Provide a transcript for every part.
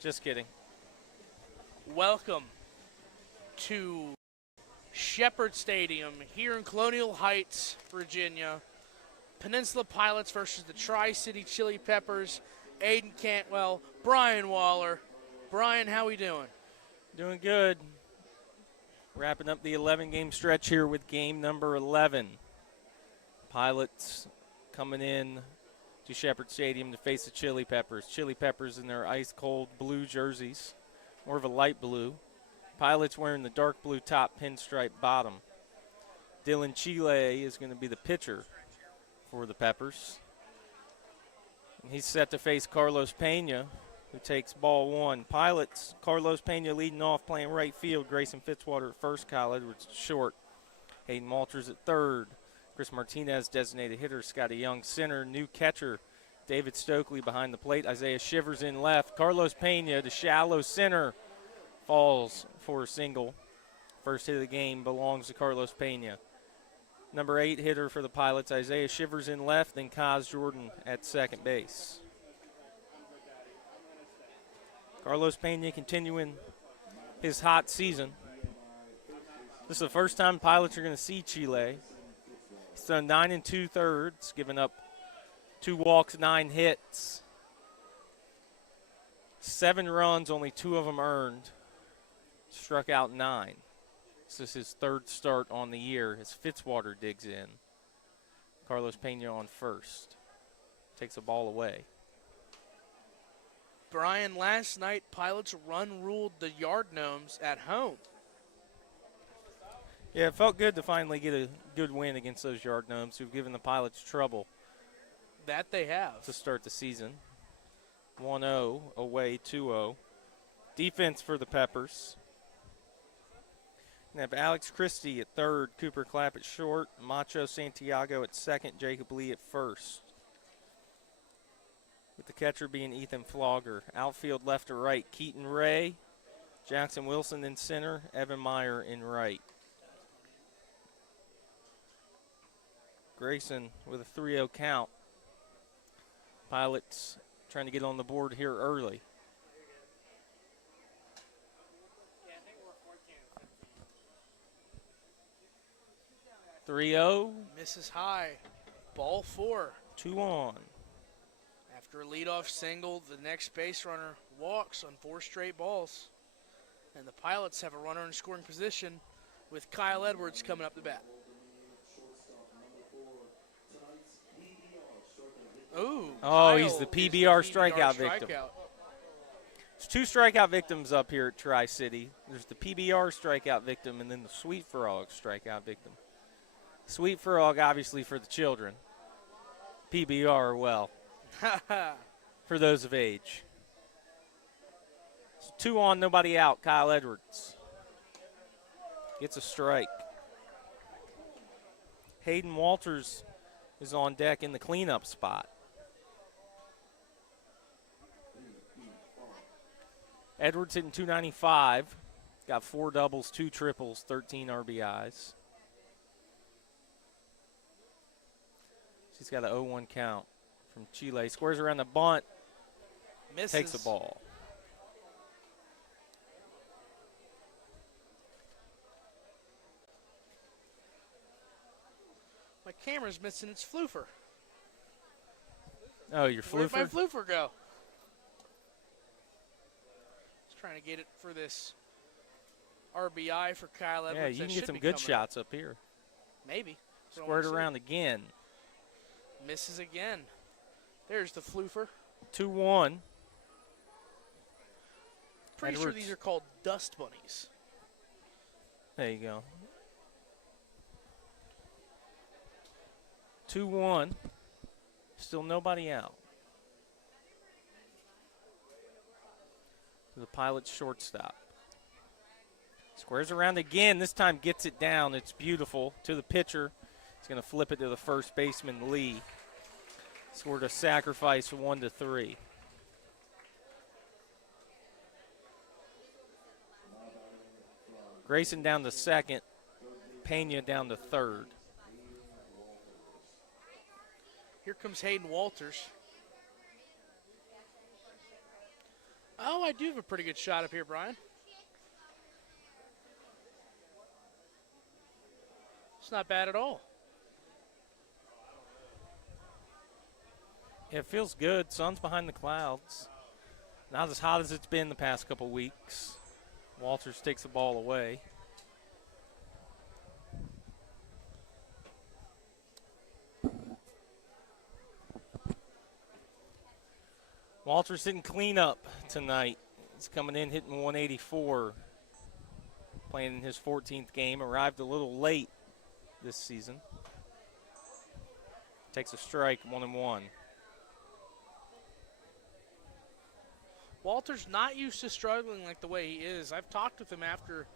Just kidding. Welcome to Shepherd Stadium here in Colonial Heights, Virginia. Peninsula Pilots versus the Tri-City Chili Peppers. Aiden Cantwell, Brian Waller. Brian, how we doing? Doing good. Wrapping up the 11-game stretch here with game number 11. Pilots coming in to Shepherd Stadium to face the Chili Peppers. Chili Peppers in their ice-cold blue jerseys, more of a light blue. Pilots wearing the dark blue top, pinstripe bottom. Dylan Chile is going to be the pitcher for the Peppers. And he's set to face Carlos Pena, who takes ball one. Pilots, Carlos Pena leading off, playing right field. Grayson Fitzwater at first, Kyle Edwards at short. Hayden Walters at third. Chris Martinez, designated hitter. Scotty Young, center. New catcher, David Stokely behind the plate. Isaiah Shivers in left. Carlos Pena to shallow center. Falls for a single. First hit of the game belongs to Carlos Pena. Number 8 hitter for the Pilots, Isaiah Shivers in left, then Kaz Jordan at second base. Carlos Pena continuing his hot season. This is the first time Pilots are going to see Chile. He's done 9 2/3, giving up 2 walks, 9 hits. 7 runs, only 2 of them earned. Struck out 9. This is his third start on the year as Fitzwater digs in. Carlos Pena on first. Takes a ball away. Brian, last night, Pilots run-ruled the Yard Gnomes at home. Yeah, it felt good to finally get a good win against those Yard Gnomes who've given the Pilots trouble. That they have. To start the season. 1-0, away 2-0. Defense for the Peppers. We have Alex Christie at third, Cooper Clapp at short, Macho Santiago at second, Jacob Lee at first. With the catcher being Ethan Flogger. Outfield left to right, Keaton Ray, Jackson Wilson in center, Evan Meyer in right. Grayson with a 3-0 count. Pilots trying to get on the board here early. 3-0. Misses high. Ball 4. 2 on. After a leadoff single, the next base runner walks on 4 straight balls. And the Pilots have a runner in scoring position with Kyle Edwards coming up the bat. Ooh. Oh, he's the PBR strikeout victim. There's 2 strikeout victims up here at Tri-City. There's the PBR strikeout victim and then the Sweet Frog strikeout victim. Sweet Frog, obviously, for the children. PBR, well, for those of age. So 2 on, nobody out. Kyle Edwards gets a strike. Hayden Walters is on deck in the cleanup spot. Edwards hitting .295. Got 4 doubles, 2 triples, 13 RBIs. He's got an 0-1 count from Chile. Squares around the bunt. Misses. Takes a ball. My camera's missing its floofer. Oh, your floofer? Where'd my floofer go? Just trying to get it for this RBI for Kyle Edwards. Yeah, you can get some good shots up here. Maybe. Squared around again. Misses again. There's the floofer. 2-1. Pretty sure these are called dust bunnies. There you go. 2-1. Still nobody out. The Pilots shortstop. Squares around again. This time gets it down. It's beautiful to the pitcher. He's going to flip it to the first baseman, Lee. Scored a sacrifice 1-3. Grayson down to second. Pena down to third. Here comes Hayden Walters. Oh, I do have a pretty good shot up here, Brian. It's not bad at all. Yeah, it feels good. Sun's behind the clouds. Not as hot as it's been the past couple weeks. Walters takes the ball away. Walters hitting cleanup tonight. He's coming in hitting 184. Playing in his 14th game. Arrived a little late this season. Takes a strike, 1-1. Walter's not used to struggling like the way he is. I've talked with him after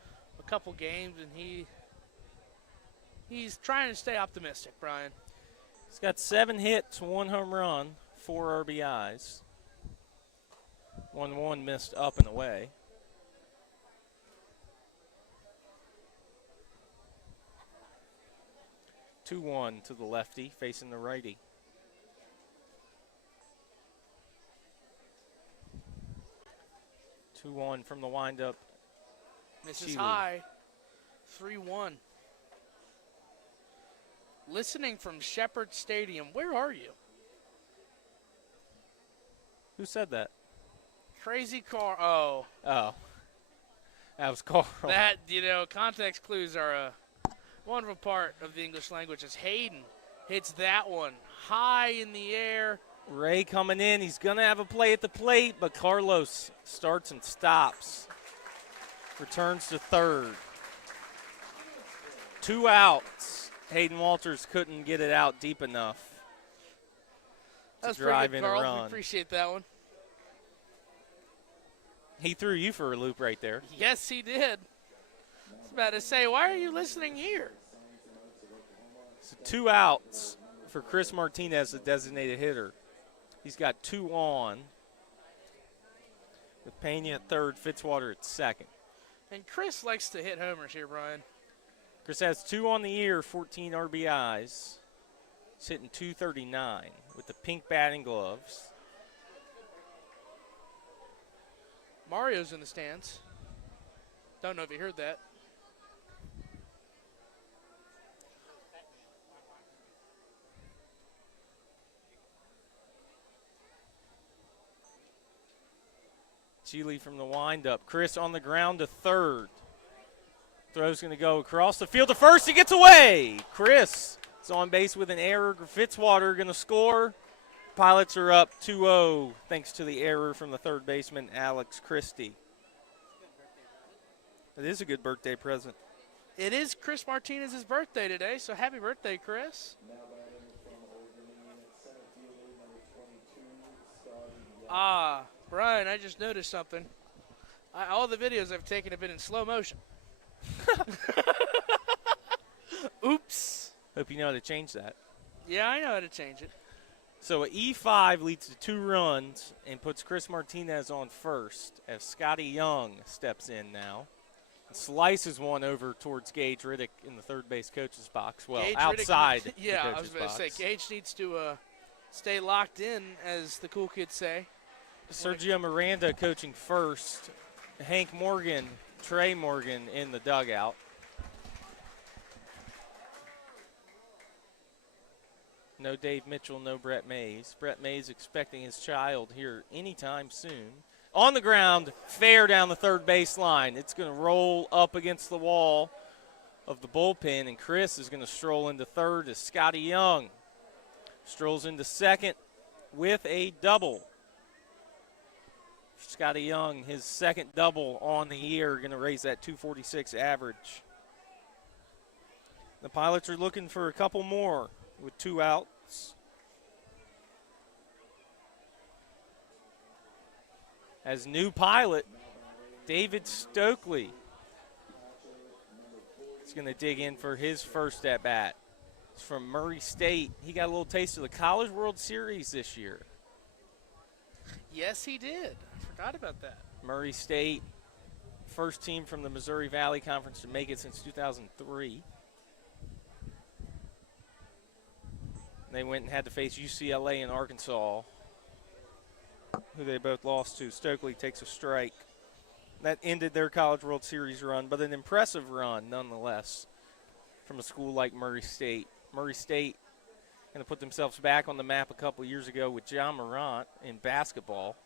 a couple games, and he's trying to stay optimistic, Brian. He's got 7 hits, 1 home run, 4 RBIs. 1-1 missed up and away. Two 2-1 to the lefty, facing the righty. Two 2-1 from the windup. Misses Sheely. high. 3-1. Listening from Shepherd Stadium. Where are you? Who said that? Crazy car. Oh. Oh. That was Carl. That, context clues are a wonderful part of the English language. As Hayden hits that one high in the air. Ray coming in. He's going to have a play at the plate, but Carlos starts and stops. Returns to third. 2 outs. Hayden Walters couldn't get it out deep enough to That's drive pretty in good, Carl. a run. We appreciate that one. He threw you for a loop right there. Yes, he did. I was about to say, why are you listening here? So 2 outs for Chris Martinez, the designated hitter. He's got 2 on. With Pena at third, Fitzwater at second. And Chris likes to hit homers here, Brian. Chris has 2 on the year, 14 RBIs. He's hitting .239 with the pink batting gloves. Mario's in the stands. Don't know if you heard that. Sheely from the windup. Chris on the ground to third. Throw's going to go across the field to first. He gets away. Chris is on base with an error. Fitzwater going to score. Pilots are up 2-0 thanks to the error from the third baseman, Alex Christie. It is a good birthday present. It is Chris Martinez's birthday today, so happy birthday, Chris. Brian, I just noticed something. All the videos I've taken have been in slow motion. Oops. Hope you know how to change that. Yeah, I know how to change it. So an E5 leads to 2 runs and puts Chris Martinez on first as Scotty Young steps in now. Slices one over towards Gage Riddick in the third base coach's box. Well, Gage outside Riddick, the yeah, coach's I was going to box. say, Gage needs to stay locked in, as the cool kids say. Sergio Miranda coaching first. Hank Morgan, Trey Morgan in the dugout. No Dave Mitchell, no Brett Mays. Brett Mays expecting his child here anytime soon. On the ground, fair down the third baseline. It's going to roll up against the wall of the bullpen, and Chris is going to stroll into third as Scotty Young strolls into second with a double. Scotty Young, his second double on the year, going to raise that 246 average. The Pilots are looking for a couple more with 2 outs. As new pilot, David Stokely is going to dig in for his first at-bat. It's from Murray State. He got a little taste of the College World Series this year. Yes, he did. I forgot about that. Murray State, first team from the Missouri Valley Conference to make it since 2003. They went and had to face UCLA and Arkansas who they both lost to. Stokely takes a strike. That ended their College World Series run, but an impressive run nonetheless from a school like Murray State. Murray State going to put themselves back on the map a couple years ago with John Morant in basketball.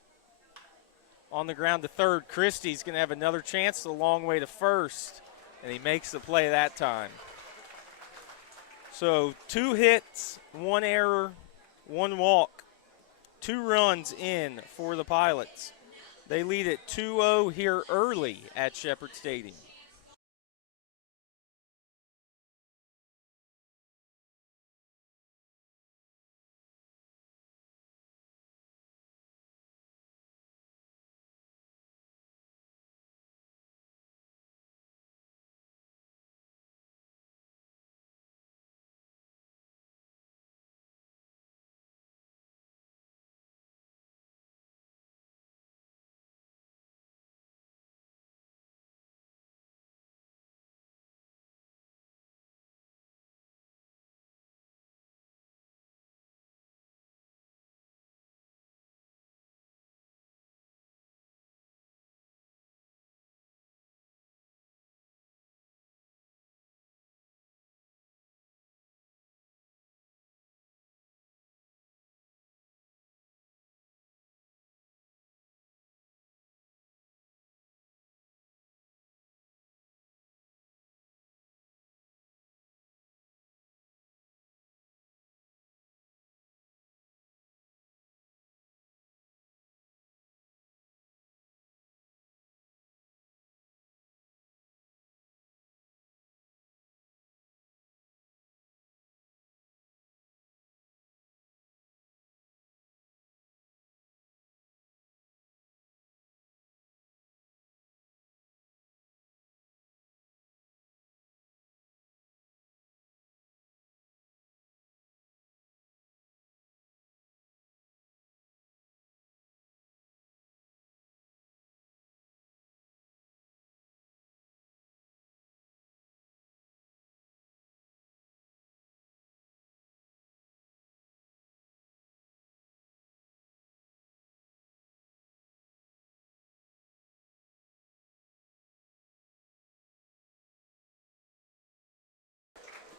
On the ground to third, Christie's going to have another chance, a long way to first, and he makes the play that time. So 2 hits, 1 error, 1 walk, 2 runs in for the Pilots. They lead at 2-0 here early at Shepherd Stadium.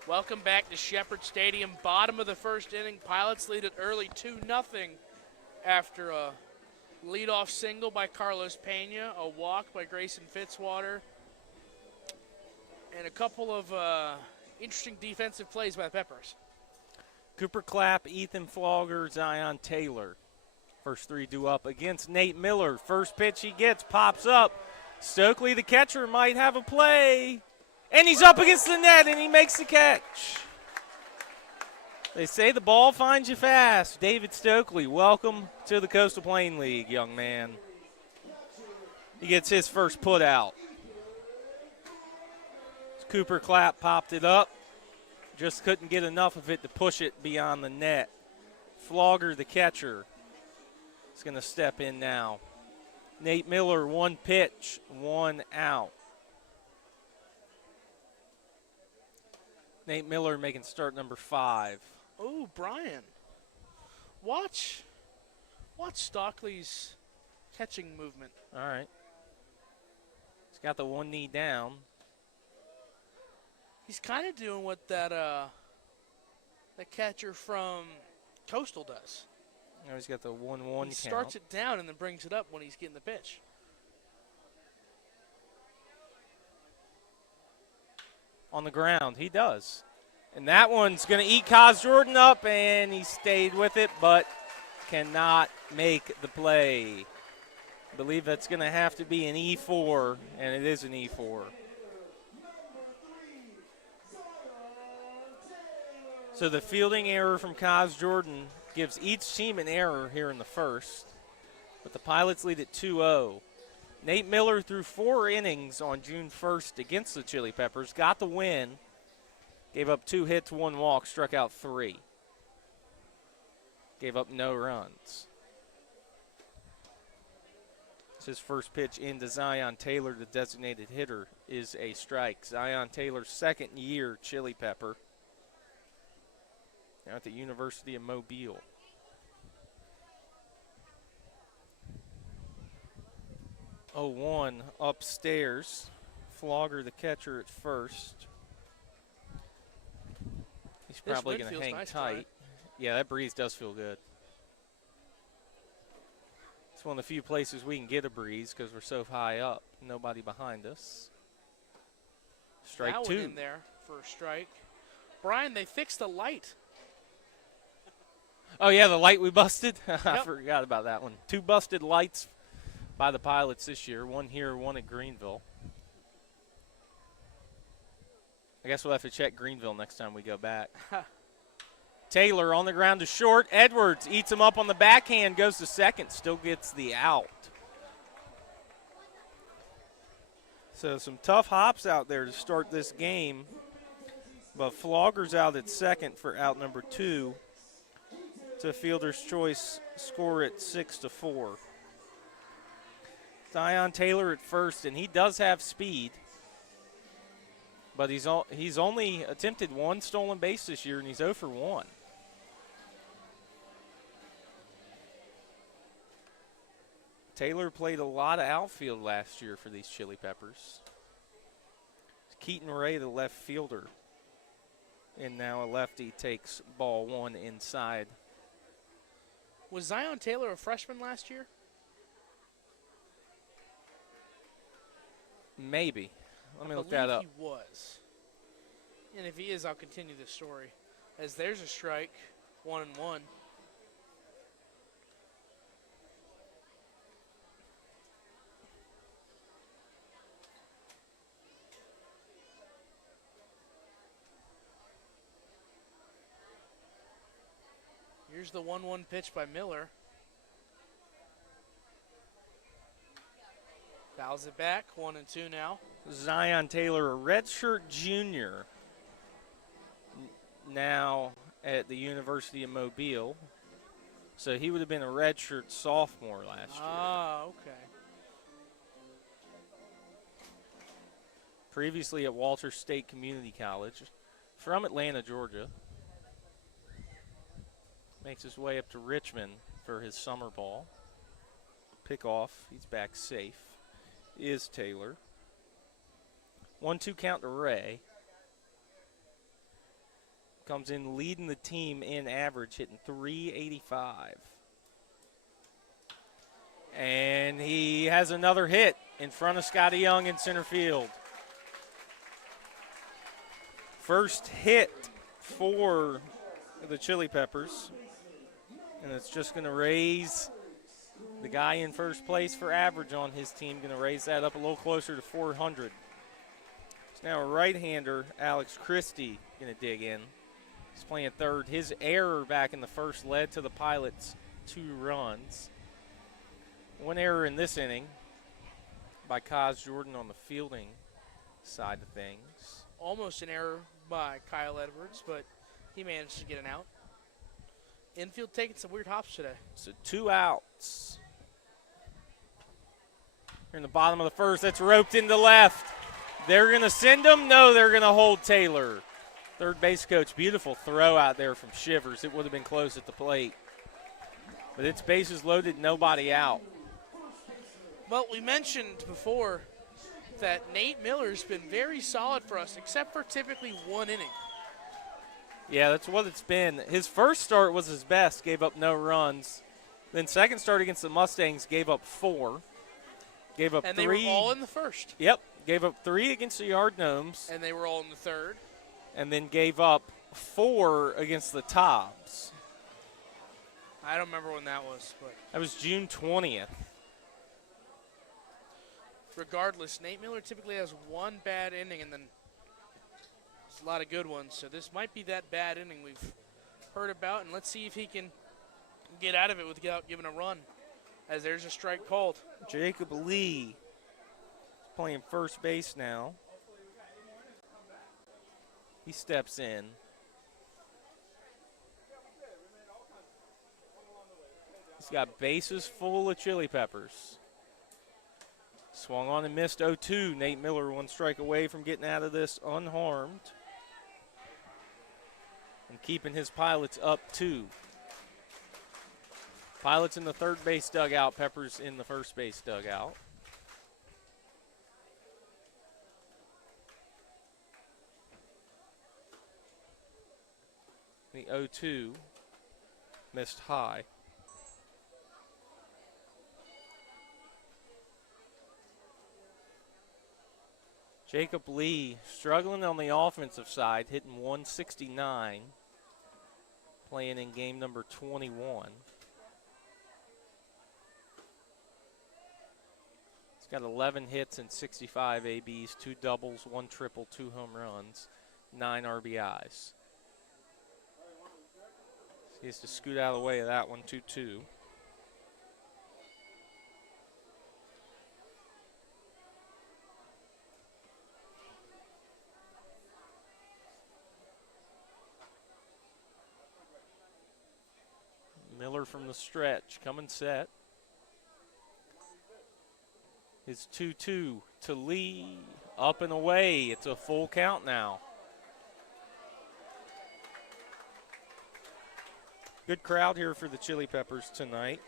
Welcome back to Shepherd Stadium. Bottom of the first inning. Pilots lead it early 2-0 after a leadoff single by Carlos Pena, a walk by Grayson Fitzwater, and a couple of interesting defensive plays by the Peppers. Cooper Clapp, Ethan Flogger, Zion Taylor. First 3 due up against Nate Miller. First pitch he gets, pops up. Stokely, the catcher, might have a play. And he's up against the net, and he makes the catch. They say the ball finds you fast. David Stokely, welcome to the Coastal Plain League, young man. He gets his first put out. Cooper Clapp popped it up. Just couldn't get enough of it to push it beyond the net. Flogger, the catcher, is going to step in now. Nate Miller, 1 pitch, 1 out. Nate Miller making start number 5. Oh, Brian. Watch Stockley's catching movement. All right. He's got the 1 knee down. He's kind of doing what that catcher from Coastal does. Now he's got the 1-1 He count. starts it down and then brings it up when he's getting the pitch. On the ground, he does. And that one's going to eat Kaz Jordan up, and he stayed with it, but cannot make the play. I believe that's going to have to be an E4, and it is an E4. So the fielding error from Kaz Jordan gives each team an error here in the first, but the Pilots lead at 2-0. Nate Miller threw 4 innings on June 1st against the Chili Peppers, got the win, gave up 2 hits, 1 walk, struck out 3. Gave up no runs. It's his first pitch into Zion Taylor, the designated hitter, is a strike. Zion Taylor's 2nd year Chili Pepper. Now at the University of Mobile. 0-1 upstairs. Flogger, the catcher, at first. He's This probably wind going to feels hang nice tight. tonight. Yeah, that breeze does feel good. It's one of the few places we can get a breeze because we're so high up. Nobody behind us. Strike that two. One in there for a strike. Brian, they fixed the light. Oh, yeah, the light we busted? I Yep. forgot about that one. 2 busted lights by the Pilots this year. One here, one at Greenville. I guess we'll have to check Greenville next time we go back. Taylor on the ground to short. Edwards eats him up on the backhand, goes to second, still gets the out. So some tough hops out there to start this game. But Flogger's out at second for out number 2. It's a fielder's choice score at 6-4. Zion Taylor at first, and he does have speed. But he's only attempted 1 stolen base this year, and he's 0 for 1. Taylor played a lot of outfield last year for these Chili Peppers. Keaton Ray, the left fielder. And now a lefty takes ball 1 inside. Was Zion Taylor a freshman last year? Maybe. Let me I look that believe up. He was. And if he is, I'll continue this story. As there's a strike, 1-1. Here's the 1-1 pitch by Miller. Fouls it back, 1-2 now. Zion Taylor, a redshirt junior, now at the University of Mobile. So he would have been a redshirt sophomore last year. Ah, okay. Previously at Walter State Community College from Atlanta, Georgia. Makes his way up to Richmond for his summer ball. Pick off. He's back safe. Is Taylor. 1-2 count to Ray. Comes in leading the team in average, hitting .385. And he has another hit in front of Scotty Young in center field. First hit for the Chili Peppers. And it's just going to raise the guy in first place for average on his team, going to raise that up a little closer to 400. It's now a right-hander, Alex Christie, going to dig in. He's playing third. His error back in the first led to the Pilots 2 runs. 1 error in this inning by Kaz Jordan on the fielding side of things. Almost an error by Kyle Edwards, but he managed to get an out. Infield taking some weird hops today. So 2 outs. Here in the bottom of the first, that's roped into left. They're going to send him? No, they're going to hold Taylor. Third base coach, beautiful throw out there from Shivers. It would have been close at the plate. But it's bases loaded, nobody out. Well, we mentioned before that Nate Miller's been very solid for us, except for typically 1 inning. Yeah, that's what it's been. His first start was his best, gave up no runs. Then second start against the Mustangs, gave up 4. Gave up 3. And they were all in the first. Yep, gave up 3 against the Yard Gnomes. And they were all in the third. And then gave up 4 against the Tops. I don't remember when that was, but That was June 20th. regardless, Nate Miller typically has 1 bad inning and then a lot of good ones. So this might be that bad inning we've heard about, and let's see if he can get out of it without giving a run, as there's a strike called. Jacob Lee is playing first base now. He steps in. He's got bases full of Chili Peppers. Swung on and missed 0-2. Nate Miller 1 strike away from getting out of this unharmed. And keeping his Pilots up 2. Pilots in the third base dugout, Peppers in the first base dugout. The 0-2 missed high. Jacob Lee struggling on the offensive side, hitting 169, playing in game number 21. He's got 11 hits and 65 ABs, 2 doubles, 1 triple, 2 home runs, 9 RBIs. He has to scoot out of the way of that one, 2-2. Miller from the stretch, coming set. His 2-2 to Lee, up and away. It's a full count now. Good crowd here for the Chili Peppers tonight.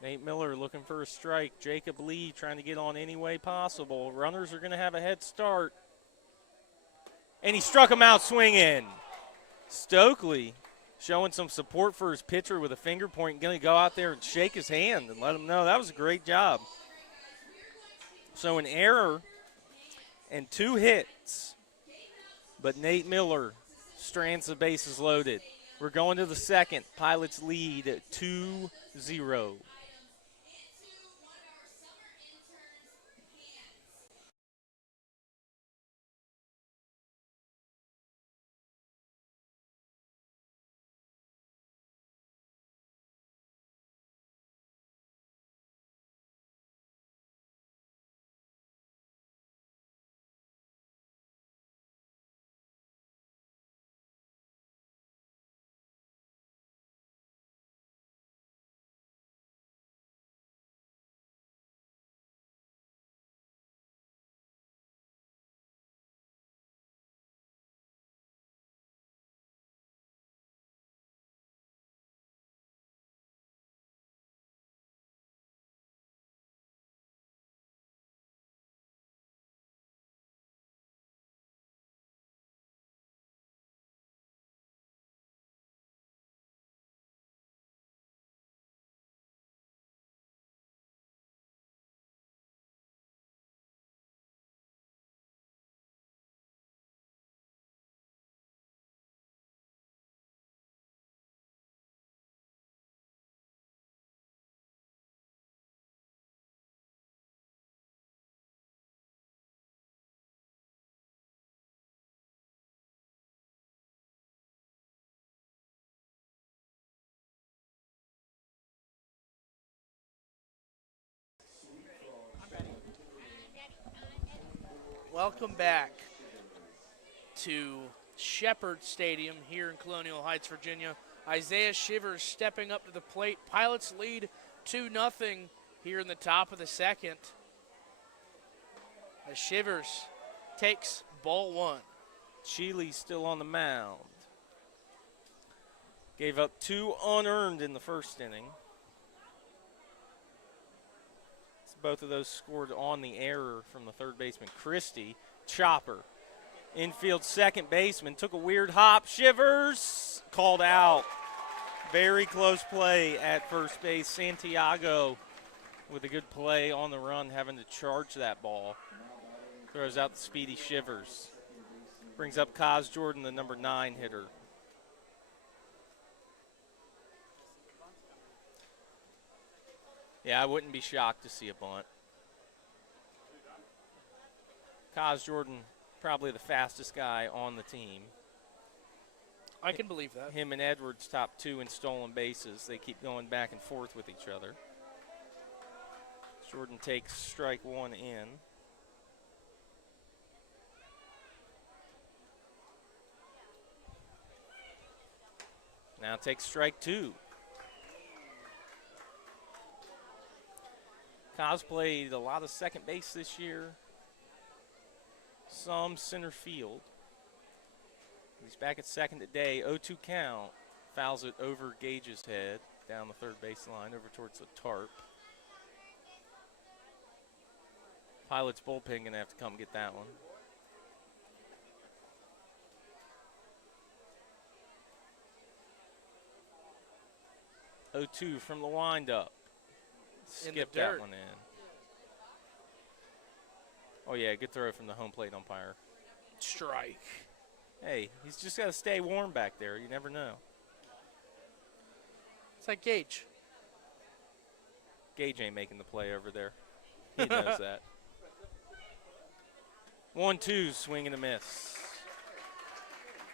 Nate Miller looking for a strike. Jacob Lee trying to get on any way possible. Runners are going to have a head start. And he struck him out swinging. Stokely showing some support for his pitcher with a finger point. Going to go out there and shake his hand and let him know that was a great job. So an error and 2 hits. But Nate Miller strands the bases loaded. We're going to the second. Pilots lead at 2-0. Welcome back to Shepherd Stadium here in Colonial Heights, Virginia. Isaiah Shivers stepping up to the plate. Pilots lead 2-0 here in the top of the second. As Shivers takes ball 1. Sheely still on the mound. Gave up 2 unearned in the first inning. Both of those scored on the error from the third baseman, Christie. Chopper, infield second baseman, took a weird hop. Shivers called out. Very close play at first base. Santiago with a good play on the run, having to charge that ball. Throws out the speedy Shivers. Brings up Kaz Jordan, the number 9 hitter. Yeah, I wouldn't be shocked to see a bunt. Kaz Jordan, probably the fastest guy on the team. I can believe that. Him and Edwards top 2 in stolen bases. They keep going back and forth with each other. Jordan takes strike 1 in. Now takes strike 2. Kaz played a lot of second base this year, some center field. He's back at second today. 0-2 count. Fouls it over Gage's head, down the third baseline, over towards the tarp. Pilots bullpen going to have to come get that one. 0-2 from the windup. Skip that dirt. one in. Oh, yeah, good throw from the home plate umpire. Strike. Hey, he's just got to stay warm back there. You never know. It's like Gage. Gage ain't making the play over there. He knows that. 1-2, swing and a miss.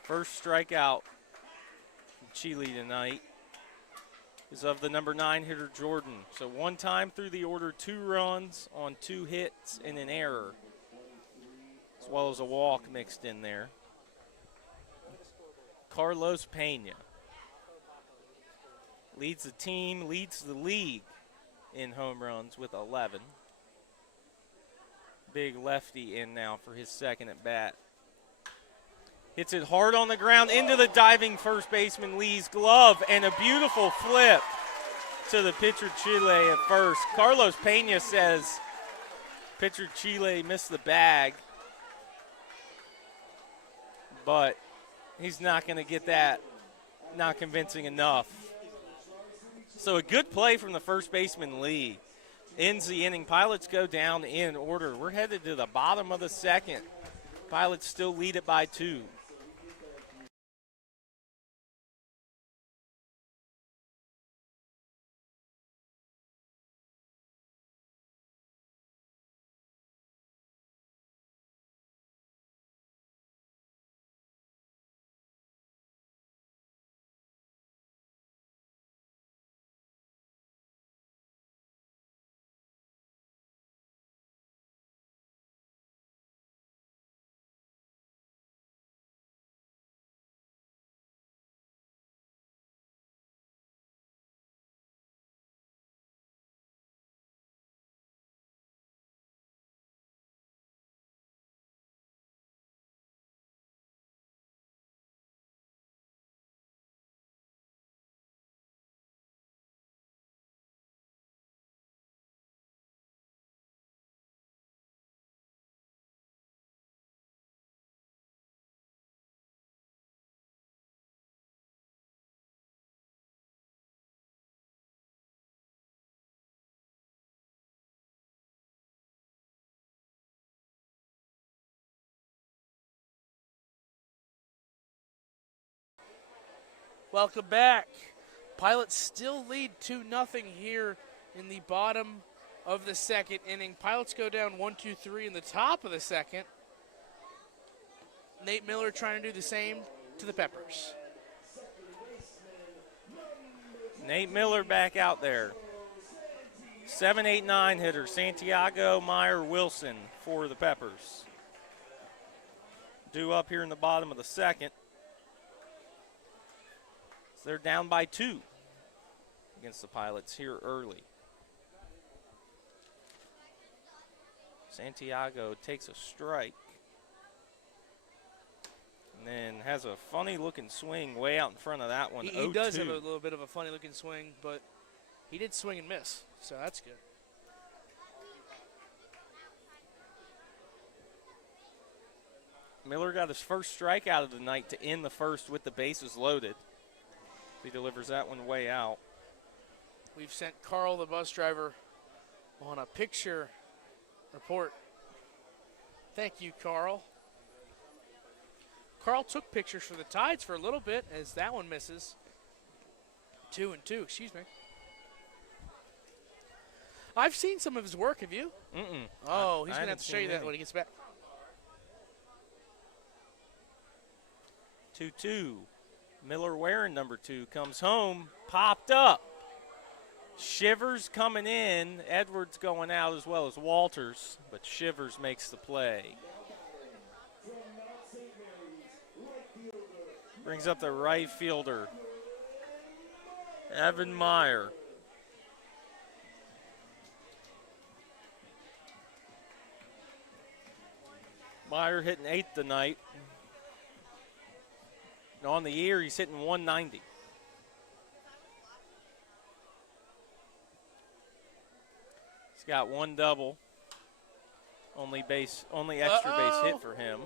First strikeout from Chile tonight is of the number 9 hitter, Jordan. So one time through the order, 2 runs on 2 hits and an error, as well as a walk mixed in there. Carlos Pena leads the team, leads the league in home runs with 11. Big lefty in now for his second at bat. Hits it hard on the ground into the diving first baseman Lee's glove, and a beautiful flip to the pitcher Chile at first. Carlos Pena says pitcher Chile missed the bag, but he's not going to get that. Not convincing enough. So a good play from the first baseman Lee. Ends the inning. Pilots go down in order. We're headed to the bottom of the second. Pilots still lead it by 2. Welcome back. Pilots still lead 2-0 here in the bottom of the second inning. Pilots go down 1-2-3 in the top of the second. Nate Miller trying to do the same to the Peppers. Nate Miller back out there. 7, 8, 9 hitter, Santiago Meyer Wilson for the Peppers. Due up here in the bottom of the second. So they're down by 2 against the Pilots here early. Santiago takes a strike and then has a funny looking swing way out in front of that one. He does have a little bit of a funny looking swing, but he did swing and miss, so that's good. Miller got his first strikeout of the night to end the first with the bases loaded. He delivers that one way out. We've sent Carl, the bus driver, on a picture report. Thank you, Carl. Carl took pictures for the Tides for a little bit as that one misses. 2-2, excuse me. I've seen some of his work, have you? Mm-mm. Oh, he's I going to have haven't to show you seen that any. when he gets back. 2-2. Miller wearing number 2 comes home, popped up. Shivers coming in, Edwards going out as well as Walters, but Shivers makes the play. Brings up the right fielder, Evan Meyer. Meyer hitting 8th tonight. And on the year, he's hitting 190. He's got 1 double. Only extra base hit for him.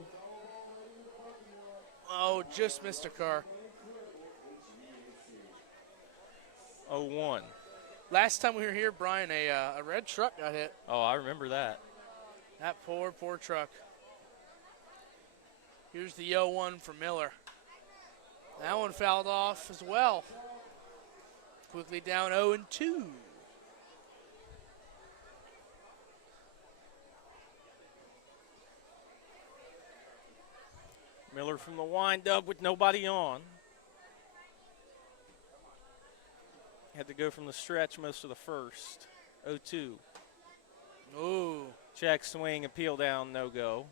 Oh, just missed a car. 0-1. Last time we were here, Brian, a red truck got hit. Oh, I remember that. That poor truck. Here's the 0-1 for Miller. That one fouled off as well. Quickly down 0-2. Miller from the windup with nobody on. Had to go from the stretch most of the first. 0-2. Ooh. Check, swing, appeal down, no go.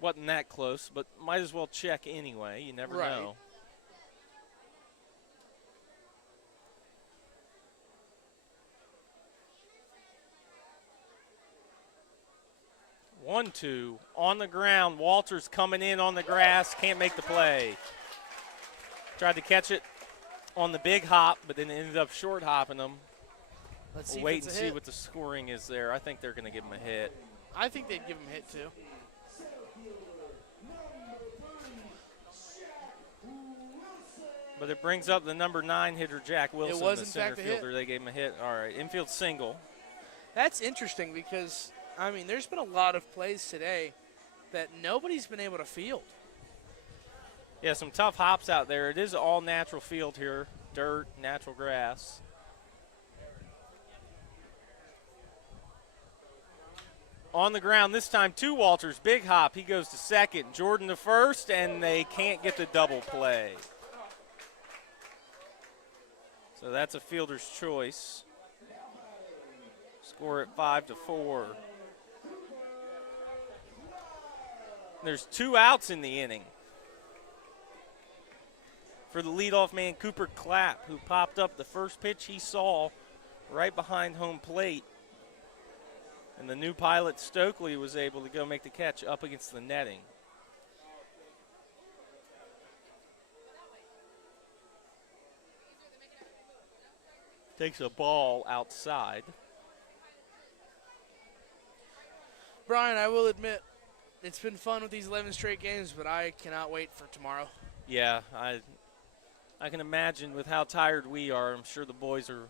Wasn't that close, but might as well check anyway. You never Right. know. One, two, on the ground. Walters coming in on the grass, can't make the play. Tried to catch it on the big hop, but then ended up short hopping them. Let's see We'll wait if and it's a see hit. what the scoring is there. I think they're going to give him a hit. I think they'd give him a hit too. But it brings up the number 9 hitter, Jack Wilson, was, the in center fact, a hit. fielder. They gave him a hit. All right, infield single. That's interesting because, I mean, there's been a lot of plays today that nobody's been able to field. Yeah, some tough hops out there. It is an all-natural field here. Dirt, natural grass. On the ground this time, to Walters. Big hop. He goes to second. Jordan to first, and they can't get the double play. So that's a fielder's choice. Score at 5-4. There's 2 outs in the inning for the leadoff man, Cooper Clapp, who popped up the first pitch he saw right behind home plate. And the new pilot, Stokely, was able to go make the catch up against the netting. Takes a ball outside. Brian, I will admit, it's been fun with these 11 straight games, but I cannot wait for tomorrow. Yeah, I can imagine with how tired we are. I'm sure the boys are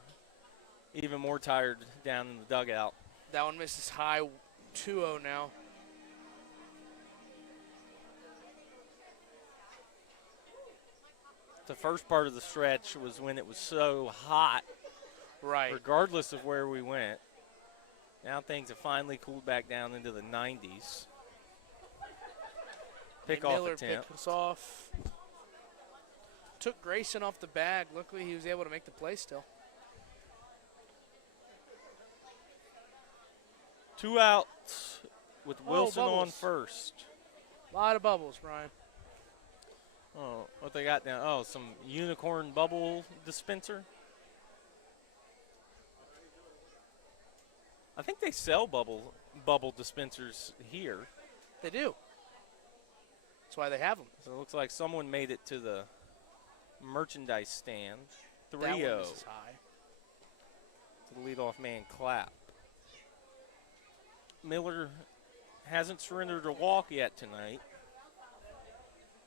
even more tired down in the dugout. That one misses high, 2-0 now. The first part of the stretch was when it was so hot, Right. regardless of where we went. Now things have finally cooled back down into the 90s. Pick off Miller attempt. picks off. Took Grayson off the bag. Luckily, he was able to make the play still. 2 outs with Wilson on bubbles. first. A lot of bubbles, Brian. Oh, what they got now? Oh, some unicorn bubble dispenser. I think they sell bubble dispensers here. They do. That's why they have them. So it looks like someone made it to the merchandise stand. That one 3-0 misses high. to the leadoff man, Clapp. Miller hasn't surrendered a walk yet tonight,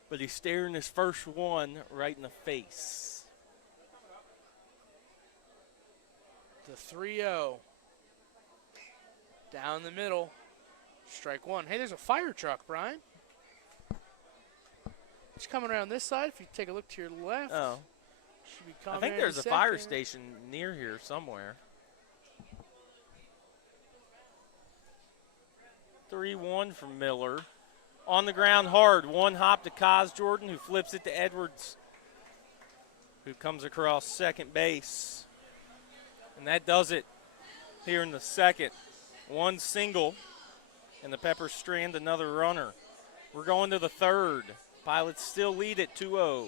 but he's staring his first one right in the face. The 3-0. Down the middle. Strike one. Hey, there's a fire truck, Brian. It's coming around this side. If you take a look to your left, Oh, should be I coming think in there's a second. fire station near here somewhere. 3-1 from Miller. On the ground hard. One hop to Kaz Jordan, who flips it to Edwards, who comes across second base. And that does it here in the second. One single, and the Peppers strand another runner. We're going to the third. Pilots still lead at 2-0.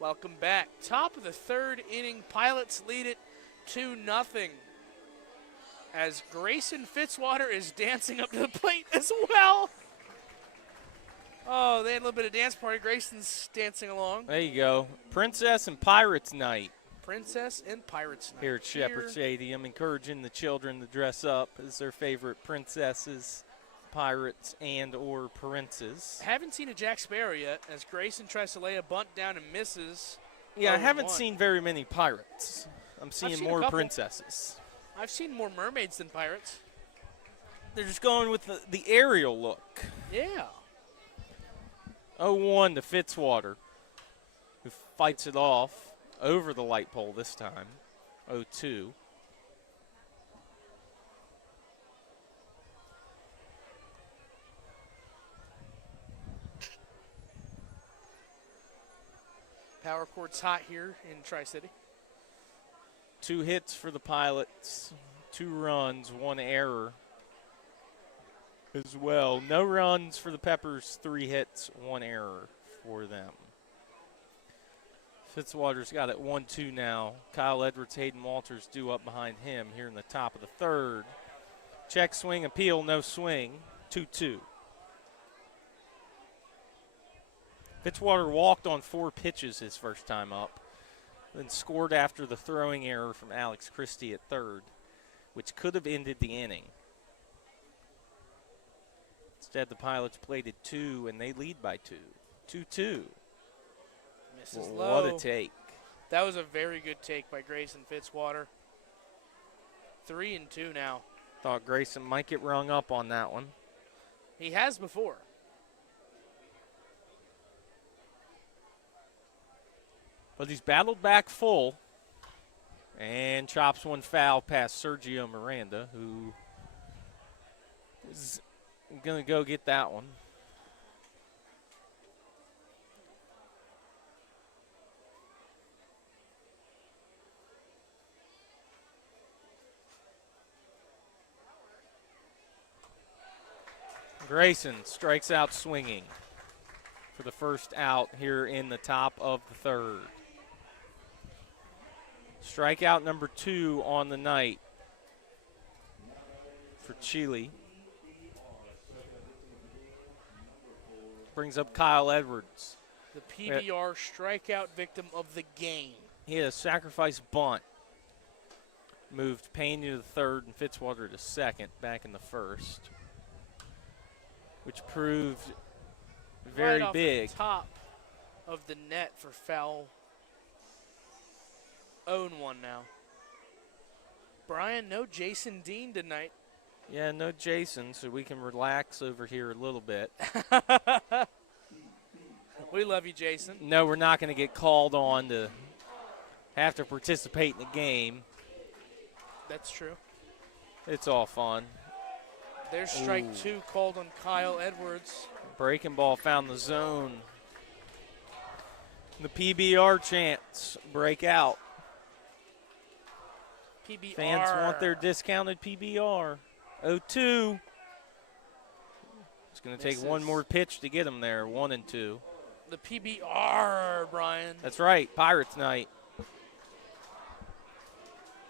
Welcome back. Top of the third inning, Pilots lead it 2-0. As Grayson Fitzwater is dancing up to the plate as well. Oh, they had a little bit of dance party. Grayson's dancing along. There you go. Princess and Pirates night Princess and Pirates night. here at Shepherd Stadium, encouraging the children to dress up as their favorite princesses, pirates, and or princes. Haven't seen a Jack Sparrow yet as Grayson tries to lay a bunt down and misses. Yeah, I 0-1. haven't seen very many pirates. I'm seeing seen a more couple. princesses. I've seen more mermaids than pirates. They're just going with the aerial look. Yeah. 0-1 to Fitzwater, who fights it off over the light pole this time. 0-2. Power chord's hot here in Tri-City. 2 hits for the Pilots, 2 runs, 1 error as well. No runs for the Peppers, 3 hits, 1 error for them. Fitzwater's got it 1-2 now. Kyle Edwards, Hayden Walters due up behind him here in the top of the third. Check swing, appeal, no swing, 2-2. Fitzwater walked on 4 pitches his first time up, then scored after the throwing error from Alex Christie at third, which could have ended the inning. Instead, the Pilots played at 2, and they lead by 2. 2-2. Misses What low. a take. That was a very good take by Grayson Fitzwater. 3-2 now. Thought Grayson might get rung up on that one. He has before. But he's battled back full and chops one foul past Sergio Miranda, who is going to go get that one. Grayson strikes out swinging for the first out here in the top of the third. Strikeout number 2 on the night for Chile. Brings up Kyle Edwards. The PBR strikeout victim of the game. He had a sacrifice bunt. Moved Payne to the third and Fitzwater to second back in the first, which proved very right off big. The top of the net for foul. 0-1 now. Brian, no Jason Dean tonight. Yeah, no Jason, so we can relax over here a little bit. We love you, Jason. No, we're not going to get called on to have to participate in the game. That's true. It's all fun. There's strike 2 called on Kyle Edwards. Breaking ball found the zone. The PBR chants break out. PBR. Fans want their discounted PBR. 0-2. It's going to take one more pitch to get them there. 1-2. The PBR, Brian. That's right. Pirates night.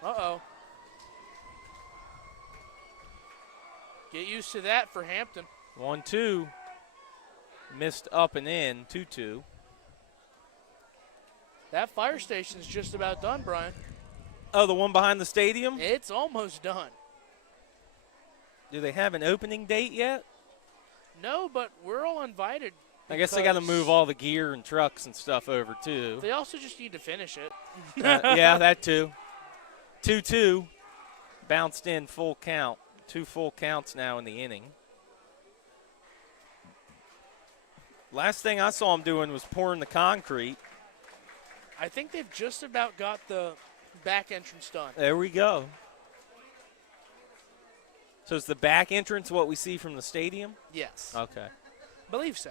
Uh-oh. Get used to that for Hampton. 1-2. Missed up and in. 2-2. That fire station's just about done, Brian. Oh, the one behind the stadium? It's almost done. Do they have an opening date yet? No, but we're all invited. I guess they got to move all the gear and trucks and stuff over, too. They also just need to finish it. Yeah, that too. 2-2. Bounced in full count. 2 full counts now in the inning. Last thing I saw them doing was pouring the concrete. I think they've just about got the back entrance done. There we go. So is the back entrance what we see from the stadium? Yes. Okay. Believe so.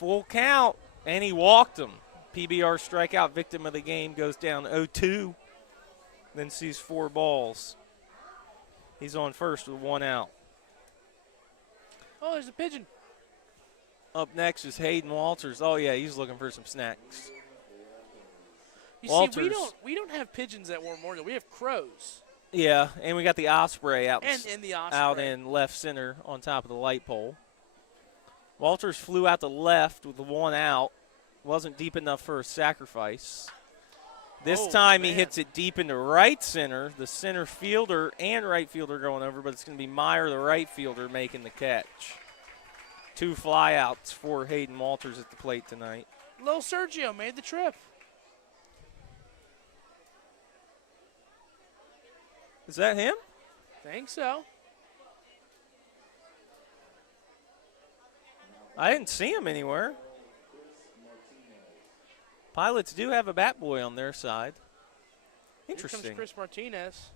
Full count, and he walked him. PBR strikeout victim of the game goes down 0-2, then sees 4 balls. He's on first with 1 out. Oh, there's a pigeon. Up next is Hayden Walters. Oh, yeah, he's looking for some snacks. You Walters. see, we don't have pigeons at War Memorial. We have crows. Yeah, and we got the Osprey out, And in the Osprey. out in left center on top of the light pole. Walters flew out to left with the one out. Wasn't deep enough for a sacrifice. This time he hits it deep into right center. The center fielder and right fielder going over, but it's going to be Meyer, the right fielder, making the catch. 2 flyouts for Hayden Walters at the plate tonight. Little Sergio made the trip. Is that him? Think so. I didn't see him anywhere. Pilots do have a bat boy on their side. Interesting. Here comes Chris Martinez.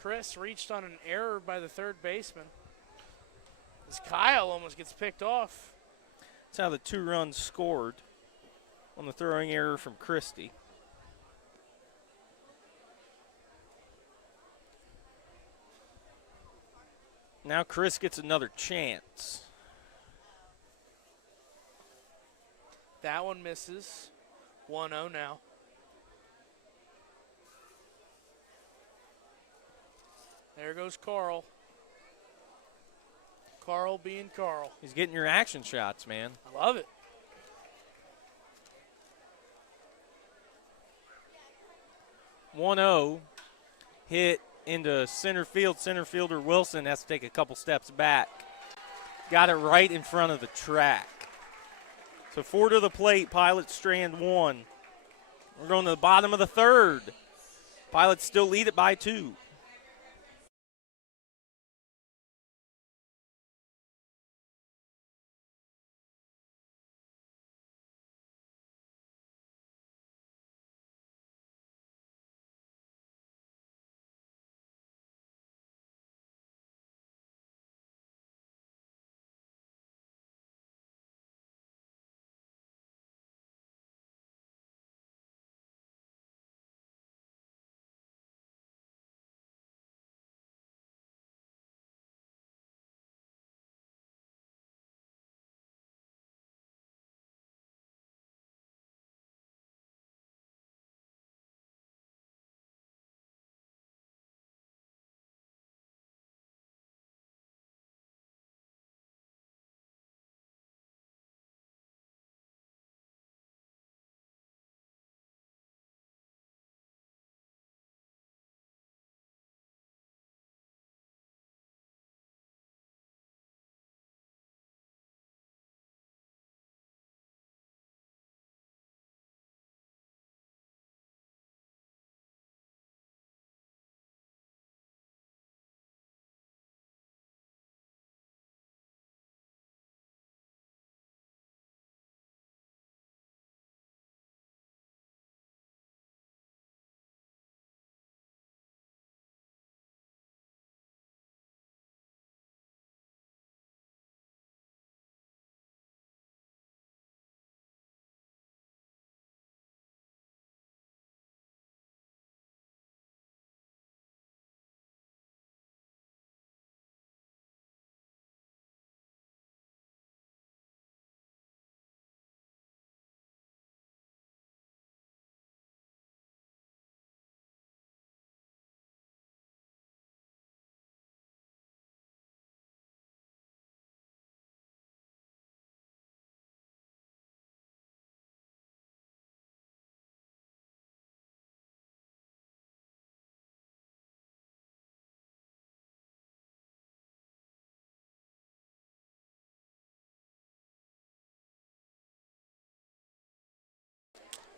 Chris reached on an error by the third baseman. As Kyle almost gets picked off. That's how the 2 runs scored on the throwing error from Christie. Now Chris gets another chance. That one misses. 1-0 now. There goes Carl. Carl being Carl. He's getting your action shots, man. I love it. (1-0) hit into center field. Center fielder Wilson has to take a couple steps back. Got it right in front of the track. So 4 to the plate, Pilots strand 1. We're going to the bottom of the third. Pilots still lead it by 2.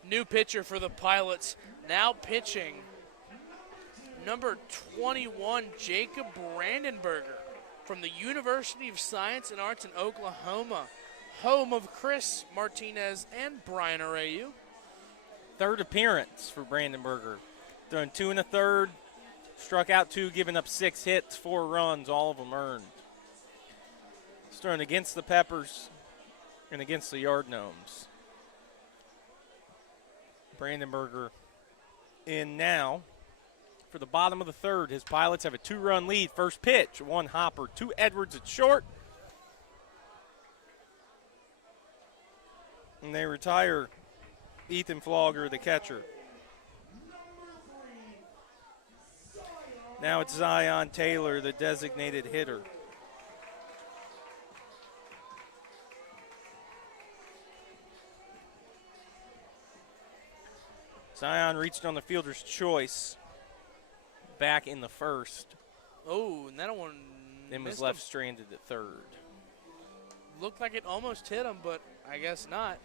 New pitcher for the Pilots, now pitching number 21, Jacob Brandenburger from the University of Science and Arts in Oklahoma, home of Chris Martinez and Brian Areu. Third appearance for Brandenburger. Throwing 2 1/3, struck out 2, giving up 6 hits, 4 runs, all of them earned. He's throwing against the Peppers and against the Yard Gnomes. Brandenburger in now for the bottom of the third. His Pilots have a 2-run lead. First pitch, 1 hopper, 2 Edwards at short. And they retire Ethan Flogger, the catcher. Now it's Zion Taylor, the designated hitter. Zion reached on the fielder's choice back in the first. Oh, and that one Then was missed left him. stranded at third. Looked like it almost hit him, but I guess not.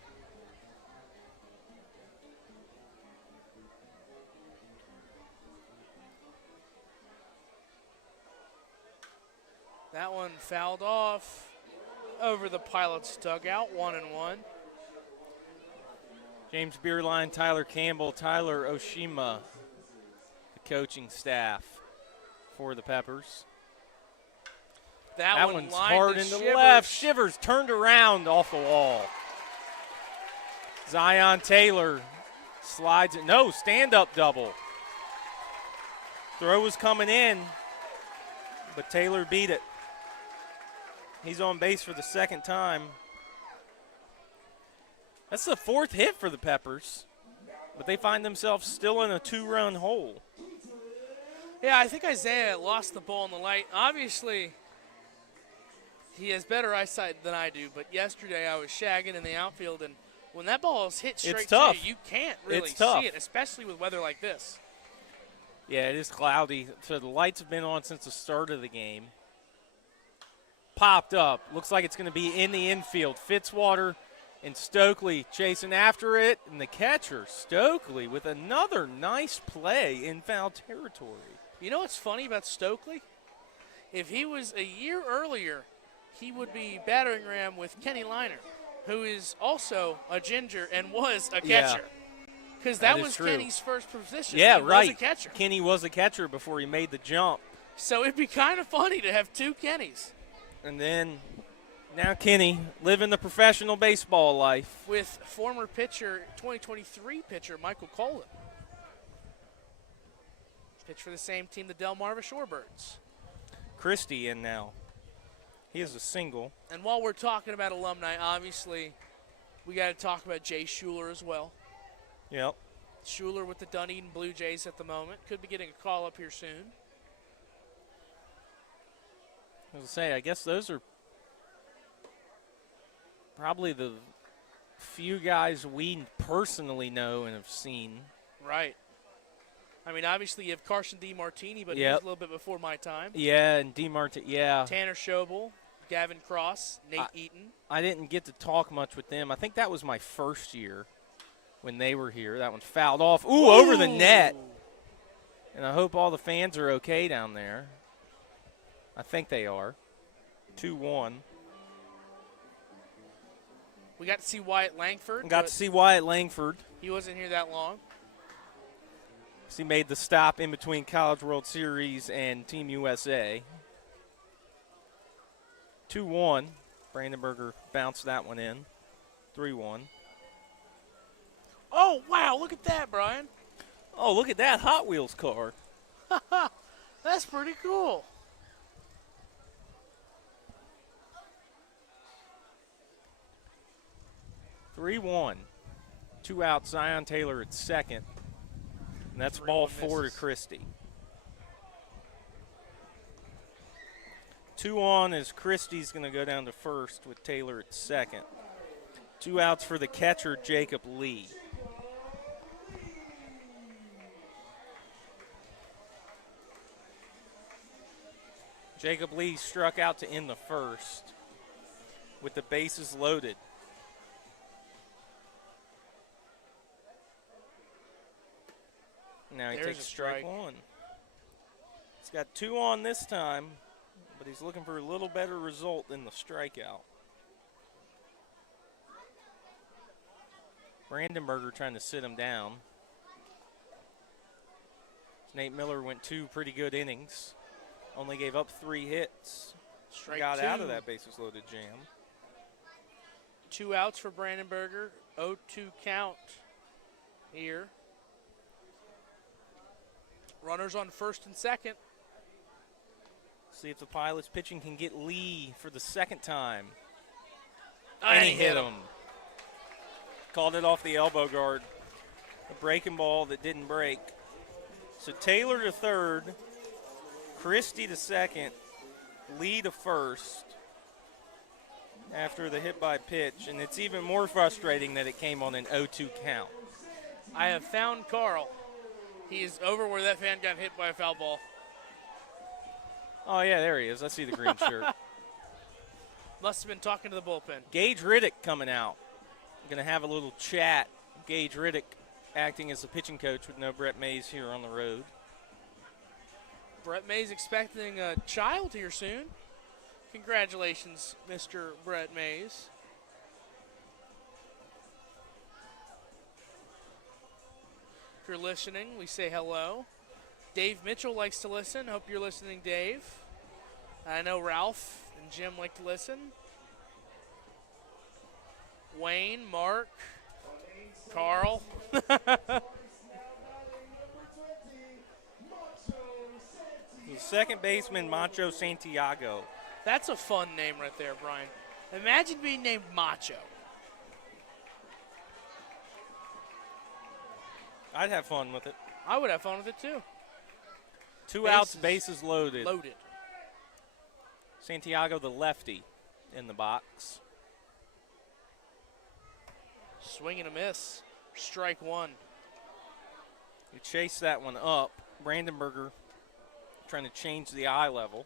That one fouled off over the Pilots' dugout, 1-1. James Beerline, Tyler Campbell, Tyler Oshima, the coaching staff for the Peppers. That one's lined hard to in the Shivers. left. Shivers turned around off the wall. Zion Taylor slides it. No, stand-up double. Throw was coming in, but Taylor beat it. He's on base for the second time. That's the fourth hit for the Peppers, but they find themselves still in a 2-run hole. Yeah, I think Isaiah lost the ball in the light. Obviously, he has better eyesight than I do, but yesterday I was shagging in the outfield, and when that ball is hit straight to tough. you, you can't really It's tough. see it, especially with weather like this. Yeah, it is cloudy. So the lights have been on since the start of the game. Popped up. Looks like it's going to be in the infield. Fitzwater and Stokely chasing after it. And the catcher, Stokely, with another nice play in foul territory. You know what's funny about Stokely? If he was a year earlier, he would be battering ram with Kenny Liner, who is also a ginger and was a Yeah. catcher. Because That that is was true. Kenny's first position. Yeah, he right. was a catcher. Kenny was a catcher before he made the jump. So it'd be kind of funny to have two Kennys And then now Kenny living the professional baseball life. with former pitcher, 2023 pitcher Michael Colin. Pitch for the same team, the Delmarva Shorebirds. Christie in now. He is a single. And while we're talking about alumni, obviously, we got to talk about Jay Schuler as well. Yep. Schuler with the Dunedin Blue Jays at the moment. Could be getting a call up here soon. I was going to say, I guess those are probably the few guys we personally know and have seen. Right. I mean, obviously, you have Carson DeMartini, but he Yep. was a little bit before my time. Yeah, and DeMartin, yeah. Tanner Schobel, Gavin Cross, Nate Eaton. I didn't get to talk much with them. I think that was my first year when they were here. That one fouled off. Ooh, over the net. And I hope all the fans are okay down there. I think they are. 2-1. We got to see Wyatt Langford. Got but to see Wyatt Langford. He wasn't here that long. He made the stop in between College World Series and Team USA. 2-1. Brandenburger bounced that one in. 3-1. Oh, wow, look at that, Brian. Oh, look at that Hot Wheels car. That's pretty cool. Three-one. 2 out, Zion Taylor at second. And that's 3-1 ball 4 to misses. Christie. 2 on as Christie's going to go down to first with Taylor at second. 2 outs for the catcher, Jacob Lee. Jacob Lee struck out to end the first with the bases loaded. Now he There's takes a strike strike. 1. He's got 2 on this time, but he's looking for a little better result than the strikeout. Brandenburger trying to sit him down. Nate Miller went 2 pretty good innings. Only gave up 3 hits. Strike Got 2. out of that bases loaded jam. 2 outs for Brandenburger. 0-2 count here. Runners on first and second. See if the Pilots pitching can get Lee for the second time. And he hit him. Called it off the elbow guard. A breaking ball that didn't break. So Taylor to third, Christie to second, Lee to first after the hit by pitch. And it's even more frustrating that it came on an 0-2 count. I have found Carl. He is over where that fan got hit by a foul ball. Oh, yeah, there he is. I see the green shirt. Must have been talking to the bullpen. Gage Riddick coming out. Going to have a little chat. Gage Riddick acting as the pitching coach with no Brett Mays here on the road. Brett Mays expecting a child here soon. Congratulations, Mr. Brett Mays. If you're listening, we say hello. Dave Mitchell likes to listen. Hope you're listening, Dave. I know Ralph and Jim like to listen. Wayne, Mark, Carl. The second baseman, Macho Santiago. That's a fun name right there, Brian. Imagine being named Macho. I'd have fun with it. I would have fun with it too. Two outs, bases loaded. Loaded. Santiago, the lefty, in the box. Swing and a miss. Strike one. You chase that one up. Brandenburger trying to change the eye level.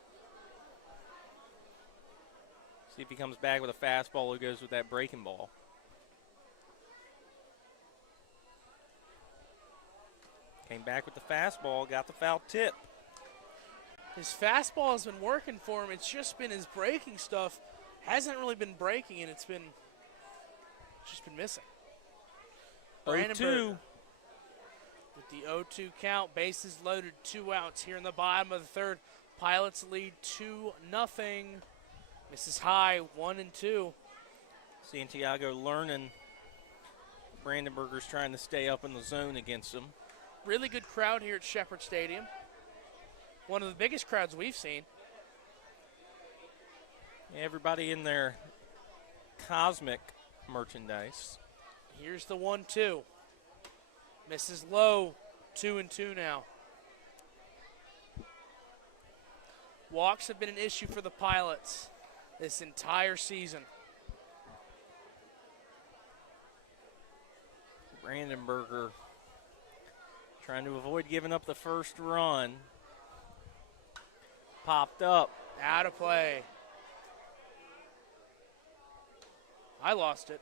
See if he comes back with a fastball or goes with that breaking ball. Came back with the fastball, got the foul tip. His fastball has been working for him. It's just been his breaking stuff hasn't really been breaking, and it's just been missing. 0-2. With the 0-2 count, bases loaded, 2 outs here in the bottom of the third. Pilots lead 2-0. Misses high, 1-2. Santiago learning. Brandenburger's trying to stay up in the zone against him. Really good crowd here at Shepherd Stadium. One of the biggest crowds we've seen. Everybody in their cosmic merchandise. Here's the 1-2. Misses low, 2-2 now. Walks have been an issue for the Pilots this entire season. Brandenburger trying to avoid giving up the first run. Popped up. Out of play. I lost it.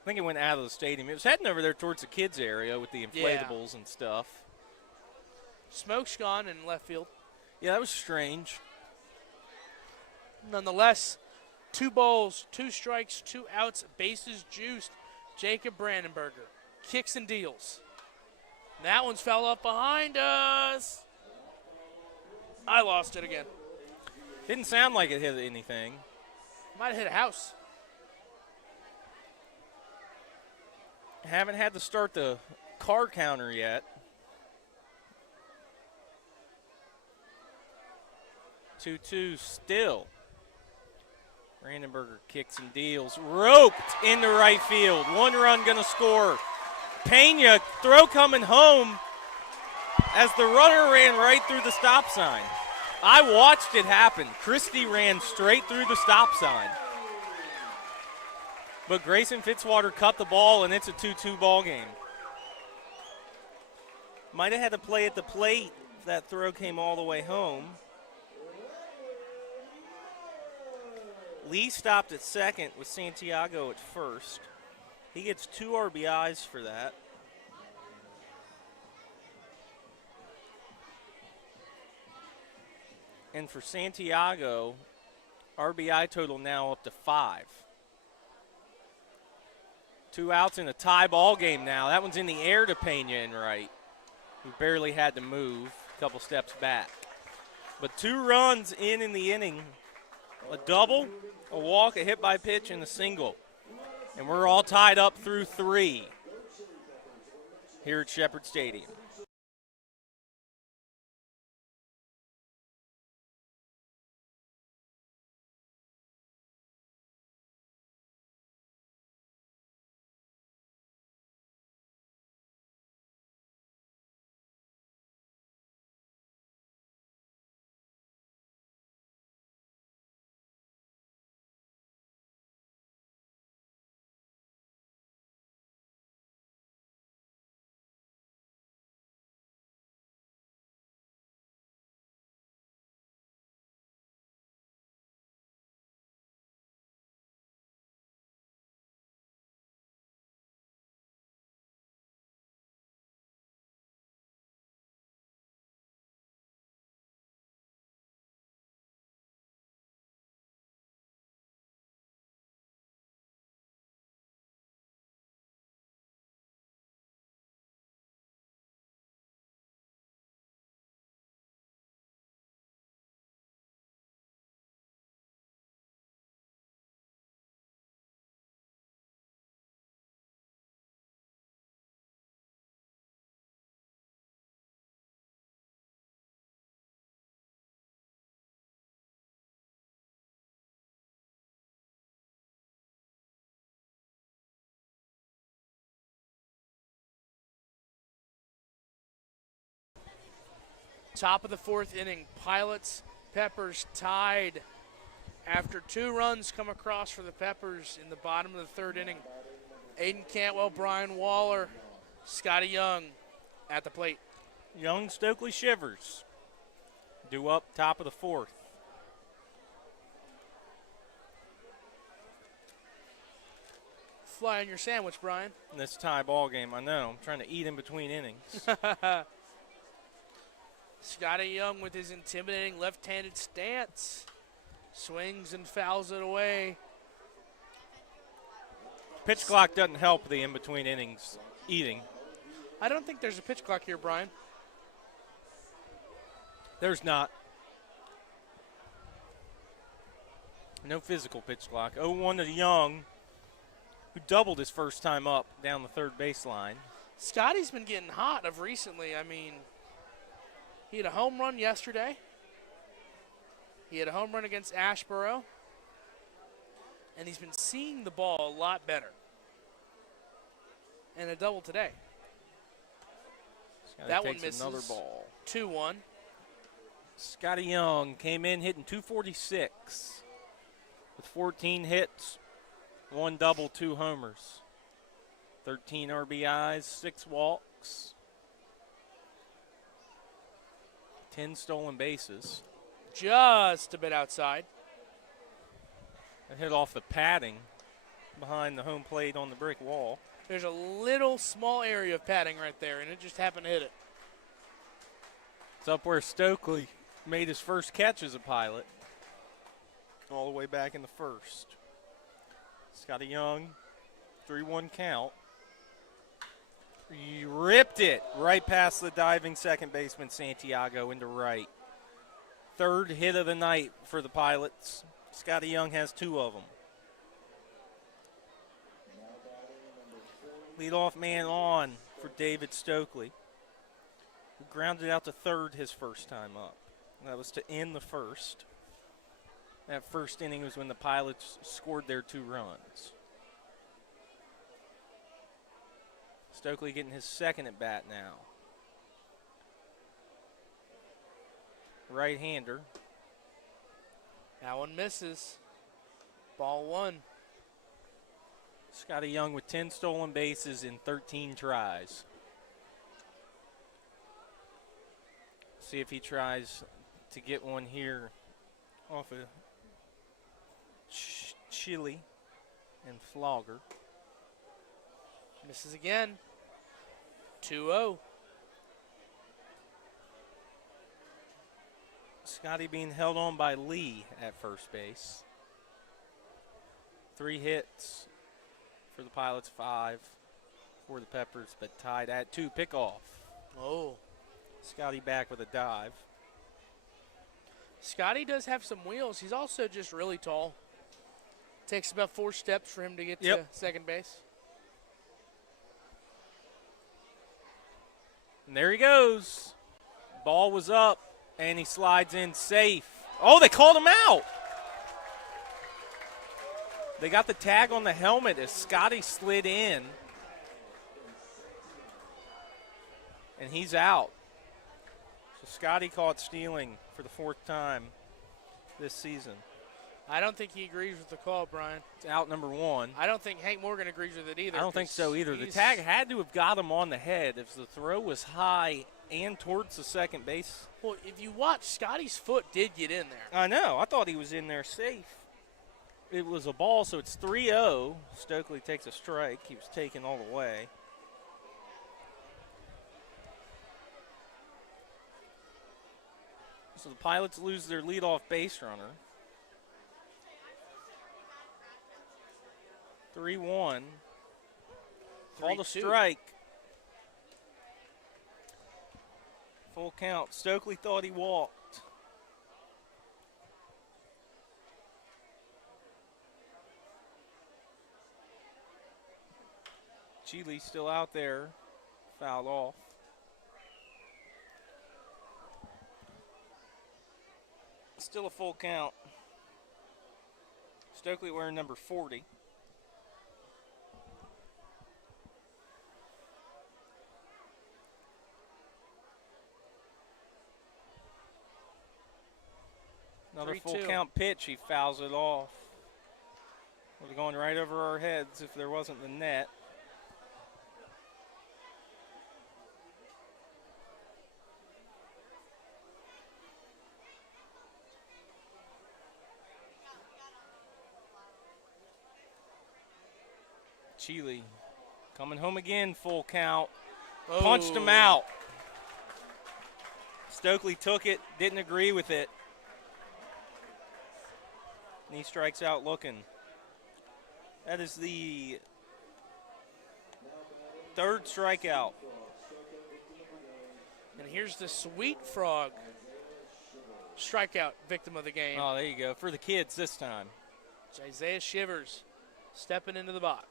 I think it went out of the stadium. It was heading over there towards the kids area with the inflatables and stuff. Smoke's gone in left field. Yeah, that was strange. Nonetheless, 2 balls, 2 strikes, 2 outs, bases juiced. Jacob Brandenburger kicks and deals. That one's fell up behind us. I lost it again. Didn't sound like it hit anything. Might have hit a house. Haven't had to start the car counter yet. 2-2 still. Brandenburger kicks and deals. Roped into right field. 1 run going to score. Pena, throw coming home as the runner ran right through the stop sign. I watched it happen. Christie ran straight through the stop sign. But Grayson Fitzwater cut the ball, and it's a 2-2 ball game. Might have had to play at the plate if that throw came all the way home. Lee stopped at second with Santiago at first. He gets 2 RBIs for that. And for Santiago, RBI total now up to 5. 2 outs in a tie ball game now. That one's in the air to Pena and right, who barely had to move a couple steps back. But 2 runs in the inning. A double, a walk, a hit by pitch, and a single. And we're all tied up through 3 here at Shepherd Stadium. Top of the fourth inning, Pilots, Peppers tied after 2 runs come across for the Peppers in the bottom of the third inning. Aiden Cantwell, Brian Waller, Scotty Young at the plate. Young, Stokely, Shivers due up top of the fourth. Fly on your sandwich, Brian. In this tie ball game, I know. I'm trying to eat in between innings. Scotty Young with his intimidating left-handed stance. Swings and fouls it away. Pitch clock doesn't help the in between innings eating. I don't think there's a pitch clock here, Brian. There's not. No physical pitch clock. 0-1 to Young, who doubled his first time up down the third baseline. Scotty's been getting hot of recently. I mean, he had a home run yesterday. He had a home run against Ashboro. And he's been seeing the ball a lot better. And a double today. Scotty That one takes misses. another ball. 2-1. Scotty Young came in hitting .246 with 14 hits, 1 double, 2 homers, 13 RBIs, 6 walks, 10 stolen bases. Just a bit outside. That hit off the padding behind the home plate on the brick wall. There's a little small area of padding right there, and it just happened to hit it. It's up where Stokely made his first catch as a Pilot, all the way back in the first. Scotty Young, 3-1 count. He ripped it right past the diving second baseman Santiago into right. Third hit of the night for the Pilots. Scotty Young has 2 of them. Leadoff man on for David Stokely, who grounded out to third his first time up. That was to end the first. That first inning was when the Pilots scored their 2 runs. Stokely getting his second at bat now. Right-hander. That one misses. Ball 1. Scotty Young with 10 stolen bases in 13 tries. See if he tries to get one here off of Chili and Flogger. Misses again. 2-0. Scotty being held on by Lee at first base. 3 hits for the Pilots, 5 for the Peppers, but tied at 2. Pickoff. Oh. Scotty back with a dive. Scotty does have some wheels. He's also just really tall. Takes about 4 steps for him to get to second base. And there he goes. Ball was up, and he slides in safe. Oh, they called him out. They got the tag on the helmet as Scotty slid in. And he's out. So Scotty caught stealing for the 4th time this season. I don't think he agrees with the call, Brian. It's out number 1. I don't think Hank Morgan agrees with it either. I don't think so either. The tag had to have got him on the head if the throw was high and towards the second base. Well, if you watch, Scotty's foot did get in there. I know. I thought he was in there safe. It was a ball, so it's 3-0. Stokely takes a strike. He was taken all the way. So the Pilots lose their leadoff base runner. 3-1. Called a 3-2. strike. Full count. Stokely thought he walked. Chile still out there. Fouled off. Still a full count. Stokely wearing number 40. Another 3-2. full count pitch. He fouls it off. Would have gone right over our heads if there wasn't the net. Chile coming home again, full count. Punched him Oh. out. Stokely took it, didn't agree with it. And he strikes out looking. That is the third strikeout. And here's the Sweet Frog strikeout victim of the game. Oh, there you go. For the kids this time. It's Isaiah Shivers stepping into the box.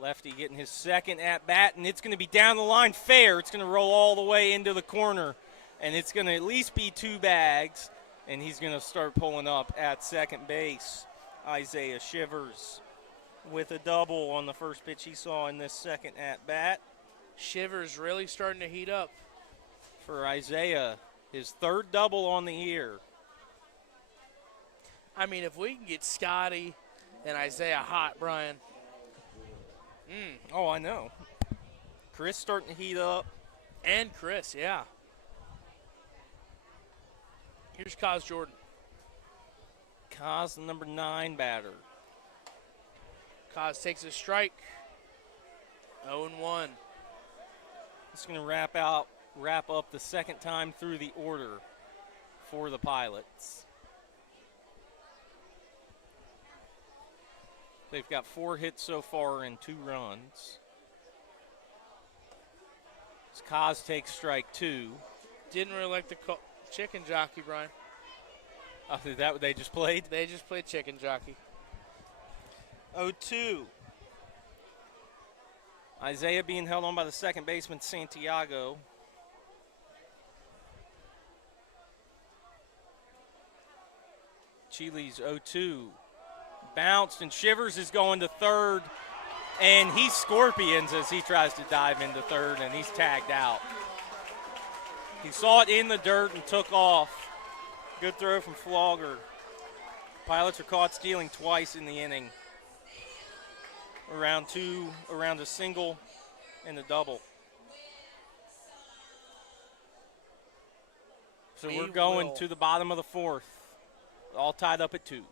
Lefty getting his second at bat, and it's going to be down the line fair. It's going to roll all the way into the corner, and it's going to at least be 2 bags, and he's going to start pulling up at second base. Isaiah Shivers with a double on the first pitch he saw in this second at bat. Shivers really starting to heat up. For Isaiah, his third double on the year. I mean, if we can get Scotty and Isaiah hot, Brian. Oh, I know. Chris starting to heat up. And Chris, yeah. Here's Kaz Jordan. Kaz, the number 9 batter. Kaz takes a strike. 0-1. It's going to wrap up the second time through the order for the Pilots. They've got 4 hits so far and 2 runs. As Kaz takes strike 2. Didn't really like the chicken jockey, Brian. Oh, is that what they just played? They just played chicken jockey. 0-2. Isaiah being held on by the second baseman, Santiago. Chile's 0-2. Bounced, and Shivers is going to third, and he scorpions as he tries to dive into third, and he's tagged out. He saw it in the dirt and took off. Good throw from Flogger. Pilots are caught stealing twice in the inning. Around a single and a double. So we're going to the bottom of the 4th. All tied up at 2.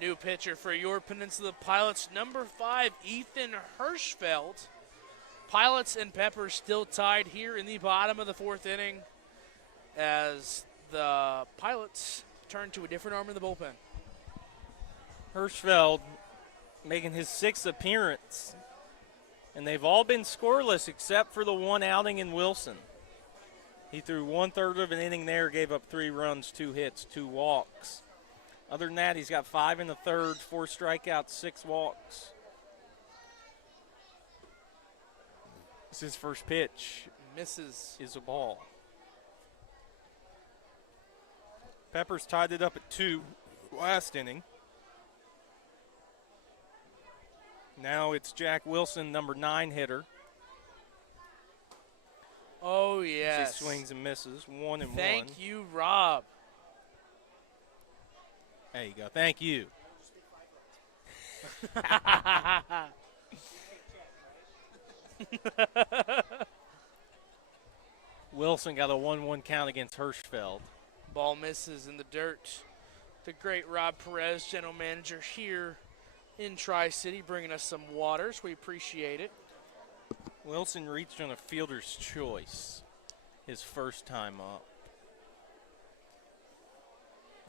New pitcher for your Peninsula Pilots, number 5, Ethan Hirschfeld. Pilots and Peppers still tied here in the bottom of the 4th inning as the Pilots turn to a different arm in the bullpen. Hirschfeld making his 6th appearance, and they've all been scoreless except for the one outing in Wilson. He threw 1/3 of an inning there, gave up 3 runs, 2 hits, 2 walks. Other than that, he's got 5 in the 3rd, 4 strikeouts, 6 walks. It's his first pitch. Misses. Is a ball. Peppers tied it up at 2 last inning. Now it's Jack Wilson, number 9 hitter. Oh, yes. He swings and misses, 1-1. Thank you, Rob. There you go. Thank you. Wilson got a 1-1 count against Hirschfeld. Ball misses in the dirt. The great Rob Perez, general manager here in Tri-City, bringing us some waters. We appreciate it. Wilson reached on a fielder's choice his first time up.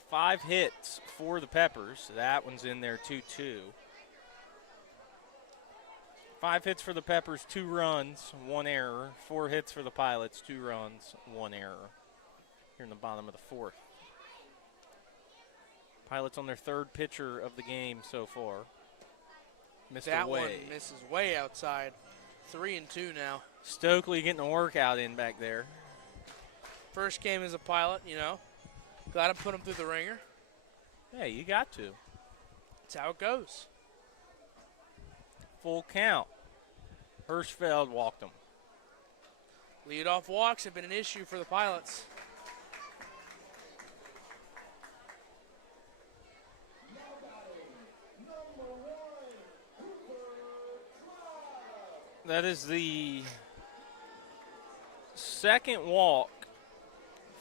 5 hits for the Peppers. That one's in there 2-2. 5 hits for the Peppers, 2 runs, 1 error. 4 hits for the Pilots, 2 runs, 1 error. Here in the bottom of the 4th. Pilots on their 3rd pitcher of the game so far. Missed that away. One misses way outside. 3-2 now. Stokely getting a workout in back there. First game as a Pilot, you know. Got to put him through the ringer. Yeah, you got to. That's how it goes. Full count. Hirschfeld walked him. Leadoff walks have been an issue for the Pilots. That is the 2nd walk,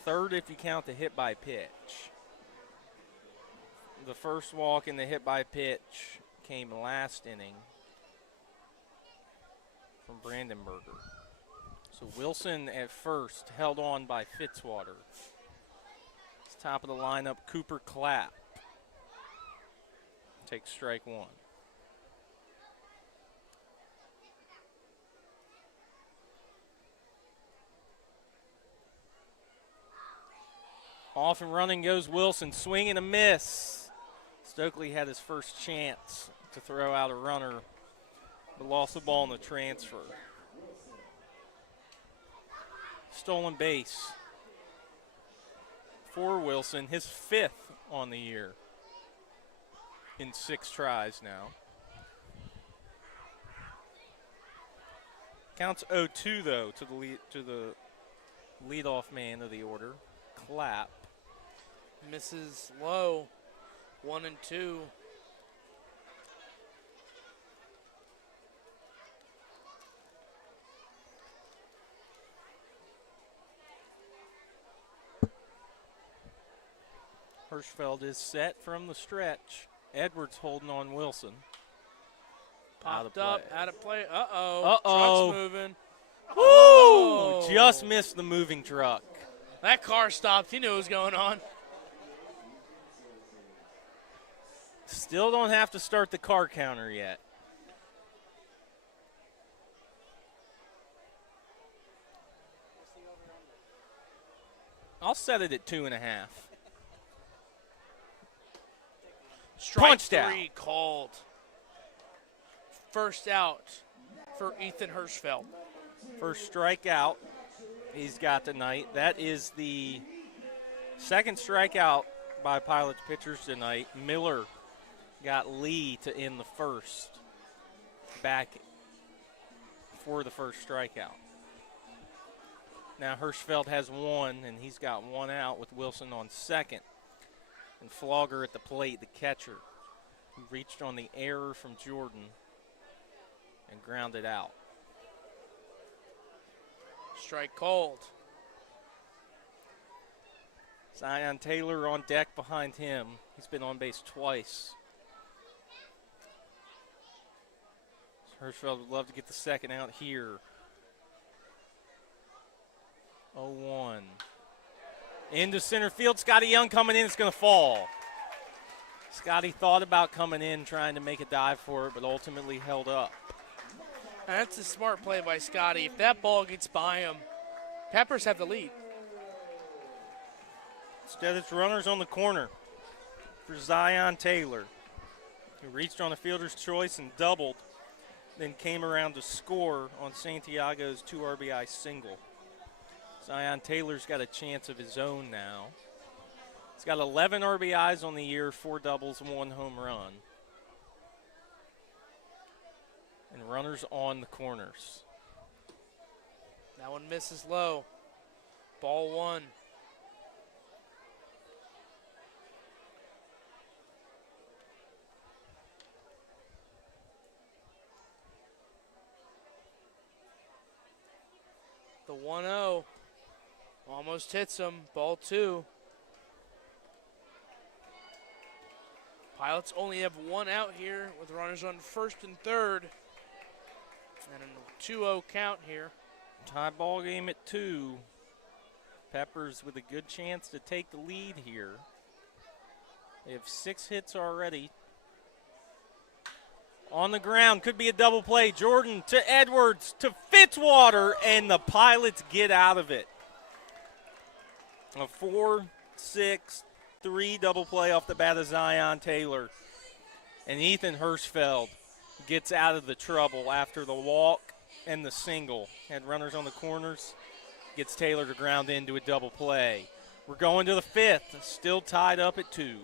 3rd if you count the hit by pitch. The first walk and the hit by pitch came last inning from Brandenburger. So Wilson at first, held on by Fitzwater. It's top of the lineup, Cooper Clapp takes strike 1. Off and running goes Wilson, swing and a miss. Stokely had his first chance to throw out a runner, but lost the ball in the transfer. Stolen base for Wilson, his 5th on the year in 6 tries now. Counts 0-2 though to the leadoff man of the order, Clapp. Misses low. 1-2. Hirschfeld is set from the stretch. Edwards holding on Wilson. Popped up, out of play. Uh-oh. Uh-oh. Truck's moving. Woo! Oh. Just missed the moving truck. That car stopped. He knew what was going on. Still don't have to start the car counter yet. I'll set it at 2.5. Strike Punched 3 out. called. First out for Ethan Hirschfeld. First strikeout he's got tonight. That is the 2nd strikeout by Pilots pitchers tonight. Miller got Lee to end the 1st, back for the first strikeout. Now Hirschfeld has 1, and he's got 1 out with Wilson on 2nd. And Flogger at the plate, the catcher, who reached on the error from Jordan and grounded out. Strike called. Zion Taylor on deck behind him. He's been on base twice Hirschfeld would love to get the second out here. 0-1. Into center field. Scotty Young coming in. It's going to fall. Scotty thought about coming in, trying to make a dive for it, but ultimately held up. That's a smart play by Scotty. If that ball gets by him, Peppers have the lead. Instead, it's runners on the corner for Zion Taylor, who reached on a fielder's choice and doubled, then came around to score on Santiago's 2 RBI single. Zion Taylor's got a chance of his own now. He's got 11 RBIs on the year, 4 doubles, 1 home run. And runners on the corners. That one misses low. Ball 1. The 1-0 almost hits him. Ball 2. Pilots only have 1 out here with runners on first and third. And a 2-0 count here. Tie ball game at 2. Peppers with a good chance to take the lead here. They have 6 hits already. On the ground, could be a double play. Jordan to Edwards to Fitzwater, and the Pilots get out of it. A 4-6-3 double play off the bat of Zion Taylor. And Ethan Hirschfeld gets out of the trouble after the walk and the single. Had runners on the corners. Gets Taylor to ground into a double play. We're going to the 5th, still tied up at 2.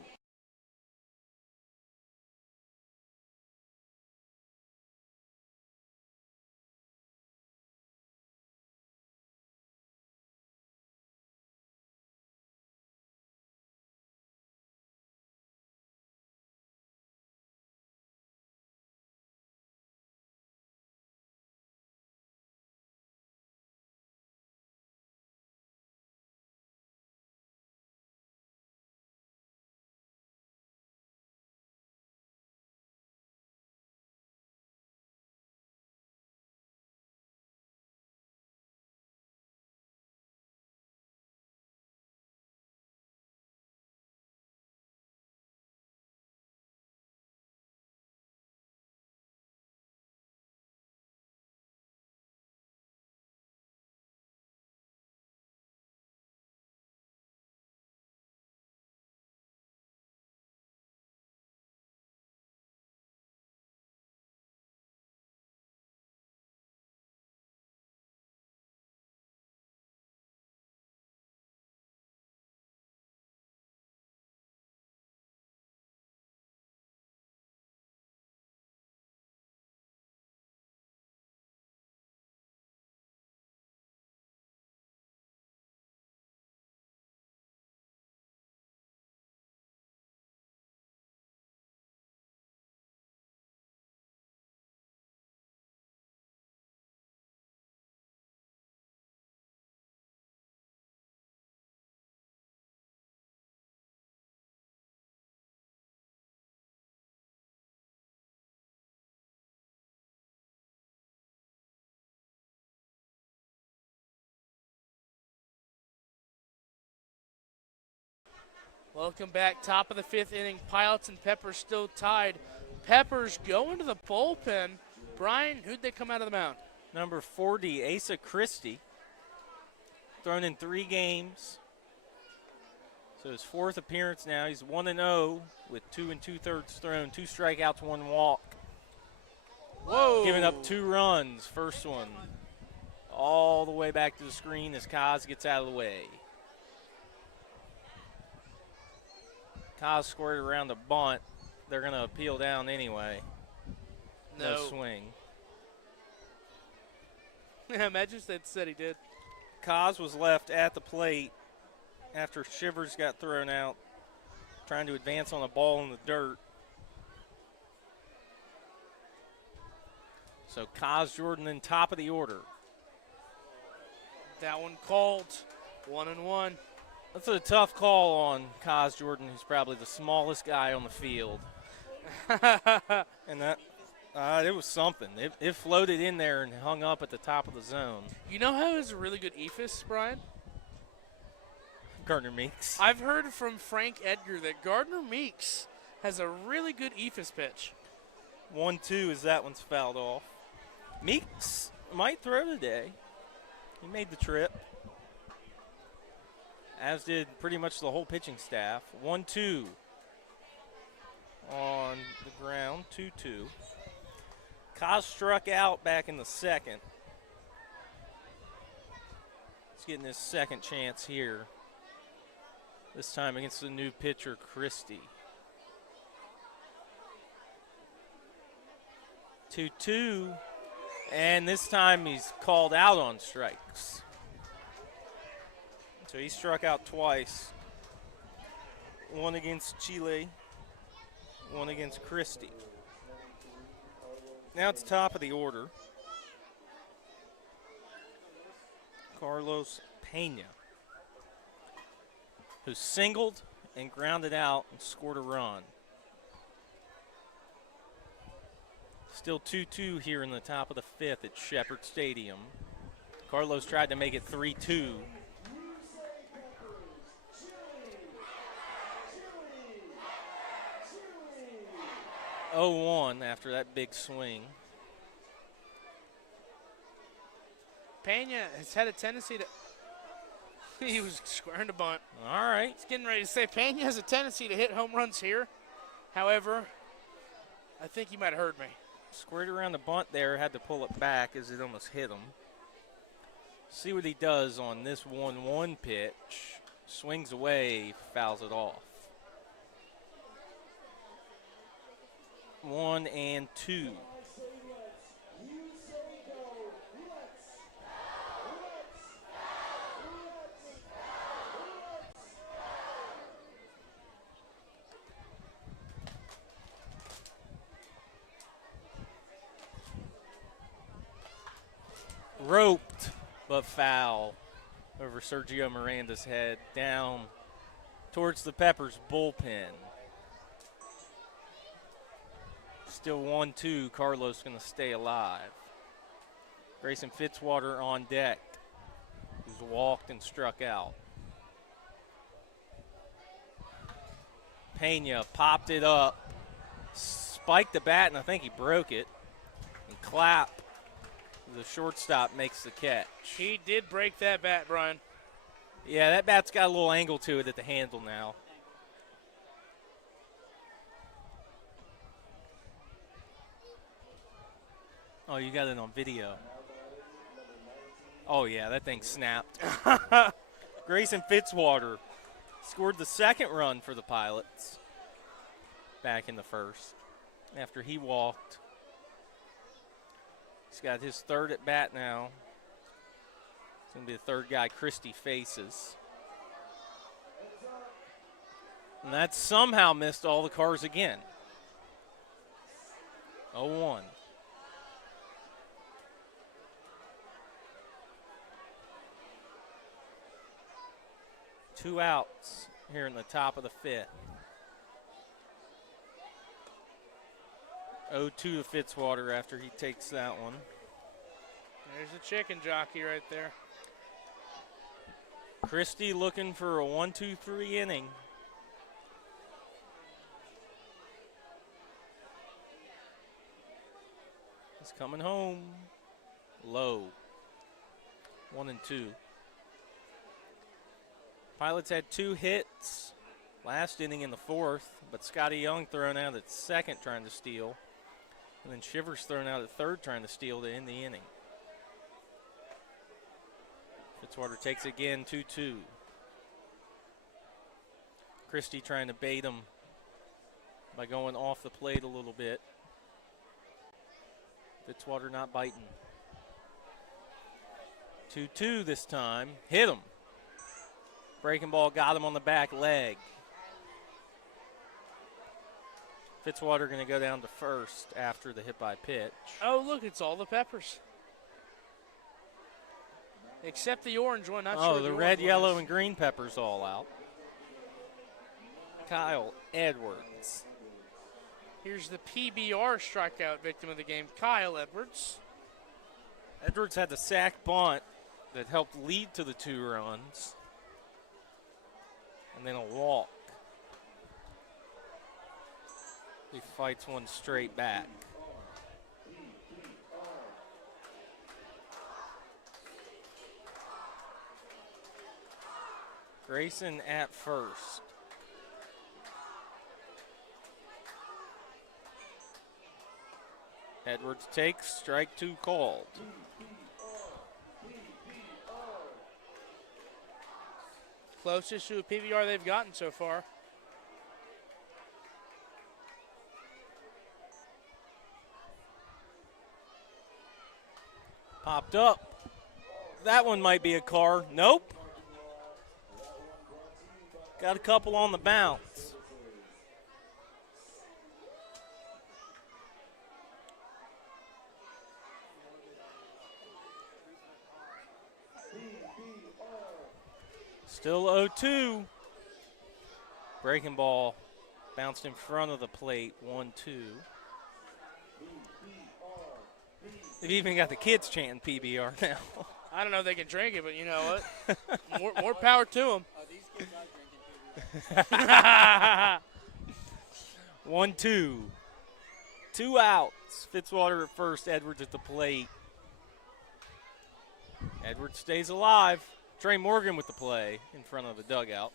Welcome back. Top of the 5th inning. Pilots and Peppers still tied. Peppers going to the bullpen. Brian, who'd they come out of the mound? Number 40, Asa Christie. Thrown in 3 games. So his 4th appearance now. He's 1-0 with 2 2/3 thrown, 2 strikeouts, 1 walk. Whoa. Giving up 2 runs. First one all the way back to the screen as Kaz gets out of the way. Kaz squared around the bunt. They're going to appeal down anyway. No swing. Imagine if they said he did. Kaz was left at the plate after Shivers got thrown out, trying to advance on a ball in the dirt. So Kaz Jordan in top of the order. That one called. 1-1. That's a tough call on Kaz Jordan, who's probably the smallest guy on the field. And It was something. It floated in there and hung up at the top of the zone. You know who has a really good ephus, Brian? Gardner Meeks. I've heard from Frank Edgar that Gardner Meeks has a really good ephus pitch. 1-2 as that one's fouled off. Meeks might throw today. He made the trip, as did pretty much the whole pitching staff. 1-2 on the ground, 2-2. Kaz struck out back in the second. He's getting his second chance here, this time against the new pitcher, Christie. 2-2, and this time he's called out on strikes. So he struck out twice. One against Chile, one against Christie. Now it's top of the order. Carlos Pena, who singled and grounded out and scored a run. Still 2-2 here in the top of the fifth at Shepherd Stadium. Carlos tried to make it 3-2. (0-1) after that big swing. Pena has had a tendency to. He was squaring to bunt. All right. He's getting ready to say Pena has a tendency to hit home runs here. However, I think he might have heard me. Squared around the bunt there, had to pull it back as it almost hit him. See what he does on this 1-1 pitch. Swings away, fouls it off. 1-2. Roped, but foul over Sergio Miranda's head, down towards the Peppers bullpen. Still 1-2, Carlos going to stay alive. Grayson Fitzwater on deck, who's walked and struck out. Pena popped it up, spiked the bat, and I think he broke it. And Clapp, the shortstop, makes the catch. He did break that bat, Brian. Yeah, that bat's got a little angle to it at the handle now. Oh, you got it on video. Oh, yeah, that thing snapped. Grayson Fitzwater scored the second run for the Pilots back in the first after he walked. He's got his third at bat now. It's going to be the third guy Christie faces. And that somehow missed all the cars again. 0-1. Two outs here in the top of the fifth. 0-2 to Fitzwater after he takes that one. There's a chicken jockey right there. Christie looking for a 1-2-3 inning. He's coming home. Low. 1-2. Pilots had 2 hits last inning in the fourth, but Scotty Young thrown out at second trying to steal. And then Shivers thrown out at third trying to steal to end the inning. Fitzwater takes it again, 2-2. Christie trying to bait him by going off the plate a little bit. Fitzwater not biting. 2-2 this time. Hit him. Breaking ball got him on the back leg. Fitzwater going to go down to first after the hit by pitch. Oh, look, it's all the Peppers. Except the orange one. Not sure the orange red, one yellow, is. and green Peppers all out. Kyle Edwards Here's the PBR strikeout victim of the game, Kyle Edwards. Edwards had the sack bunt that helped lead to the 2 runs. And then a walk. He fights one straight back. Grayson at first. Edwards takes, strike 2 called. Closest to a PBR they've gotten so far. Popped up. That one might be a car. Nope. Got a couple on the bounce. Still 0-2. Breaking ball bounced in front of the plate, 1-2. They've even got the kids chanting PBR now. I don't know if they can drink it, but you know what? more power to them. These kids are drinking too. 1-2. 2 outs. Fitzwater at first, Edwards at the plate. Edwards stays alive. Trey Morgan with the play in front of the dugout.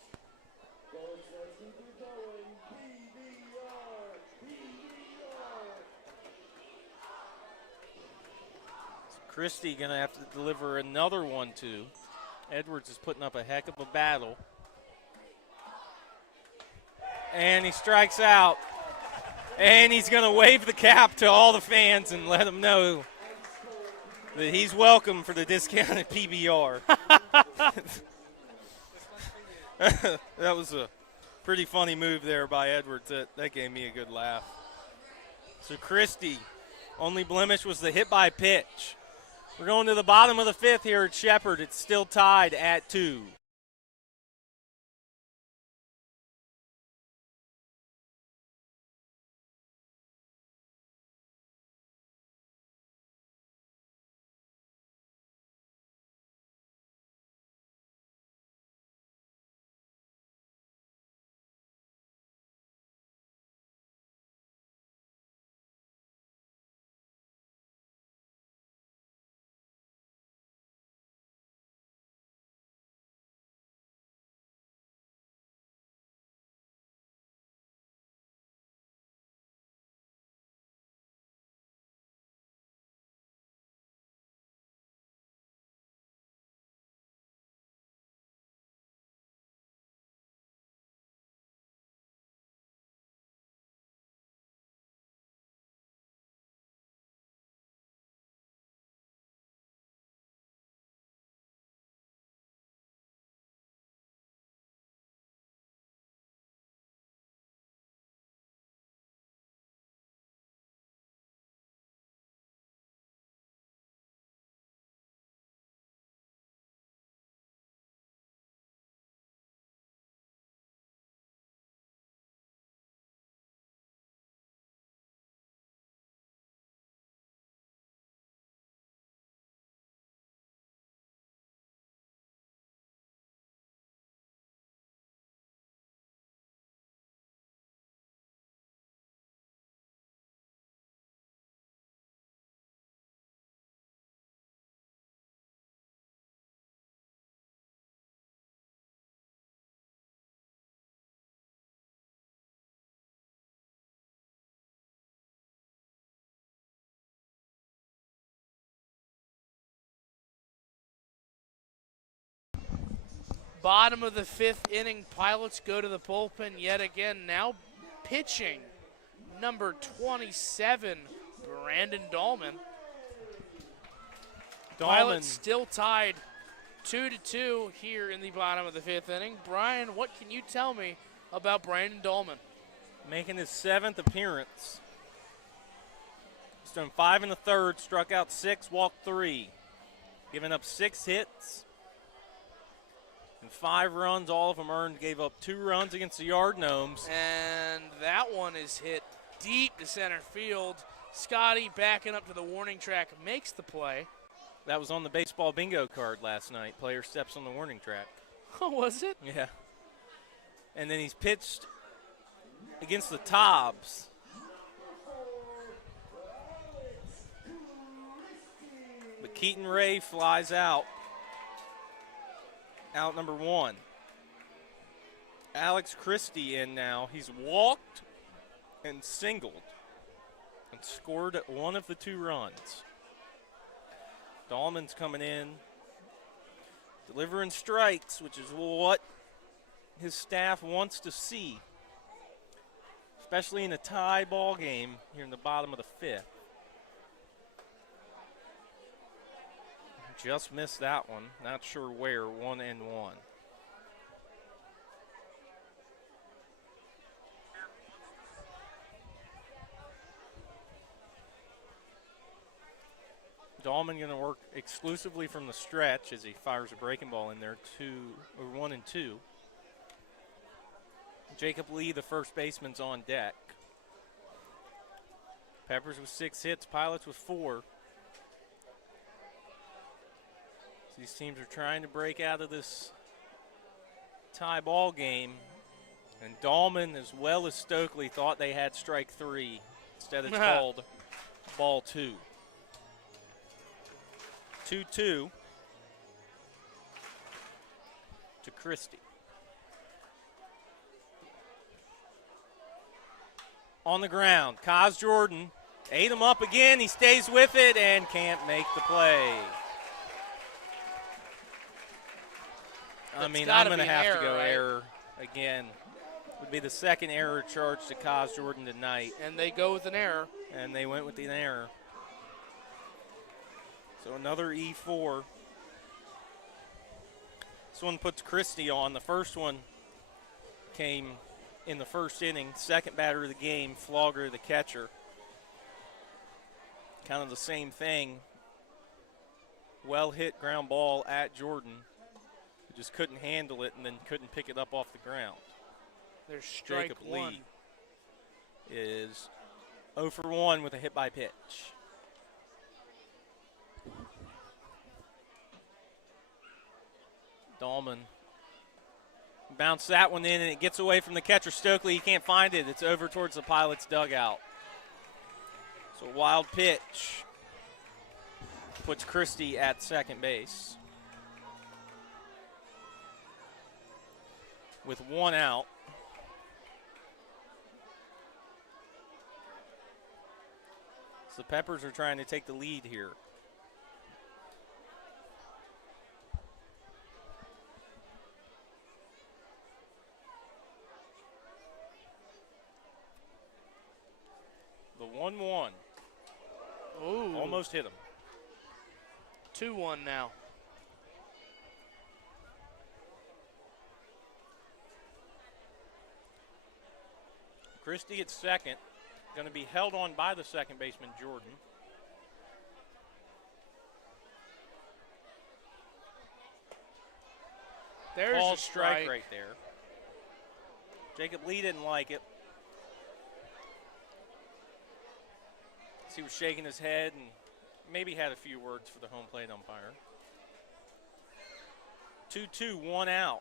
Christie going to have to deliver another 1-2. Edwards is putting up a heck of a battle. And he strikes out. And he's going to wave the cap to all the fans and let them know that he's welcome for the discounted PBR. That was a pretty funny move there by Edwards. That gave me a good laugh. So Christie, only blemish was the hit by pitch. We're going to the bottom of the 5th here at Shepherd. It's still tied at 2. Bottom of the 5th inning, Pilots go to the bullpen yet again. Now pitching, number 27, Brandon Dahlman. Pilots still tied 2-2 here in the bottom of the 5th inning. Brian, what can you tell me about Brandon Dahlman? Making his 7th appearance. He's done 5 1/3, struck out 6, walked 3. Giving up 6 hits and 5 runs, all of them earned. Gave up 2 runs against the Yard Gnomes. And that one is hit deep to center field. Scotty backing up to the warning track makes the play. That was on the baseball bingo card last night. Player steps on the warning track. Oh, was it? Yeah. And then he's pitched against the Tobbs. But Keaton Ray flies out. Out number 1. Alex Christie in now. He's walked and singled and scored one of the 2 runs. Dahlman's coming in, delivering strikes, which is what his staff wants to see, especially in a tie ball game here in the bottom of the 5th. Just missed that one. Not sure where. 1-1. Dahlman going to work exclusively from the stretch as he fires a breaking ball in there. 1-2. Jacob Lee, the first baseman's on deck. Peppers with 6 hits, Pilots with 4. These teams are trying to break out of this tie ball game. And Dahlman, as well as Stokely, thought they had strike 3. Instead, it's called ball 2. 2-2 to Christie. On the ground, Kaz Jordan ate him up again. He stays with it and can't make the play. I'm going to have to go error again. Would be the second error charged to Kaz Jordan tonight. And they go with an error. And they went with an error. So another E4. This one puts Christie on. The first one came in the first inning. Second batter of the game, Flogger, the catcher. Kind of the same thing. Well hit ground ball at Jordan. He just couldn't handle it and then couldn't pick it up off the ground. There's strike Jacob 1. Lee is 0 for 1 with a hit by pitch. Dahlman bounced that one in, and it gets away from the catcher, Stokely. He can't find it. It's over towards the Pilots' dugout. So a wild pitch puts Christie at second base. With 1 out. So the Peppers are trying to take the lead here. The 1-1. Ooh. Almost hit him. 2-1 now. Christie at second. Going to be held on by the second baseman, Jordan. There's Ball a strike right there. Jacob Lee didn't like it. He was shaking his head and maybe had a few words for the home plate umpire. 2-2, 1 out.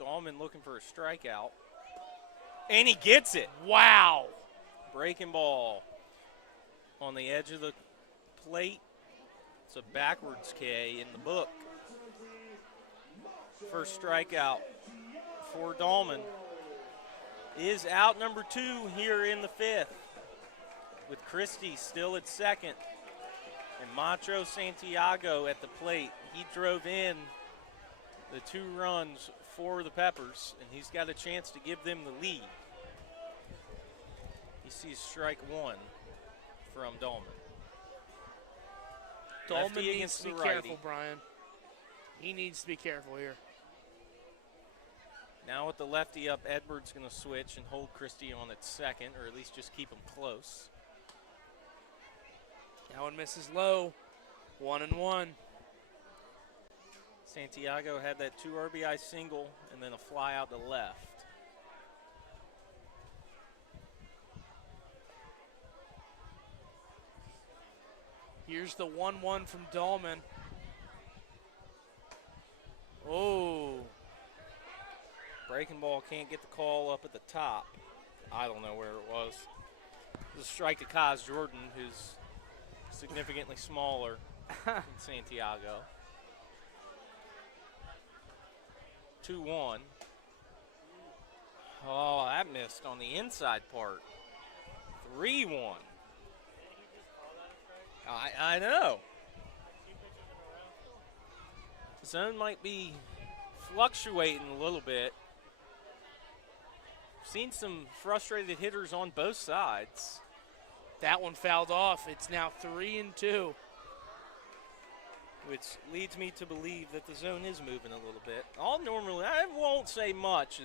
Dahlman looking for a strikeout. And he gets it. Wow. Breaking ball on the edge of the plate. It's a backwards K in the book. First strikeout for Dahlman is out number 2 here in the 5th. With Christie still at second and Macho Santiago at the plate. He drove in the 2 runs for the Peppers, and he's got a chance to give them the lead. He sees strike 1 from Dahlman. Dahlman needs against to be the righty. careful, Brian. He needs to be careful here. Now with the lefty up, Edwards going to switch and hold Christie on at second, or at least just keep him close. That one misses low. 1-1. Santiago had that 2 RBI single and then a fly out to left. Here's the 1-1 from Dahlman. Oh, Breaking ball can't get the call up at the top. I don't know where it was. It was a strike to Kaz Jordan, who's significantly smaller than Santiago. 2-1. Oh, that missed on the inside part. 3-1. I know. Zone might be fluctuating a little bit. Seen some frustrated hitters on both sides. that one fouled off. It's now 3-2. Which leads me to believe that the zone is moving a little bit. I won't say much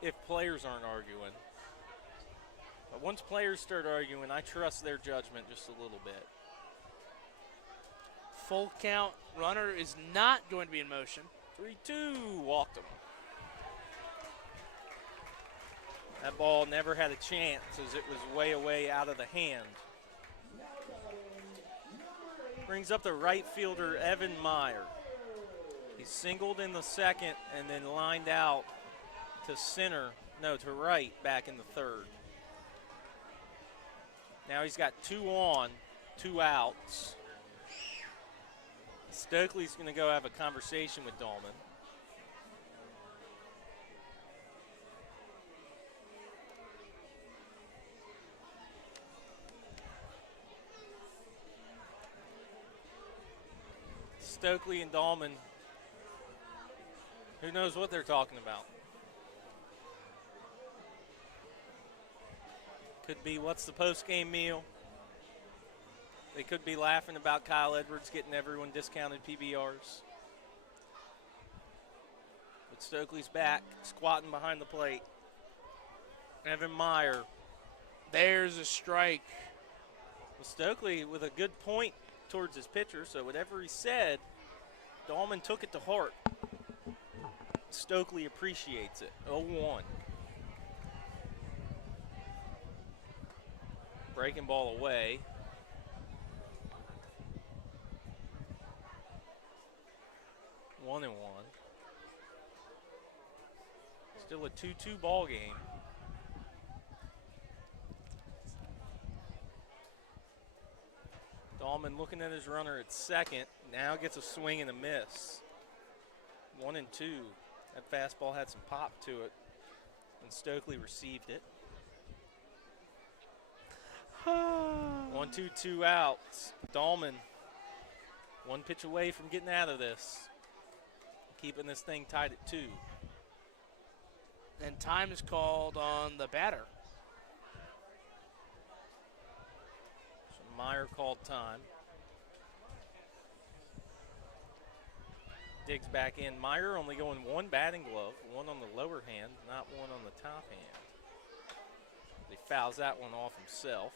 if players aren't arguing. But once players start arguing, I trust their judgment just a little bit. Full count. Runner is not going to be in motion. 3-2, walked him. That ball never had a chance as it was way away out of the hand. Brings up the right fielder, Evan Meyer. He singled in the second and then lined out to right back in the third. Now he's got 2 on, 2 outs. Stokely's going to go have a conversation with Dahlman. Stokely and Dahlman, who knows what they're talking about? Could be what's the post-game meal. They could be laughing about Kyle Edwards getting everyone discounted PBRs. But Stokely's back, squatting behind the plate. Evan Meyer. There's a strike. Well, Stokely with a good point towards his pitcher, so whatever he said, Dahlman took it to heart. Stokely appreciates it. 0-1. Breaking ball away. One and one. Still a 2-2 ball game. Dahlman looking at his runner at second. Now gets a swing and a miss. 1-2. That fastball had some pop to it, and Stokely received it. 1-2, 2 outs. Dahlman, one pitch away from getting out of this. Keeping this thing tied at 2. And time is called on the batter. So Meyer called time. Digs back in. Meyer only going 1 batting glove, 1 on the lower hand, not 1 on the top hand. He fouls that one off himself.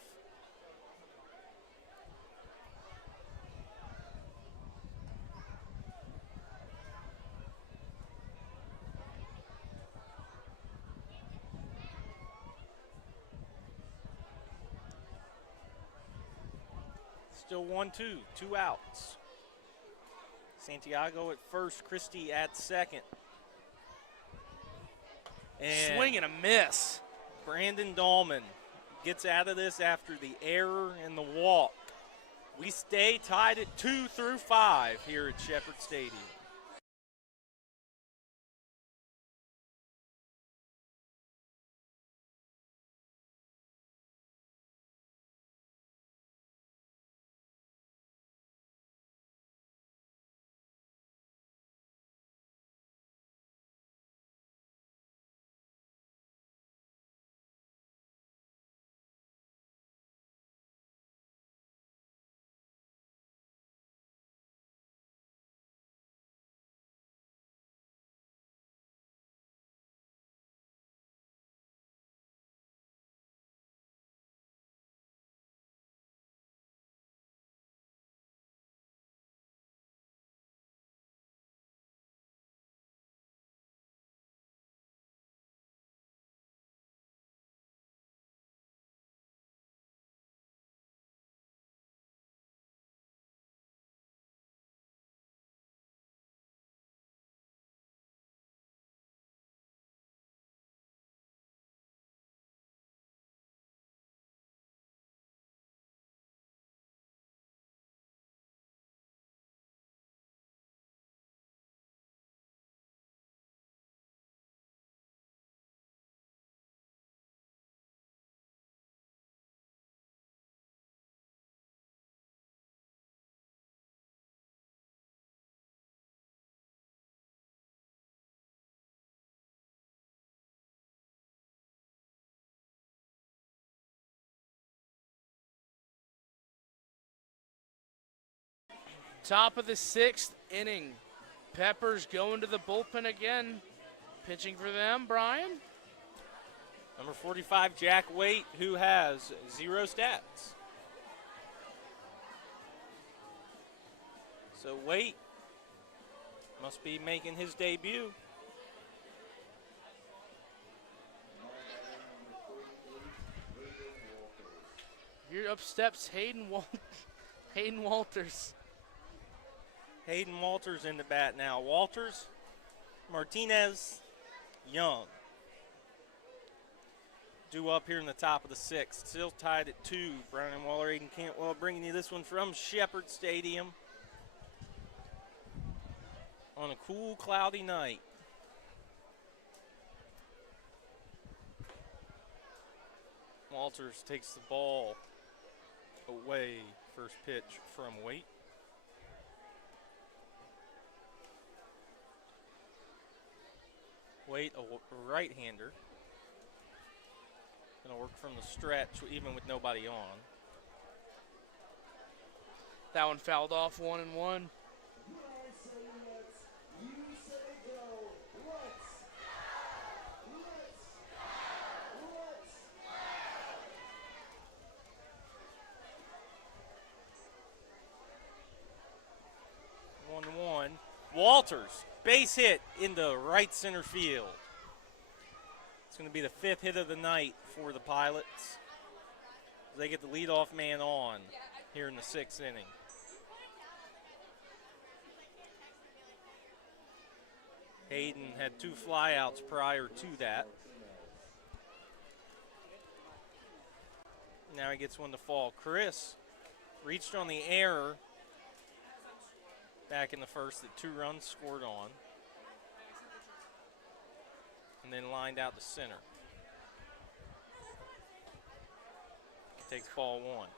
Still 1-2, 2 outs. Santiago at first, Christie at second. And Swing and a miss. Brandon Dahlman gets out of this after the error and the walk. We stay tied at 2 through 5 here at Shepherd Stadium. Top of the 6th inning. Peppers going to the bullpen again. Pitching for them, Brian. Number 45, Jack Waite, who has 0 stats. So Waite must be making his debut. Here up steps Hayden Walters. Hayden Walters in the bat now. Walters, Martinez, Young. Due up here in the top of the 6th. Still tied at 2. Brian Waller, Aiden Cantwell bringing you this one from Shepherd Stadium on a cool, cloudy night. Walters takes the ball away. First pitch from Waite. Waite, a right-hander. Going to work from the stretch even with nobody on. That one fouled off 1-1. Walters, base hit into right center field. It's going to be the 5th hit of the night for the Pilots. They get the leadoff man on here in the 6th inning. Hayden had 2 flyouts prior to that. Now he gets one to fall. Chris reached on the error back in the 1st that 2 runs scored on. And then lined out to center. Takes ball 1.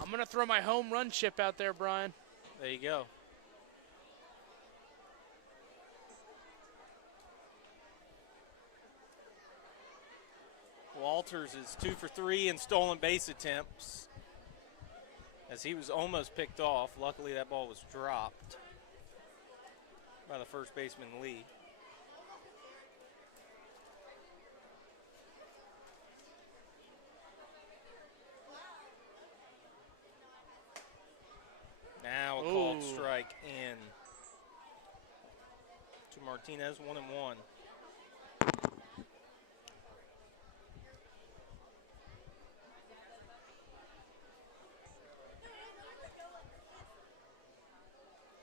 I'm going to throw my home run chip out there, Brian. There you go. Walters is 2 for 3 in stolen base attempts, as he was almost picked off. Luckily, that ball was dropped by the first baseman, Lee. Now a called strike in to Martinez, 1-1.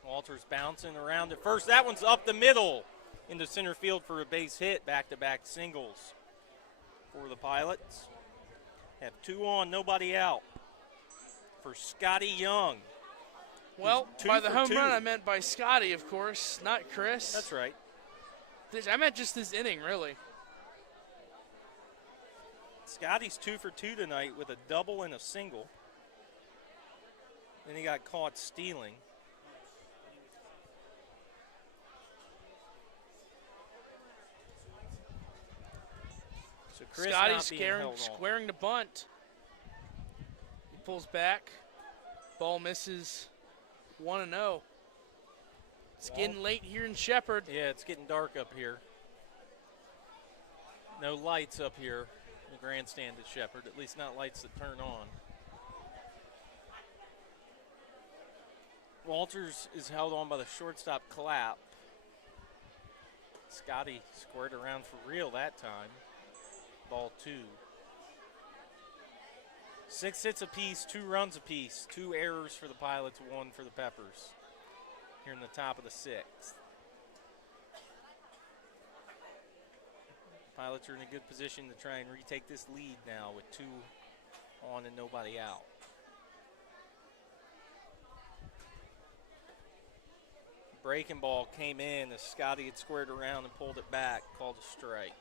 Walters bouncing around at first. That one's up the middle into center field for a base hit. Back-to-back singles for the Pilots. Have 2 on, nobody out for Scotty Young. Well, by the home run, I meant by Scotty, of course, not Chris. That's right. I meant just this inning, really. Scotty's 2 for 2 tonight with a double and a single. Then he got caught stealing. So Chris Scotty not being held on. squaring the bunt. He pulls back. Ball misses. 1-0. It's getting late here in Shepherd. Yeah, it's getting dark up here. No lights up here in the grandstand at Shepherd, at least not lights that turn on. Walters is held on by the shortstop Clapp. Scotty squared around for real that time. Ball 2. 6 hits apiece, 2 runs apiece, 2 errors for the Pilots, 1 for the Peppers here in the top of the 6th. Pilots are in a good position to try and retake this lead now with 2 on and nobody out. Breaking ball came in as Scotty had squared around and pulled it back, called a strike.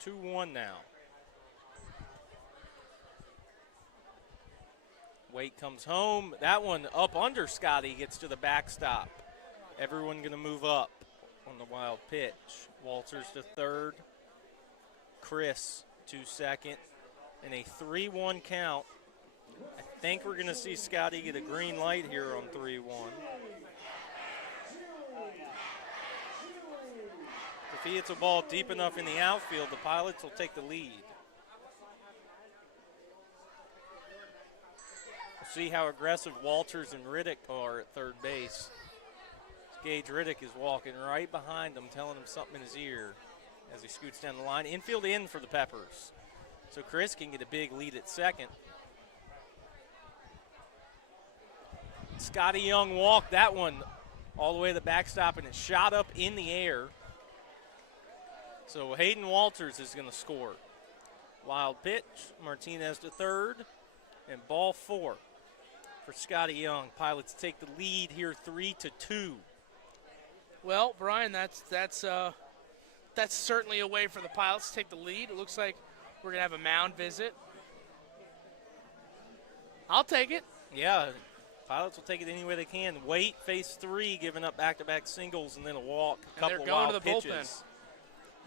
Two-one now. Waite comes home. That one up under Scotty, gets to the backstop. Everyone going to move up on the wild pitch. Walters to third. Chris to second. And a 3-1 count. I think we're going to see Scotty get a green light here on 3-1. If he hits a ball deep enough in the outfield, the Pilots will take the lead. We'll see how aggressive Walters and Riddick are at third base. Gage Riddick is walking right behind him, telling him something in his ear as he scoots down the line. Infield in for the Peppers. So Chris can get a big lead at second. Scotty Young walked that one all the way to the backstop, and it shot up in the air. So Hayden Walters is going to score. Wild pitch, Martinez to third, and ball 4 for Scotty Young. Pilots take the lead here 3-2. Well, Brian, that's certainly a way for the Pilots to take the lead. It looks like we're going to have a mound visit. I'll take it. Yeah, Pilots will take it any way they can. Waite, phase 3, giving up back-to-back singles and then a walk, a couple they're going wild to the pitches. bullpen.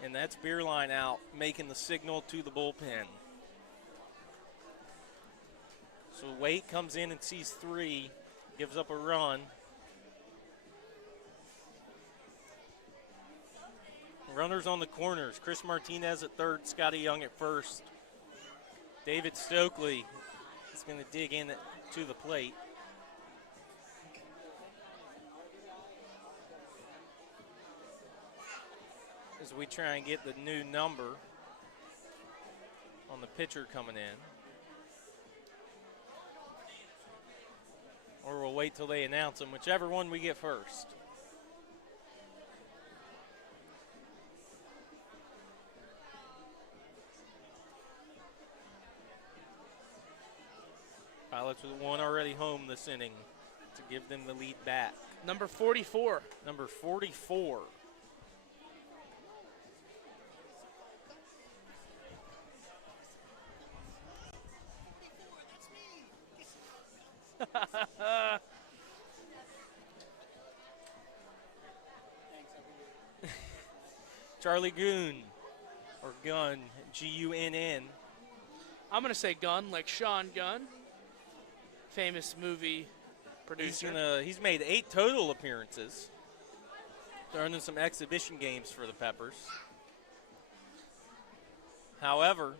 And that's Beerline out, making the signal to the bullpen. So Waite comes in and sees 3, gives up a run. Runners on the corners. Chris Martinez at third, Scotty Young at first. David Stokely is going to dig in to the plate. As we try and get the new number on the pitcher coming in. Or we'll wait till they announce them, whichever one we get first. Pilots with one already home this inning to give them the lead back. Number 44. Number 44. Charlie Goon, or Gunn, G-U-N-N. I'm going to say Gunn, like Sean Gunn, famous movie producer. He's made 8 total appearances. Throwing in some exhibition games for the Peppers. However,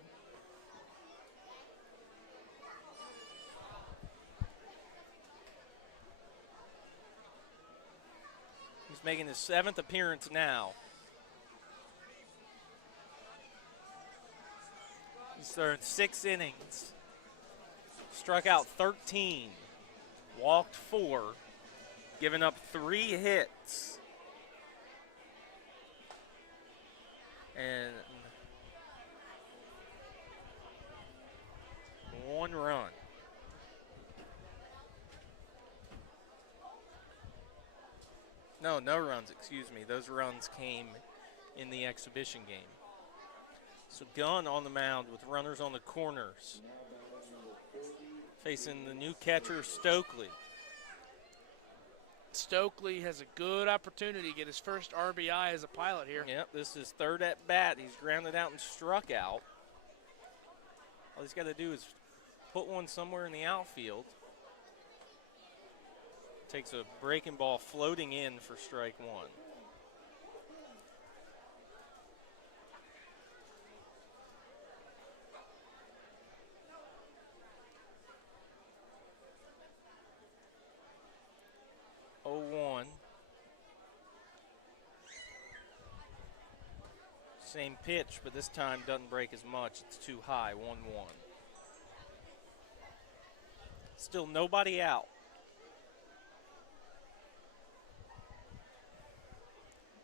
he's making his 7th appearance now. He's thrown 6 innings, struck out 13, walked 4, given up 3 hits, and 1 run. No runs, excuse me. Those runs came in the exhibition game. So Gunn on the mound with runners on the corners. Facing the new catcher, Stokely. Stokely has a good opportunity to get his first RBI as a Pilot here. Yep, this is 3rd at bat. He's grounded out and struck out. All he's got to do is put one somewhere in the outfield. Takes a breaking ball floating in for strike 1. Same pitch, but this time doesn't break as much. It's too high, 1-1. Still nobody out.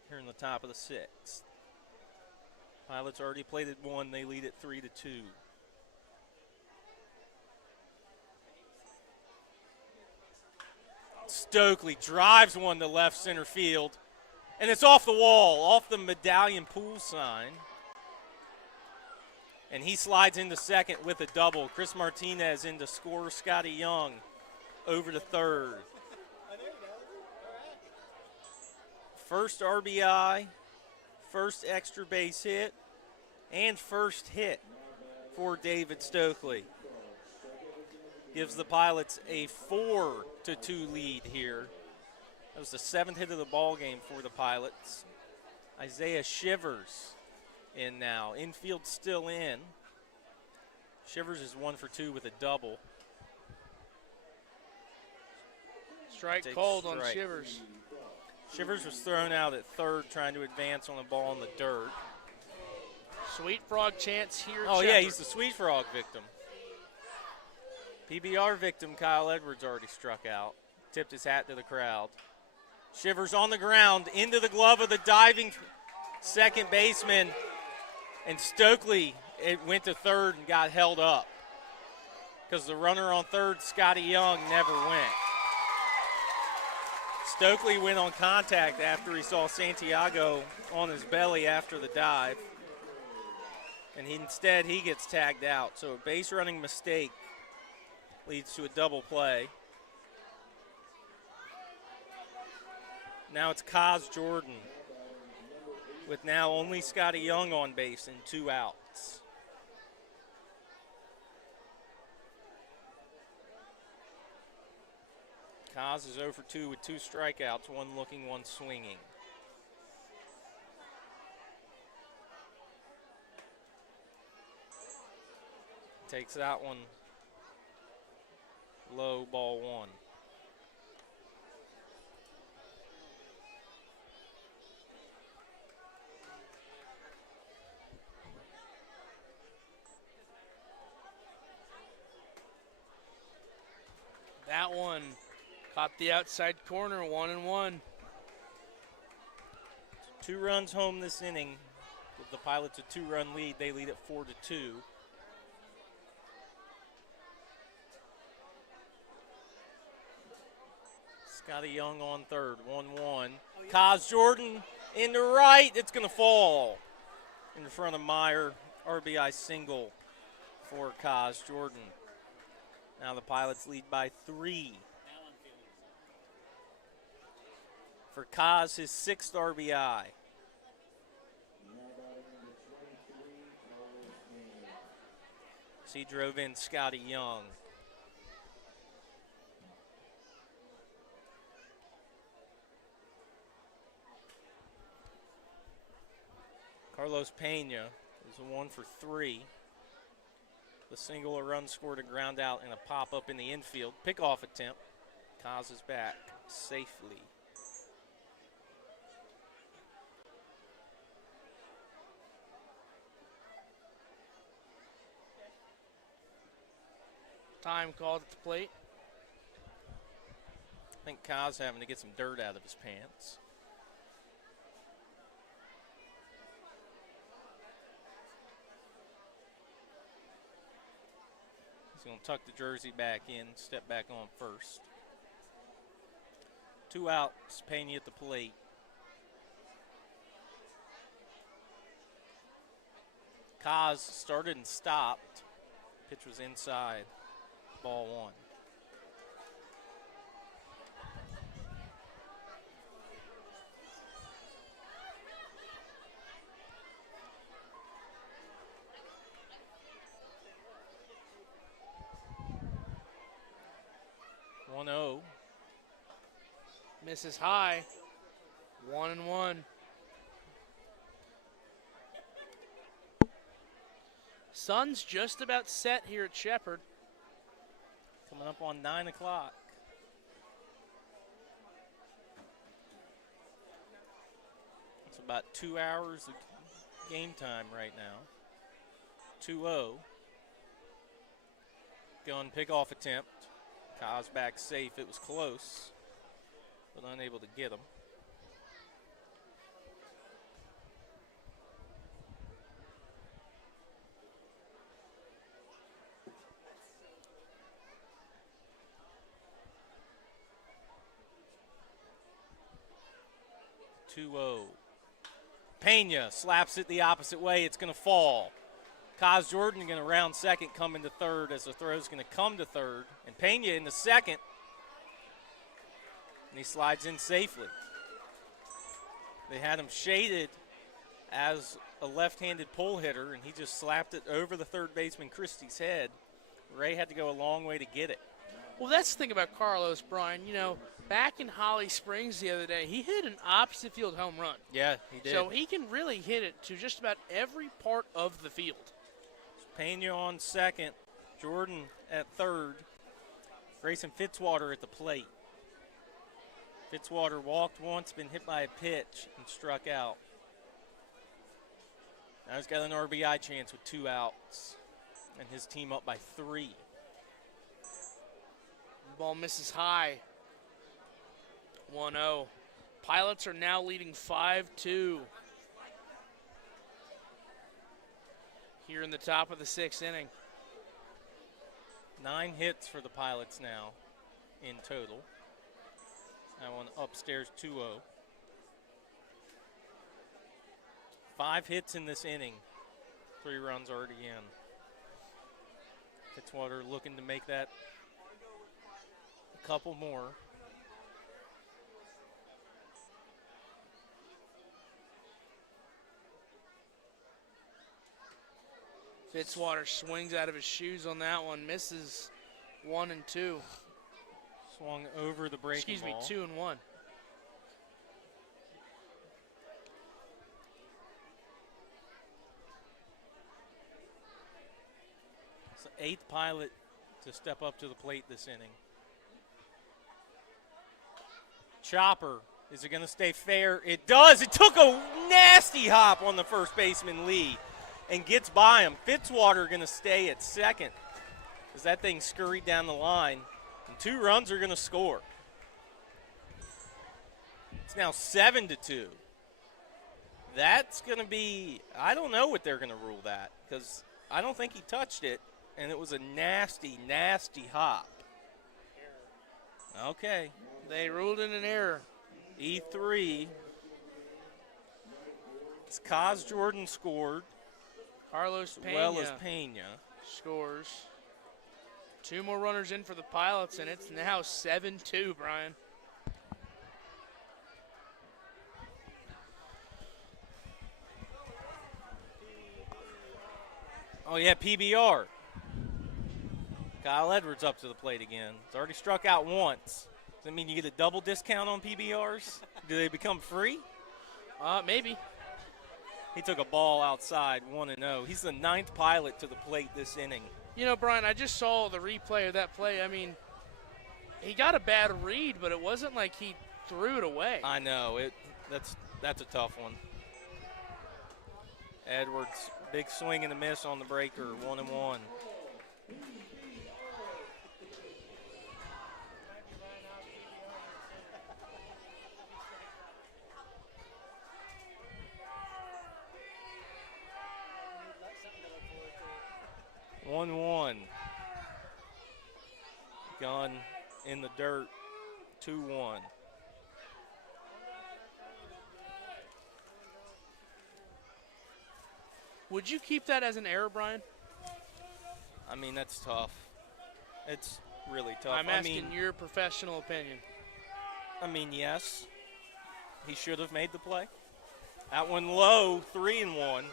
Here in the top of the 6th. Pilots already played at 1. They lead at 3-2. Stokely drives one to left center field. And it's off the wall, off the medallion pool sign. And he slides into second with a double. Chris Martinez into score. Scotty Young over to third. First RBI, first extra base hit, and first hit for David Stokely. Gives the Pilots a 4-2 lead here. That was the 7th hit of the ball game for the Pilots. Isaiah Shivers in now. Infield still in. Shivers is 1 for 2 with a double. Strike Takes called on strike. Shivers. Shivers was thrown out at third trying to advance on a ball in the dirt. Sweet Frog chance here. Oh, yeah, Shepherd. he's the Sweet Frog victim. PBR victim Kyle Edwards already struck out. Tipped his hat to the crowd. Shivers on the ground, into the glove of the diving second baseman. And Stokely, it went to third and got held up. Because the runner on third, Scotty Young, never went. Stokely went on contact after he saw Santiago on his belly after the dive. And instead, he gets tagged out. So a base running mistake leads to a double play. Now it's Kaz Jordan with now only Scotty Young on base and 2 outs. Kaz is 0 for 2 with 2 strikeouts, 1 looking, 1 swinging. Takes that one low, ball 1. That one caught the outside corner, 1-1. 2 runs home this inning. With the Pilots a 2-run lead, they lead at 4-2. Scotty Young on third, 1-1. Kaz Jordan in the right, it's going to fall in front of Meyer. RBI single for Kaz Jordan. Now the Pilots lead by 3. For Kaz, his 6th RBI. So he drove in Scotty Young. Carlos Pena is 1 for 3. The single, a run scored, a ground out, and a pop-up in the infield. Pickoff attempt. Kaz is back safely. Time called at the plate. I think Kaz having to get some dirt out of his pants. He's going to tuck the jersey back in, step back on first. 2 outs, Pena at the plate. Kaz started and stopped. Pitch was inside. Ball 1. Misses high. 1-1. Sun's just about set here at Shepherd. Coming up on 9 o'clock. It's about 2 hours of game time right now. 2-0. Gun pickoff attempt. Kaz back safe. It was close, but unable to get him. Pena slaps it the opposite way. It's going to fall. Kaz Jordan going to round second, come into third as the throw is going to come to third. And Pena in the second. And he slides in safely. They had him shaded as a left-handed pull hitter, and he just slapped it over the third baseman Christie's head. Ray had to go a long way to get it. Well, that's the thing about Carlos, Brian. You know, back in Holly Springs the other day, he hit an opposite field home run. Yeah, he did. So he can really hit it to just about every part of the field. Pena on second, Jordan at third, Grayson Fitzwater at the plate. Fitzwater walked once, been hit by a pitch, and struck out. Now he's got an RBI chance with 2 outs, and his team up by 3. Ball misses high. 1-0. Pilots are now leading 5-2. Here in the top of the 6th inning. 9 hits for the Pilots now in total. That one upstairs 2-0. 5 hits in this inning. 3 runs already in. Fitzwater looking to make that a couple more. Fitzwater swings out of his shoes on that one, misses 1 and 2. Swung over the breaking ball. 2 and 1. It's the 8th Pilot to step up to the plate this inning. Chopper, is it going to stay fair? It does. It took a nasty hop on the first baseman Lee and gets by him. Fitzwater going to stay at second as that thing scurried down the line. And 2 runs are going to score. It's now 7-2. That's going to be, I don't know what they're going to rule that, because I don't think he touched it, and it was a nasty, nasty hop. Okay. They ruled in an error. E3. It's Kaz Jordan scored. Carlos Pena As well as Pena. scores. 2 more runners in for the Pilots, and it's now 7-2, Brian. Oh, yeah, PBR. Kyle Edwards up to the plate again. He's already struck out once. Does that mean you get a double discount on PBRs? Do they become free? Maybe. He took a ball outside, 1-0. He's the 9th Pilot to the plate this inning. You know, Brian, I just saw the replay of that play. I mean, he got a bad read, but it wasn't like he threw it away. I know. That's a tough one. Edwards, big swing and a miss on the breaker, 1-1. Gun in the dirt, 2-1. Would you keep that as an error, Brian? I mean, that's tough. It's really tough. I'm asking your professional opinion. I mean, yes. He should have made the play. That one low, 3-1.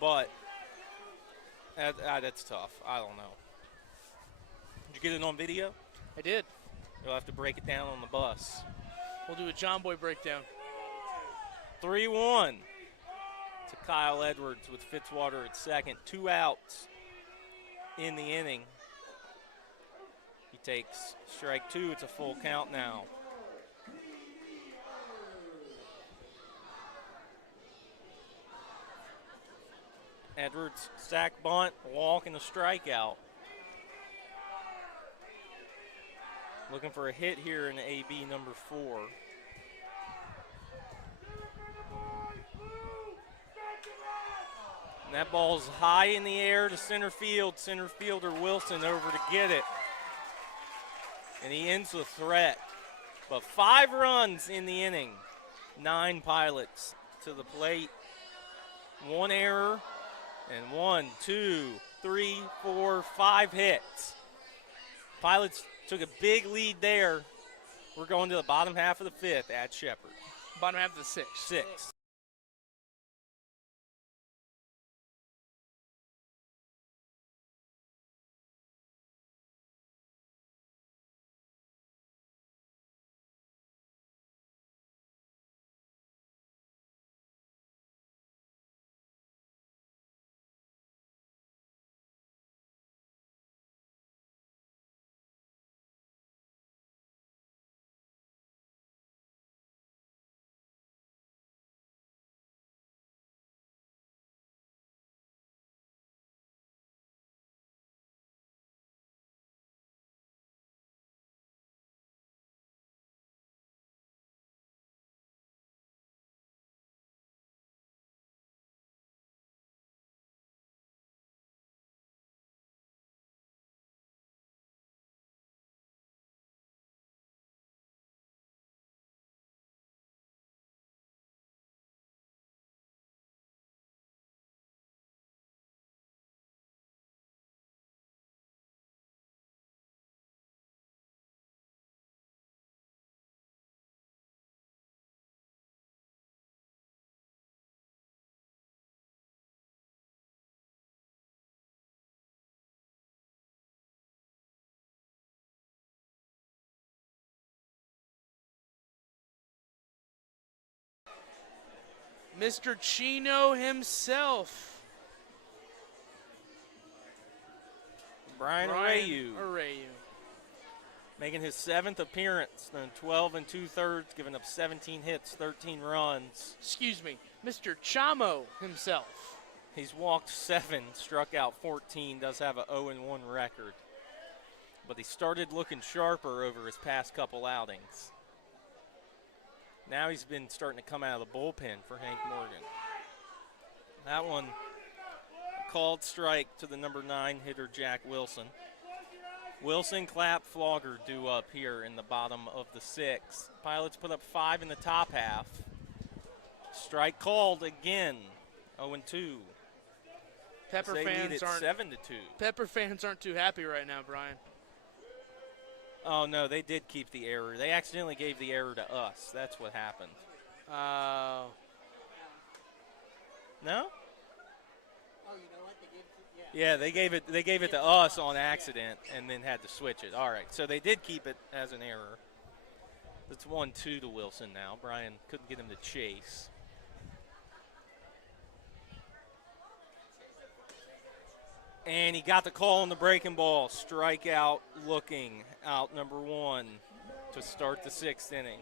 But that's tough. I don't know. Did you get it on video? I did. You'll have to break it down on the bus. We'll do a John Boy breakdown. 3-1 to Kyle Edwards with Fitzwater at second. 2 outs in the inning. He takes strike 2. It's a full count now. Edwards, sack bunt, walk, and a strikeout. Looking for a hit here in AB number 4. And that ball's high in the air to center field. Center fielder Wilson over to get it. And he ends the threat. But 5 runs in the inning. 9 Pilots to the plate. 1 error And 1, 2, 3, 4, 5 hits. Pilots took a big lead there. We're going to the bottom half of the fifth at Shepherd. Bottom half of the sixth. 6. Mr. Chino himself. Brian Arayu Arayu. making his 7th appearance, then 12 2/3, giving up 17 hits, 13 runs. Excuse me, Mr. Chamo himself. He's walked 7, struck out 14, does have a 0-1 record. But he started looking sharper over his past couple outings. Now he's been starting to come out of the bullpen for Hank Morgan. That one, a called strike to the number 9 hitter, Jack Wilson. Wilson, Clapp, Flogger due up here in the bottom of the 6th. Pilots put up 5 in the top half. Strike called again, 0-2. Pepper They lead fans it aren't 7-2. Pepper fans aren't too happy right now, Brian. Oh no, they did keep the error. They accidentally gave the error to us. That's what happened. No? Yeah, they gave it to us on accident and then had to switch it. All right, so they did keep it as an error. It's 1-2 to Wilson now. Brian couldn't get him to chase. And he got the call on the breaking ball. Strikeout looking, out number 1 to start the 6th inning.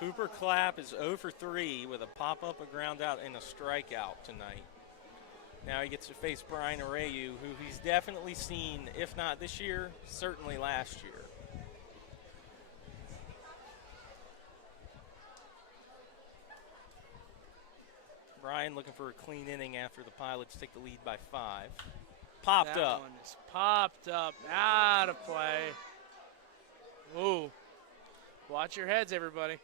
Cooper Clapp is 0 for 3 with a pop-up, a ground out, and a strikeout tonight. Now he gets to face Brian Arayu, who he's definitely seen, if not this year, certainly last year. Brian looking for a clean inning after the Pilots take the lead by 5. Popped that up. One is popped up, out of play. Ooh. Watch your heads, everybody.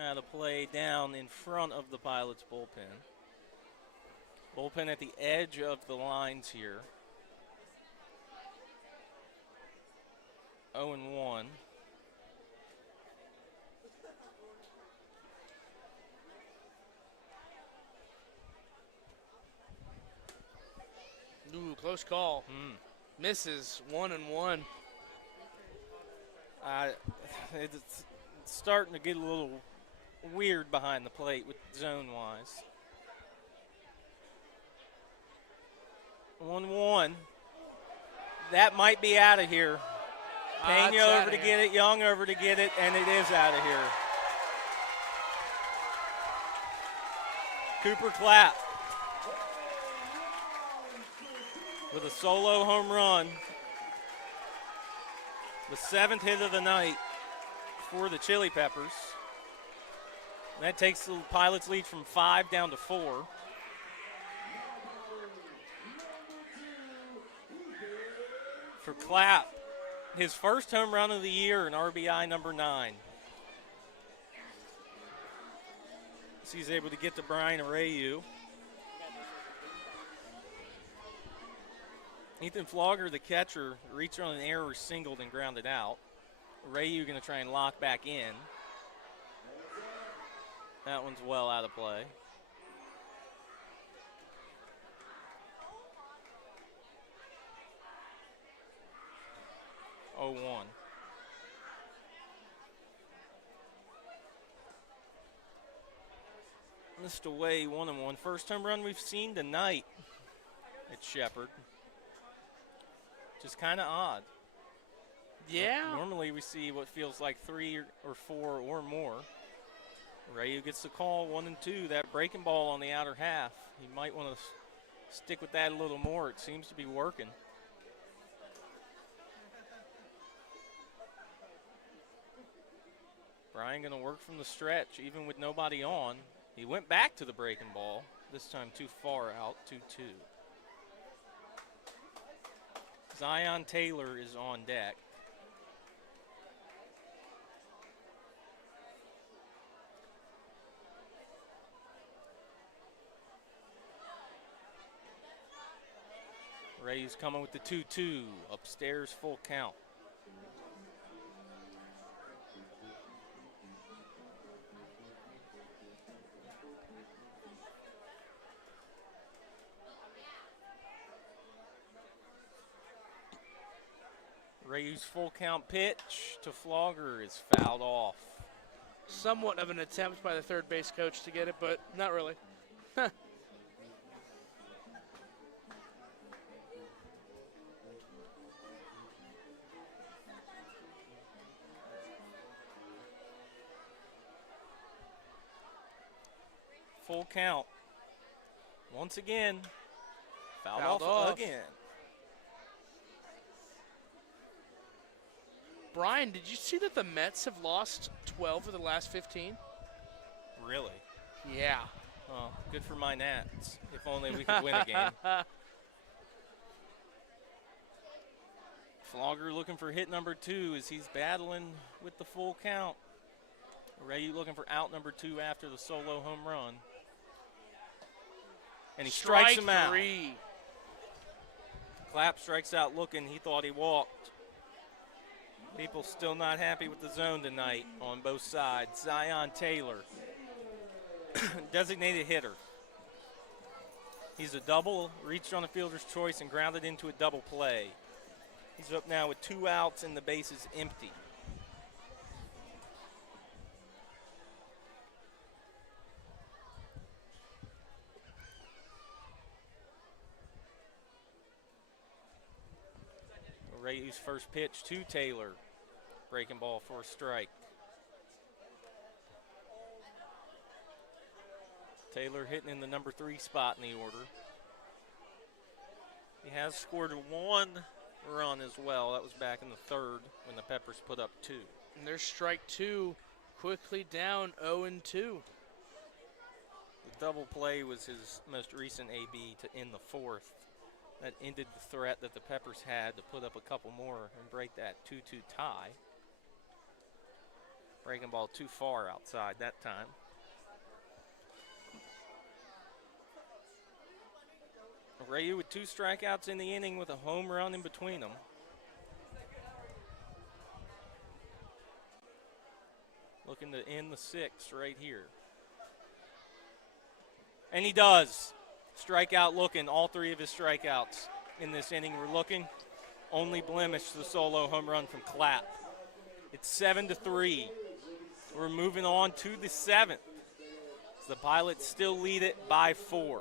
Out of play down in front of the Pilots bullpen. Bullpen at the edge of the lines here. 0-1. Ooh, close call. Misses 1-1. It's starting to get a little weird behind the plate with zone-wise. 1-1. That might be out of here. Pena over to get it, Young over to get it, and it is out of here. Cooper Clapp with a solo home run. The 7th hit of the night for the Chili Peppers. That takes the Pilots' lead from 5 down to 4. For Clapp, his first home run of the year and RBI number 9. he's able to get to Brian Arayu. Ethan Flogger, the catcher, reached on an error, singled, and grounded out. Arayu going to try and lock back in. That one's well out of play. Oh, 1. Missed away 1-1. First home run we've seen tonight at Shepherd. Just kind of odd. Yeah. Normally we see what feels like 3 or 4 or more. Rayu gets the call, 1 and 2. That breaking ball on the outer half. He might want to stick with that a little more. It seems to be working. Brian going to work from the stretch, even with nobody on. He went back to the breaking ball, this time too far out, 2-2. Zion Taylor is on deck. Ray's coming with the 2-2, upstairs, full count. Ray's full count pitch to Flogger is fouled off. Somewhat of an attempt by the third base coach to get it, but not really. Full count. Once again, fouled Fouled off off. again. Brian, did you see that the Mets have lost 12 of the last 15? Really? Yeah. Oh, good for my Nats. If only we could win a game. Flogger looking for hit number 2 as he's battling with the full count. Ray looking for out number 2 after the solo home run. And he strikes him out. 3. Clapp strikes out looking. He thought he walked. People still not happy with the zone tonight on both sides. Zion Taylor, designated hitter. He's a double, reached on a fielder's choice and grounded into a double play. He's up now with 2 outs and the base is empty. Ray's first pitch to Taylor. Breaking ball for a strike. Taylor hitting in the number 3 spot in the order. He has scored 1 run as well. That was back in the 3rd when the Peppers put up 2. And there's strike 2, quickly down 0-2. The double play was his most recent AB to end the 4th. That ended the threat that the Peppers had to put up a couple more and break that 2-2 tie. Breaking ball too far outside that time. Rayu with 2 strikeouts in the inning with a home run in between them. Looking to end the 6th right here. And he does. Strikeout looking, all 3 of his strikeouts in this inning were looking. Only blemish the solo home run from Clapp. It's 7-3. We're moving on to the 7th. The Pilots still lead it by 4.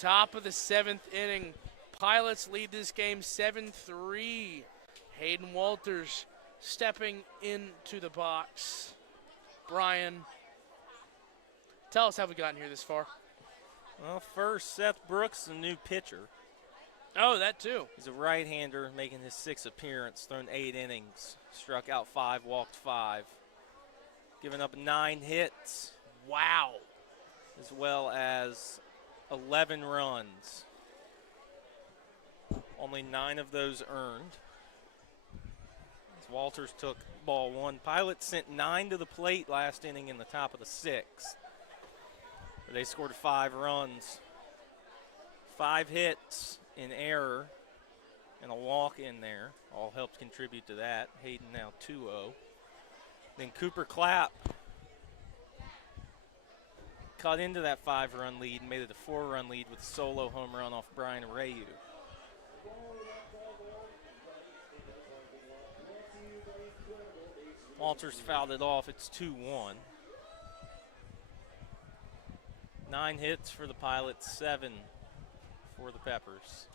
Top of the 7th inning. Pilots lead this game 7-3. Hayden Walters stepping into the box. Brian, tell us how we gotten here this far. Well, first, Seth Brooks, the new pitcher. Oh, that too. He's a right-hander making his 6th appearance, thrown 8 innings, struck out 5, walked 5, giving up 9 hits. Wow. As well as 11 runs. Only 9 of those earned. As Walters took ball 1. Pilots sent 9 to the plate last inning in the top of the 6th. They scored 5 runs. 5 hits in error and a walk in there. All helped contribute to that. Hayden now 2-0. Then Cooper Clapp cut into that 5-run lead and made it a 4-run lead with a solo home run off Brian Rayu. Walters fouled it off. It's 2-1. 9 hits for the Pilots, 7 for the Peppers.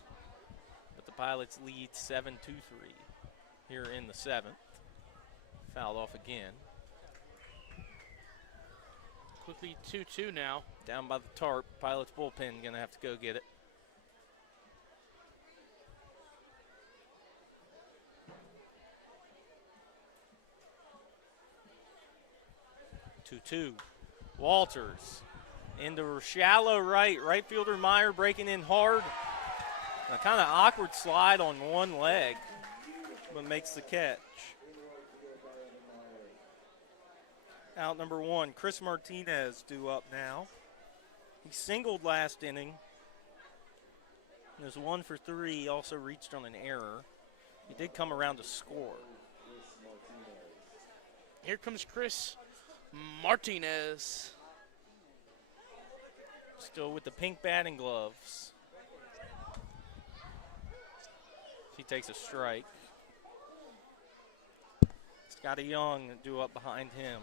But the Pilots lead 7-3 here in the 7th. Fouled off again. Quickly 2-2 now. Down by the tarp. Pilots bullpen going to have to go get it. Two. Walters into shallow right. Right fielder Meyer breaking in hard. A kind of awkward slide on one leg, but makes the catch. Out number 1, Chris Martinez due up now. He singled last inning. There's 1 for 3. He also reached on an error. He did come around to score. Here comes Chris Martinez. Still with the pink batting gloves. He takes a strike. Scotty Young due up behind him.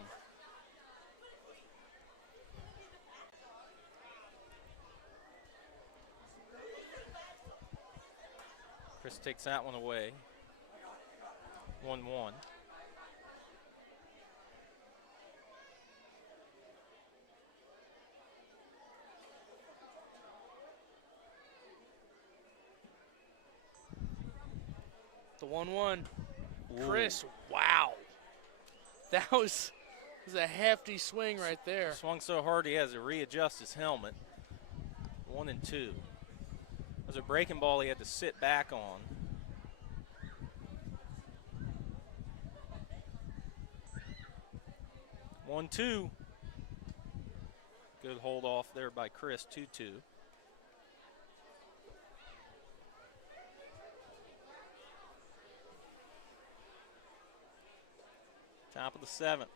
Chris takes that one away. 1-1. The 1-1. Chris, wow. That was a hefty swing right there. Swung so hard he has to readjust his helmet. 1-2. It was a breaking ball he had to sit back on. One, 2. Good hold off there by Chris. 2-2. Top of the 7th.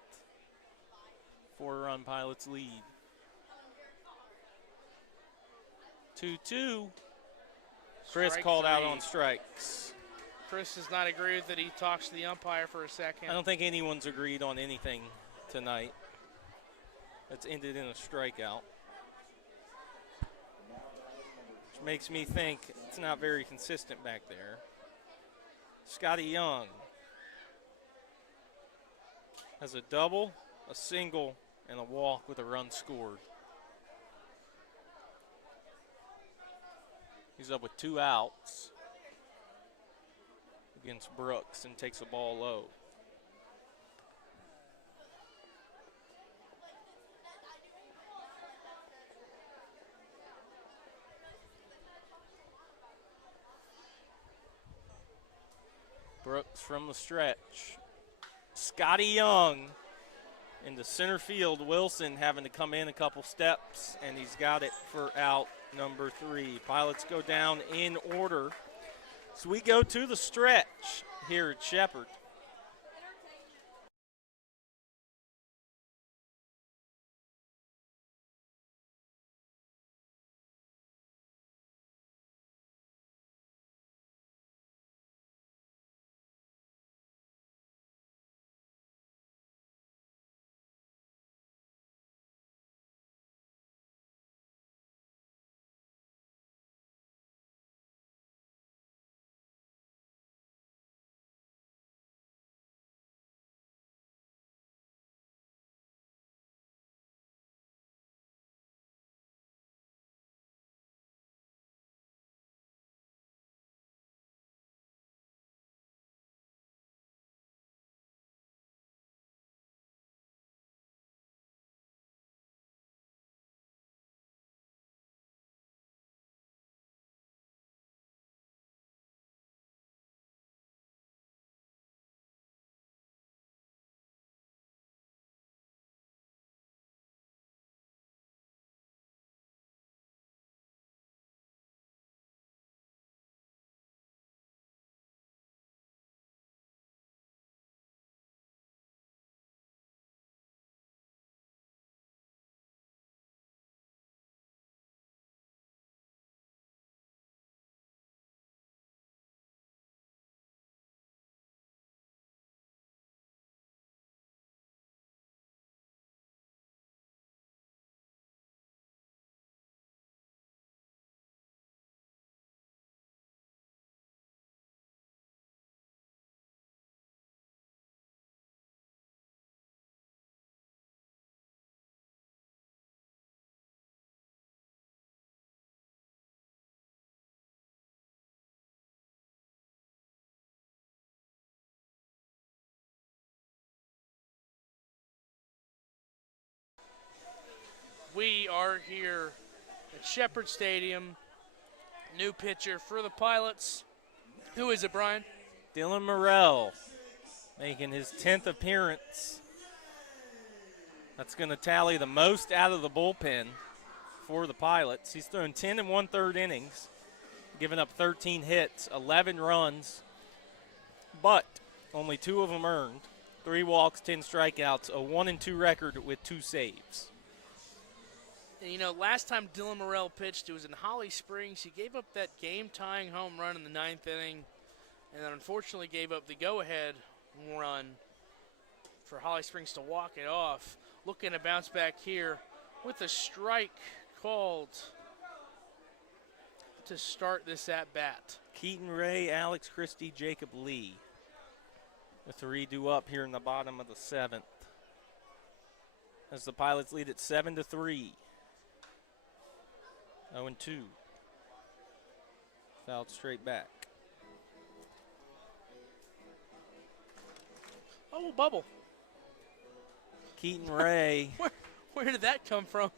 4-run Pilots lead. 2-2. Chris Strike called out 3. on strikes. Chris does not agree that he talks to the umpire for a second. I don't think anyone's agreed on anything tonight. That's ended in a strikeout. Which makes me think it's not very consistent back there. Scotty Young has a double, a single, and a walk with a run scored. He's up with 2 outs against Brooks and takes the ball low. Brooks from the stretch. Scotty Young into center field. Wilson having to come in a couple steps, and he's got it for out number 3. Pilots go down in order. So we go to the stretch here at Shepherd. We are here at Shepherd Stadium. New pitcher for the Pilots. Who is it, Brian? Dylan Morrell making his 10th appearance. That's going to tally the most out of the bullpen for the Pilots. He's thrown 10 1/3 innings, giving up 13 hits, 11 runs, but only 2 of them earned. 3 walks, 10 strikeouts, a 1-2 record with 2 saves. And, you know, last time Dylan Morrell pitched, it was in Holly Springs. He gave up that game-tying home run in the 9th inning, and then unfortunately gave up the go-ahead run for Holly Springs to walk it off. Looking to bounce back here with a strike called to start this at-bat. Keaton Ray, Alex Christie, Jacob Lee. The 3 due up here in the bottom of the 7th. As the Pilots lead at 7-3. 0-2. Fouled straight back. Oh, bubble. Keaton Ray Where did that come from?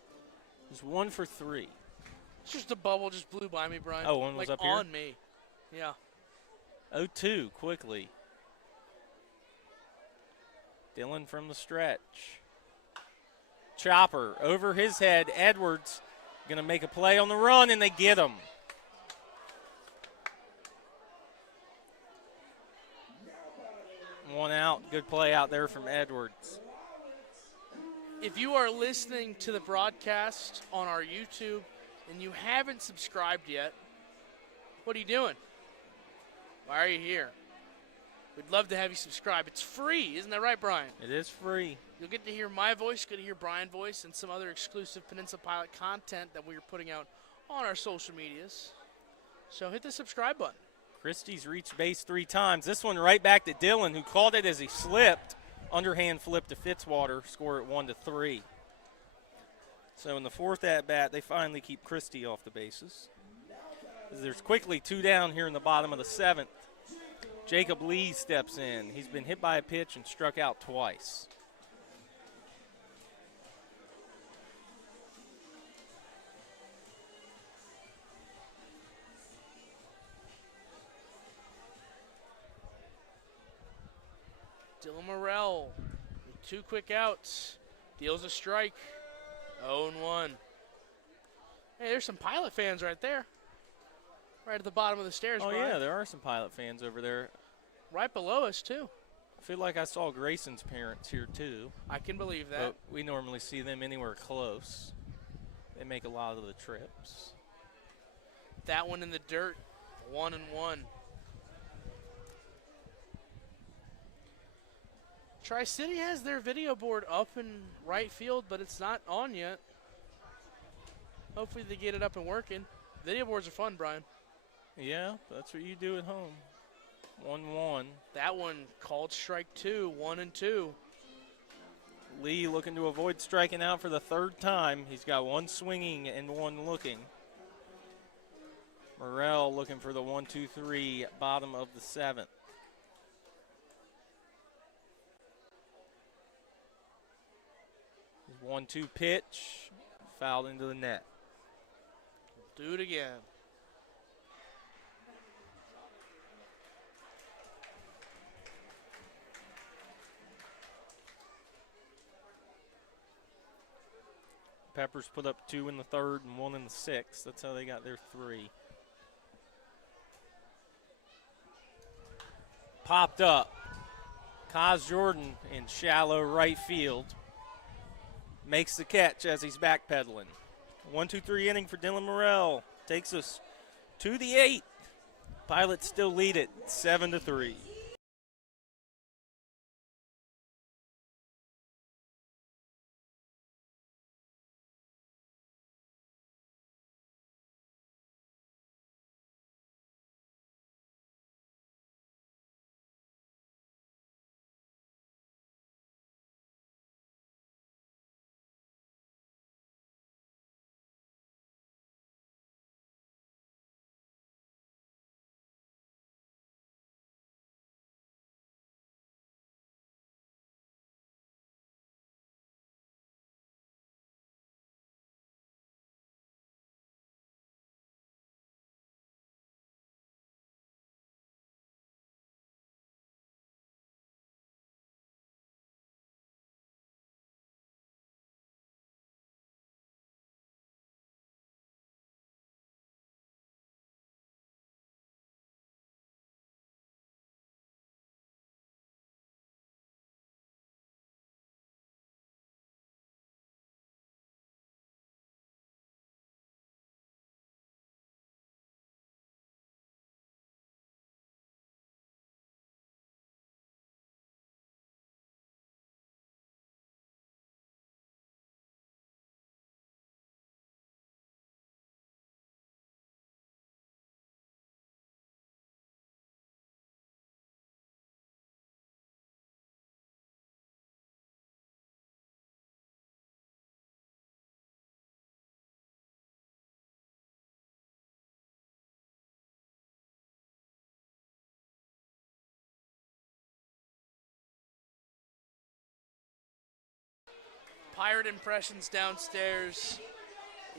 is 1 for 3. It's just a bubble just blew by me, Brian. Oh, one was like up here? on me. Yeah. 0-2 quickly. Dylan from the stretch. Chopper over his head. Edwards going to make a play on the run, and they get him. One out. Good play out there from Edwards. If you are listening to the broadcast on our YouTube and you haven't subscribed yet, what are you doing? Why are you here? We'd love to have you subscribe. It's free, isn't that right, Brian? It is free. You'll get to hear my voice, get to hear Brian's voice, and some other exclusive Peninsula Pilot content that we're putting out on our social medias. So hit the subscribe button. Christie's reached base 3 times. This one right back to Dylan, who called it as he slipped. Underhand flip to Fitzwater, score at 1-3. So in the 4th at-bat, they finally keep Christie off the bases. There's quickly 2 down here in the bottom of the 7th. Jacob Lee steps in. He's been hit by a pitch and struck out twice. Dylan Morrell with 2 quick outs. Deals a strike. 0-1. Hey, there's some Pilot fans right there. Right at the bottom of the stairs, Oh, Brian. yeah, there are some Pilot fans over there. Right below us, too. I feel like I saw Grayson's parents here, too. I can believe that. But we normally see them anywhere close. They make a lot of the trips. That one in the dirt. 1-1. Tri-City has their video board up in right field, but it's not on yet. Hopefully they get it up and working. Video boards are fun, Brian. Yeah, that's what you do at home. 1-1. That one called strike 2, 1-2. Lee looking to avoid striking out for the 3rd time. He's got 1 swinging and 1 looking. Morrell looking for the 1-2-3, bottom of the 7th. His 1-2 pitch, fouled into the net. Do it again. Peppers put up 2 in the 3rd and 1 in the 6th. That's how they got their 3. Popped up. Kaz Jordan in shallow right field. Makes the catch as he's backpedaling. 1-2-3 inning for Dylan Morrell. Takes us to the 8th. Pilots still lead it 7-3. Pirate Impressions downstairs.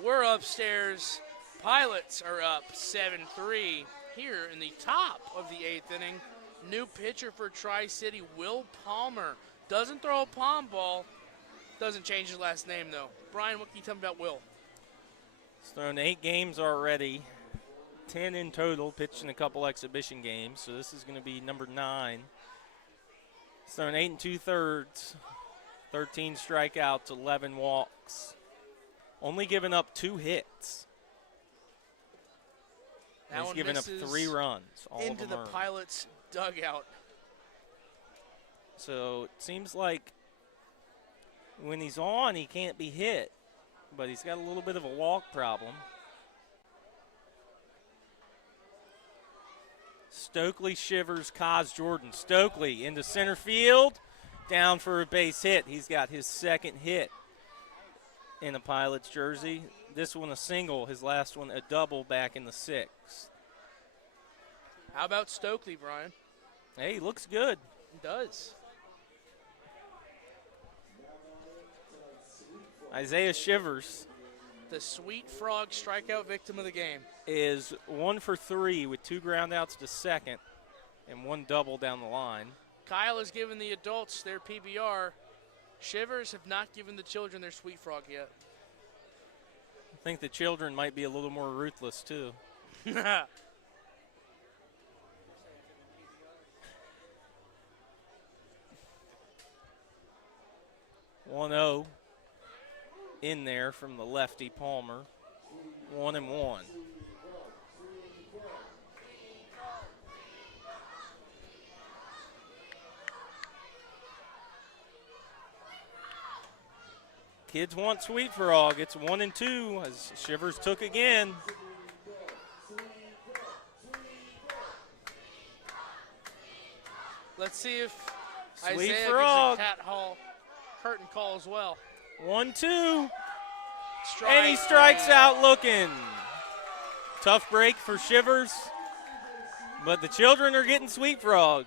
We're upstairs. Pilots are up 7-3 here in the top of the 8th inning. New pitcher for Tri-City, Will Palmer. Doesn't throw a palm ball. Doesn't change his last name, though. Brian, what can you tell me about Will? He's thrown 8 games already, 10 in total, pitched in a couple exhibition games, so this is going to be number 9. He's thrown 8 2/3, 13 strikeouts, 11 walks. Only given up 2 hits. That He's one given up misses 3 runs. All into of the them earned. Pilots' dugout. So it seems like when he's on, he can't be hit, but he's got a little bit of a walk problem. Stokely, Shivers, Kaz, Jordan. Stokely into center field, down for a base hit. He's got his second hit in a Pilots jersey. This one a single, his last one a double back in the 6th. How about Stokely, Brian? Hey, he looks good. He does. Isaiah Shivers The Sweet Frog strikeout victim of the game. is 1 for 3 with 2 groundouts to second and 1 double down the line. Kyle has given the adults their PBR. Shivers have not given the children their Sweet Frog yet. I think the children might be a little more ruthless too. 1-0 in there from the lefty Palmer. 1-1. Kids want Sweet Frog. It's 1-2 as Shivers took again. Let's see if Sweet Isaiah Frog. gets a cat hall curtain call as well. 1-2. Strike And he strikes three. out looking. Tough break for Shivers, but the children are getting Sweet Frog.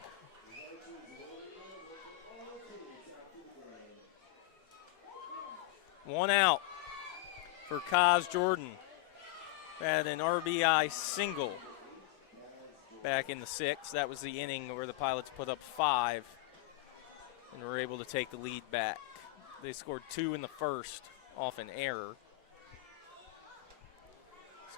One out for Kaz Jordan. Had an RBI single back in the 6th. That was the inning where the Pilots put up 5 and were able to take the lead back. They scored 2 in the 1st off an error.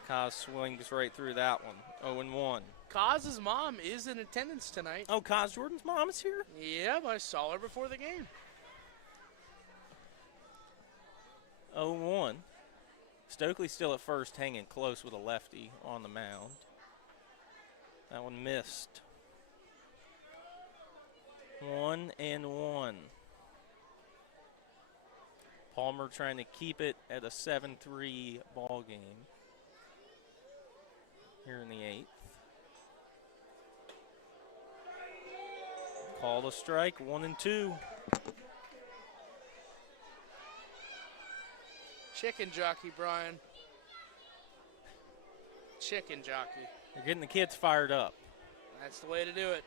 Kaz swings right through that one. 0-1. Kaz's mom is in attendance tonight. Oh, Kaz Jordan's mom is here? Yep, I saw her before the game. 0-1. Stokely still at first, hanging close with a lefty on the mound. That one missed. 1-1. Palmer trying to keep it at a 7-3 ball game here in the 8th. Call a strike, 1-2. Chicken jockey, Brian. Chicken jockey. You're getting the kids fired up. That's the way to do it.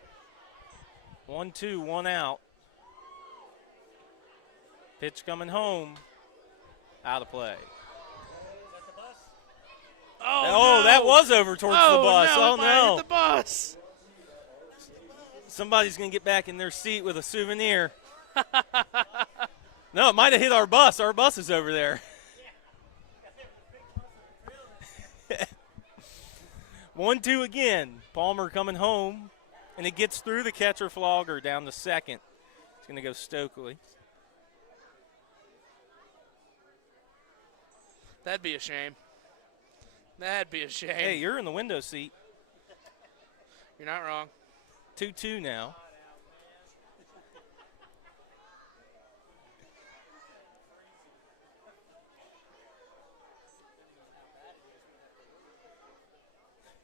1-2, 1 out. Pitch coming home. Out of play. Oh, no. that was over towards the bus. No, Oh, it might have no. hit the bus. Somebody's going to get back in their seat with a souvenir. No, it might have hit our bus. Our bus is over there. 1-2 again. Palmer coming home, and it gets through the catcher Flogger down to second. It's going to go Stokely. That'd be a shame. That'd be a shame. Hey, you're in the window seat. You're not wrong. 2-2 now.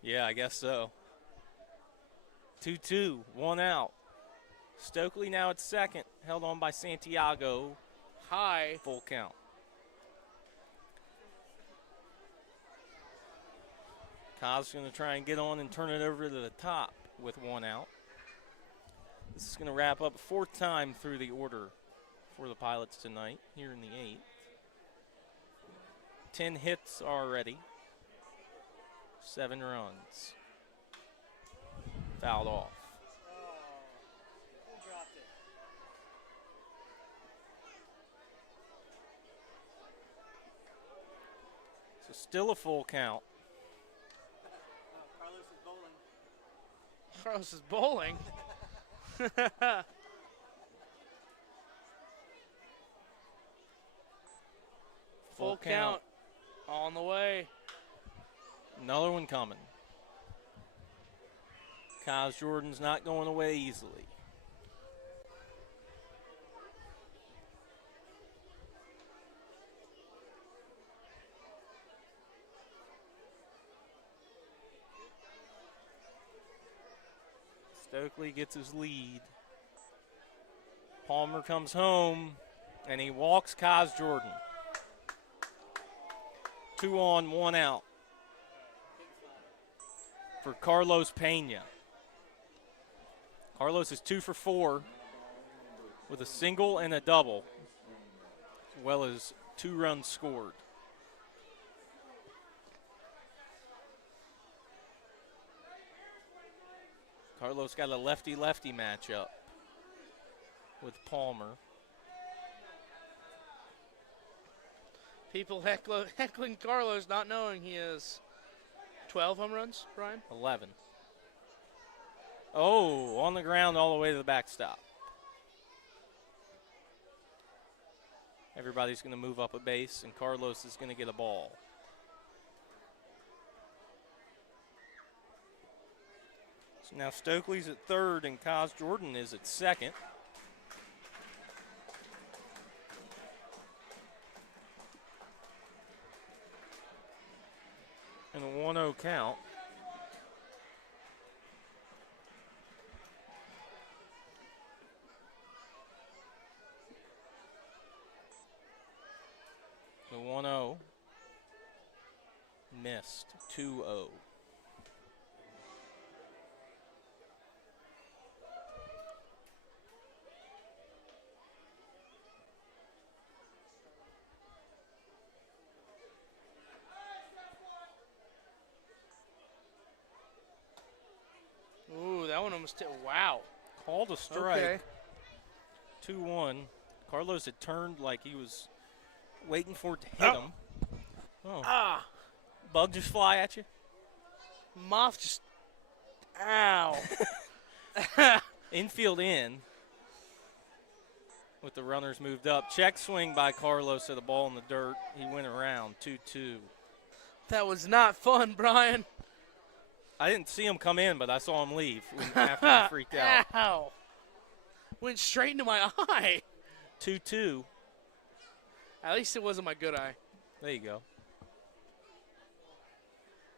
Yeah, I guess so. 2-2, 1 out. Stokely now at second, held on by Santiago. High. Full count. Kaz going to try and get on and turn it over to the top with 1 out. This is going to wrap up 4th time through the order for the Pilots tonight here in the 8th. 10 hits already. 7 runs. Fouled off. So still a full count. Carlos is bowling. Full count on the way. Another one coming. Kaz Jordan's not going away easily. Stokely gets his lead. Palmer comes home, and he walks Kaz Jordan. 2 on, 1 out for Carlos Pena. Carlos is 2 for 4 with a single and a double, as well as 2 runs scored. Carlos got a lefty-lefty matchup with Palmer. People heckling Carlos, not knowing he has 12 home runs, Brian? 11. Oh, on the ground all the way to the backstop. Everybody's going to move up a base, and Carlos is going to get a ball. So now Stokely's at third, and Kaz Jordan is at second. And a 1-0 count. The 1-0 missed. 2-0. Ooh, that one almost wow. Called a strike. Okay. 2-1. Carlos had turned like he was waiting for it to hit him. Oh. Ah, Bug just fly at you? moth just, ow. Infield in. With the runners moved up. Check swing by Carlos to the ball in the dirt. He went around 2-2. That was not fun, Brian. I didn't see him come in, but I saw him leave after he freaked out. Ow. Went straight into my eye. 2-2. At least it wasn't my good eye. There you go.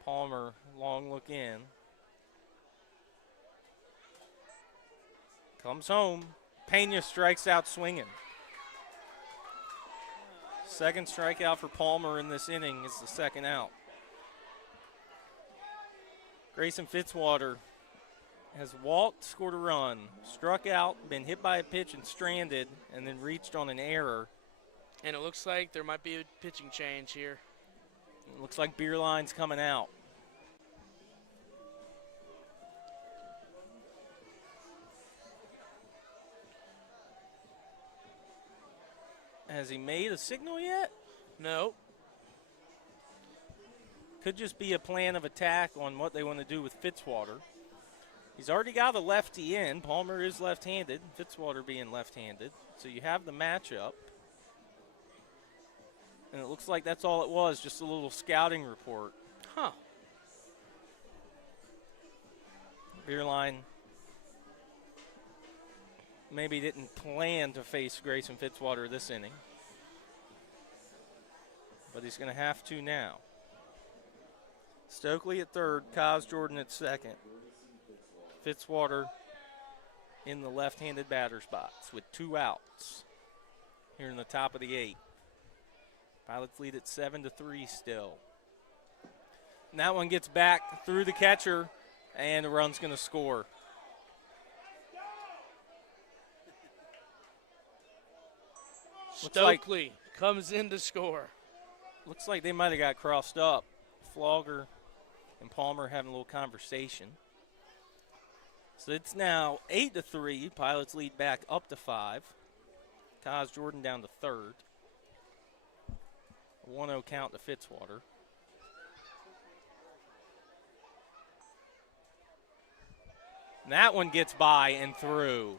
Palmer, long look in. Comes home. Pena strikes out swinging. Second strikeout for Palmer in this inning is the second out. Grayson Fitzwater has walked, scored a run, struck out, been hit by a pitch and stranded, and then reached on an error. And it looks like there might be a pitching change here. It looks like Beerline's coming out. Has he made a signal yet? No. Could just be a plan of attack on what they want to do with Fitzwater. He's already got a lefty in. Palmer is left-handed, Fitzwater being left-handed. So you have the matchup. And it looks like that's all it was, just a little scouting report. Huh. Beerline maybe didn't plan to face Grayson Fitzwater this inning. But he's going to have to now. Stokely at third, Kaz Jordan at second. Fitzwater in the left-handed batter's box with 2 outs here in the top of the 8th. Pilots lead at 7-3 still. And that one gets back through the catcher, and the run's going to score. Stokely comes in to score. Looks like they might have got crossed up. Flogger and Palmer having a little conversation. So it's now 8-3. Pilots lead back up to 5. Kaz Jordan down to third. A 1-0 count to Fitzwater. And that one gets by and through.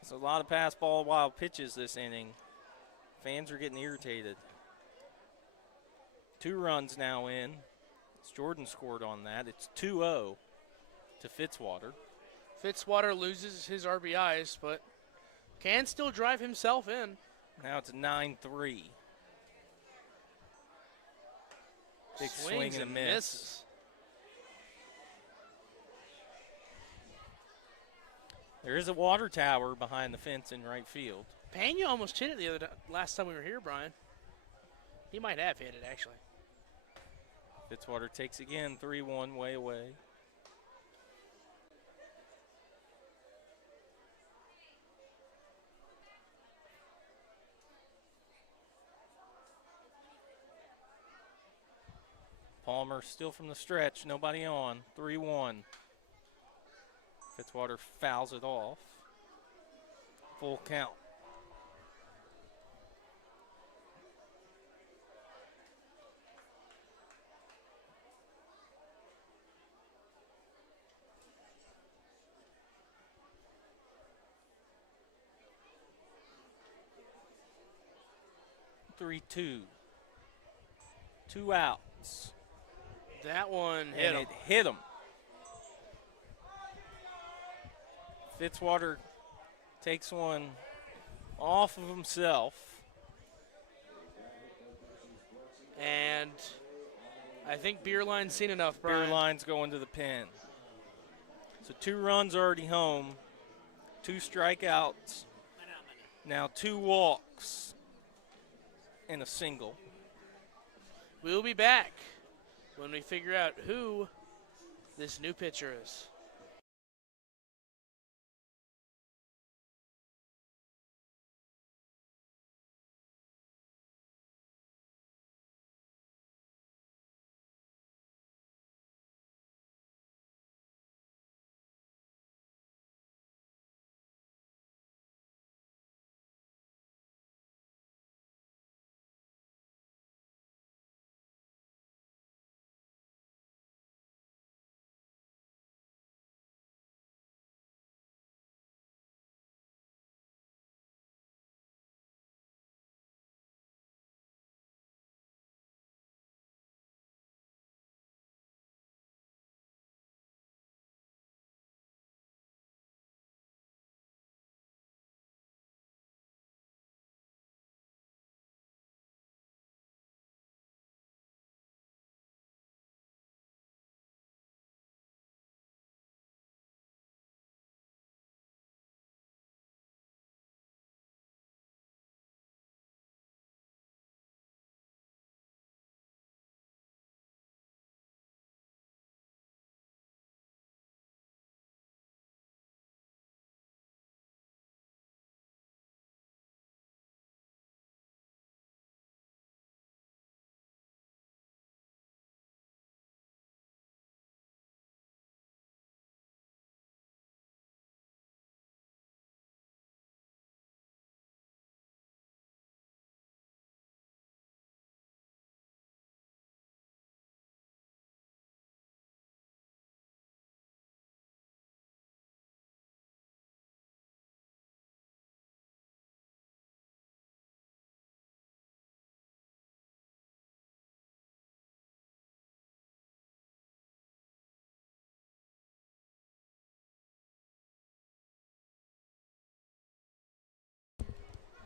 There's a lot of pass ball wild pitches this inning. Fans are getting irritated. 2 runs now in. As Jordan scored on that. It's 2-0 to Fitzwater. Fitzwater loses his RBIs, but can still drive himself in. Now it's 9-3. Big swing and a miss. Misses. There is a water tower behind the fence in right field. Pena almost hit it last time we were here, Brian. He might have hit it, actually. Fitzwater takes again, 3-1, way away. Palmer still from the stretch, nobody on, 3-1. Fitzwater fouls it off. Full count. Three-two. 2 outs. That one hit And him. it hit him. Fitzwater takes one off of himself. And I think Beerline's seen enough, Brian. Beerline's going to the pen. So 2 runs already home, 2 strikeouts, now 2 walks, and a single. We'll be back when we figure out who this new pitcher is.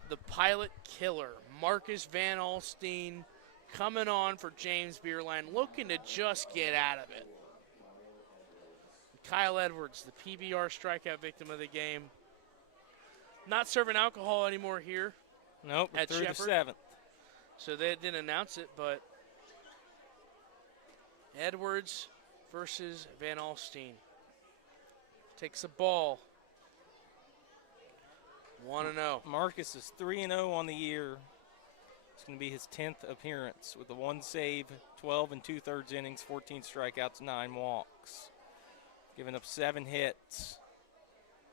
The pilot killer, Marcus Van Alstine, coming on for James Beerline, looking to just get out of it. Kyle Edwards, the PBR strikeout victim of the game. Not serving alcohol anymore here, Nope, At through the Shepherd? 7th. so they didn't announce it, but Edwards versus Van Alstine. Takes a ball, 1-0. Marcus is 3-0 on the year. It's going to be his 10th appearance with a 1 save, 12 and 2/3 innings, 14 strikeouts, 9 walks. Giving up 7 hits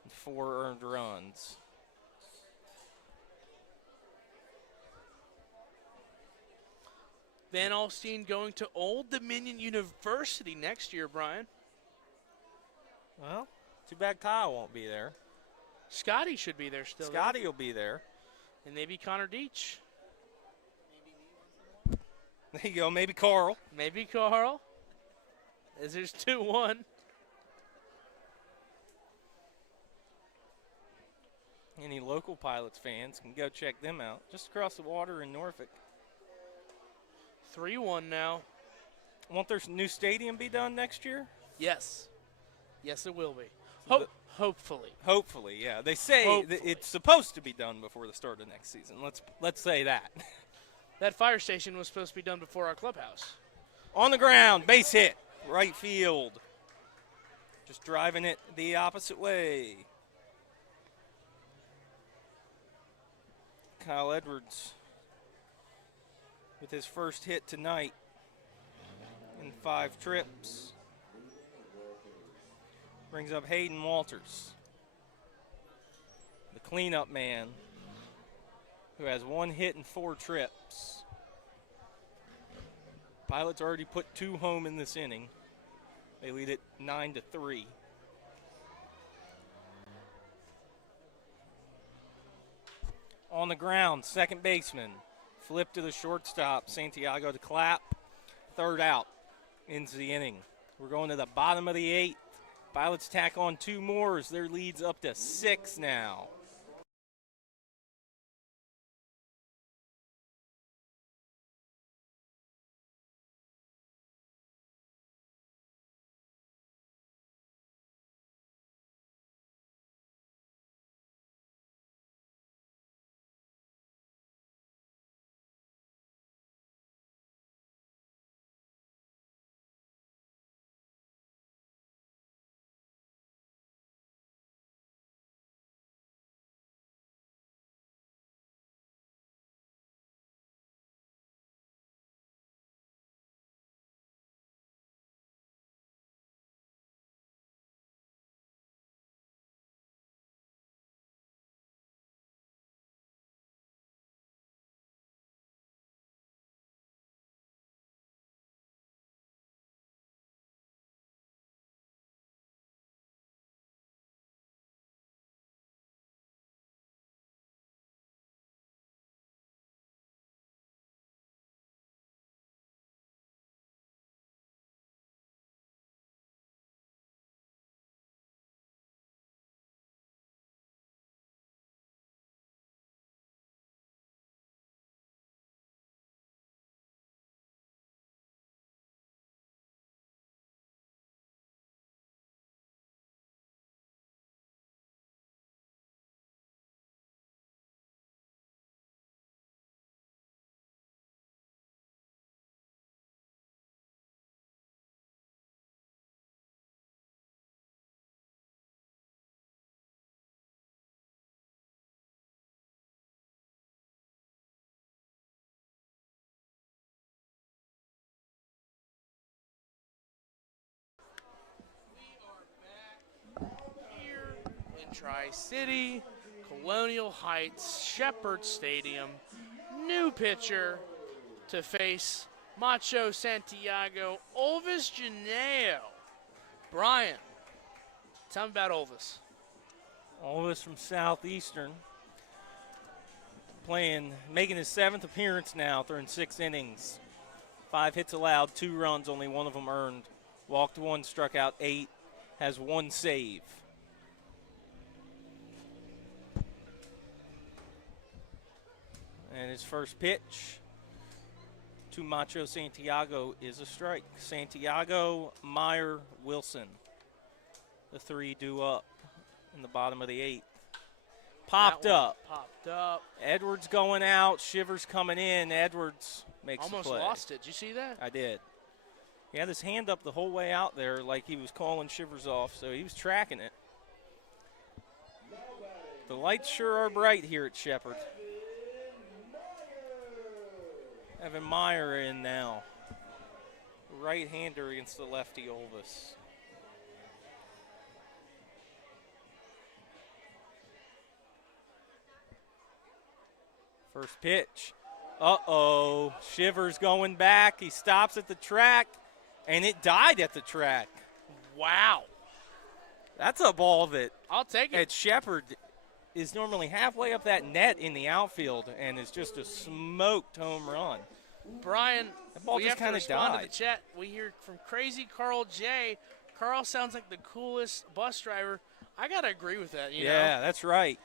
and 4 earned runs. Van Alstyne going to Old Dominion University next year, Brian. Well, too bad Kyle won't be there. Scotty should be there still. Scotty will be there. And maybe Connor Deach. There you go, maybe Carl. Maybe Carl. As there's 2-1. Any local Pilots fans can go check them out. Just across the water in Norfolk. 3-1 now. Won't their new stadium be done next year? Yes. Yes, it will be. Hopefully. Hopefully, yeah. They say Hopefully. it's supposed to be done before the start of next season. Let's say that. That fire station was supposed to be done before our clubhouse. On the ground, base hit, right field. Just driving it the opposite way. Kyle Edwards with his first hit tonight in 5 trips. Brings up Hayden Walters, the cleanup man, who has 1 hit in 4 trips. Pilots already put 2 home in this inning. They lead it 9-3. On the ground, second baseman. Flip to the shortstop, Santiago to Clapp. 3rd out, ends the inning. We're going to the bottom of the 8th. Pilots tack on 2 more as their lead's up to 6 now. Here in Tri-City, Colonial Heights, Shepherd Stadium. New pitcher to face Macho Santiago, Olvis Janeo. Brian, tell me about Olvis. Olvis from Southeastern. Making his 7th appearance now, throwing 6 innings. 5 hits allowed, 2 runs, only 1 of them earned. Walked 1, struck out 8, has 1 save. And his first pitch to Macho Santiago is a strike. Santiago, Meyer, Wilson. The 3 due up in the bottom of the 8th. Popped up. Popped up. Edwards going out. Shivers coming in. Edwards makes the Almost play. lost it. Did you see that? I did. He had his hand up the whole way out there like he was calling Shivers off, so he was tracking it. The lights sure are bright here at Shepherd. Evan Meyer in now. Right-hander against the lefty Olvis. First pitch. Uh-oh. Shivers going back. He stops at the track, and it died at the track. Wow. That's a ball that I'll take it. at Shepherd is normally halfway up that net in the outfield and is just a smoked home run. Brian, That ball we just have to kinda respond to died. the chat. We hear from Crazy Carl J. Carl sounds like the coolest bus driver. I got to agree with that, you know. Yeah, that's right.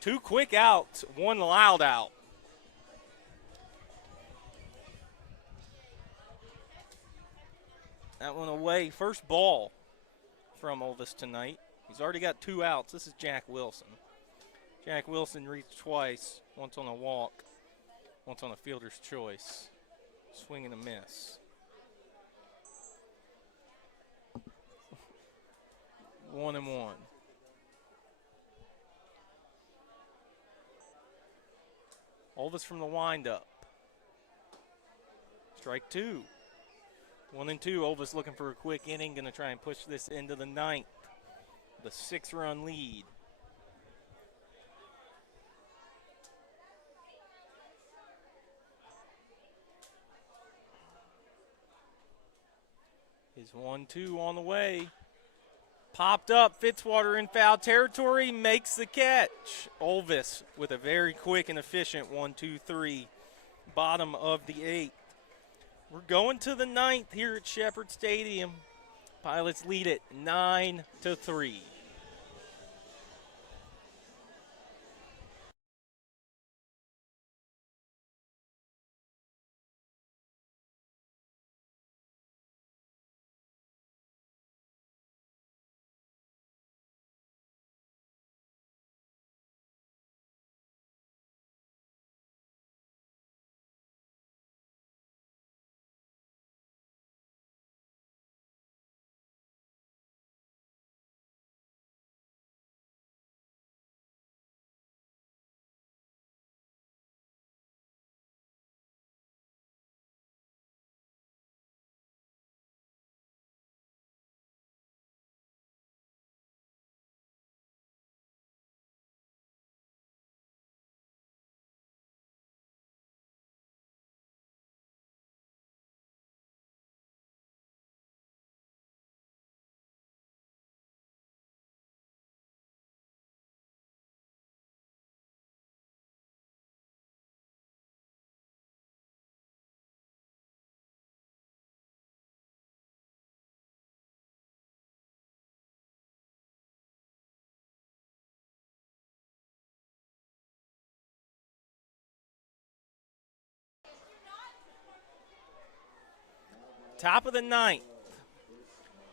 2 quick outs, 1 loud out. That one away. First ball from Olvis tonight. He's already got 2 outs. This is Jack Wilson. Jack Wilson reached twice, once on a walk, once on a fielder's choice. Swing and a miss. 1-1. Olvis from the windup. Strike 2. 1-2. Olvis looking for a quick inning. Going to try and push this into the 9th. The 6-run lead. His 1-2 on the way. Popped up. Fitzwater in foul territory. Makes the catch. Olvis with a very quick and efficient 1-2-3. Bottom of the 8th. We're going to the 9th here at Shepherd Stadium. Pilots lead it 9-3. Top of the 9th.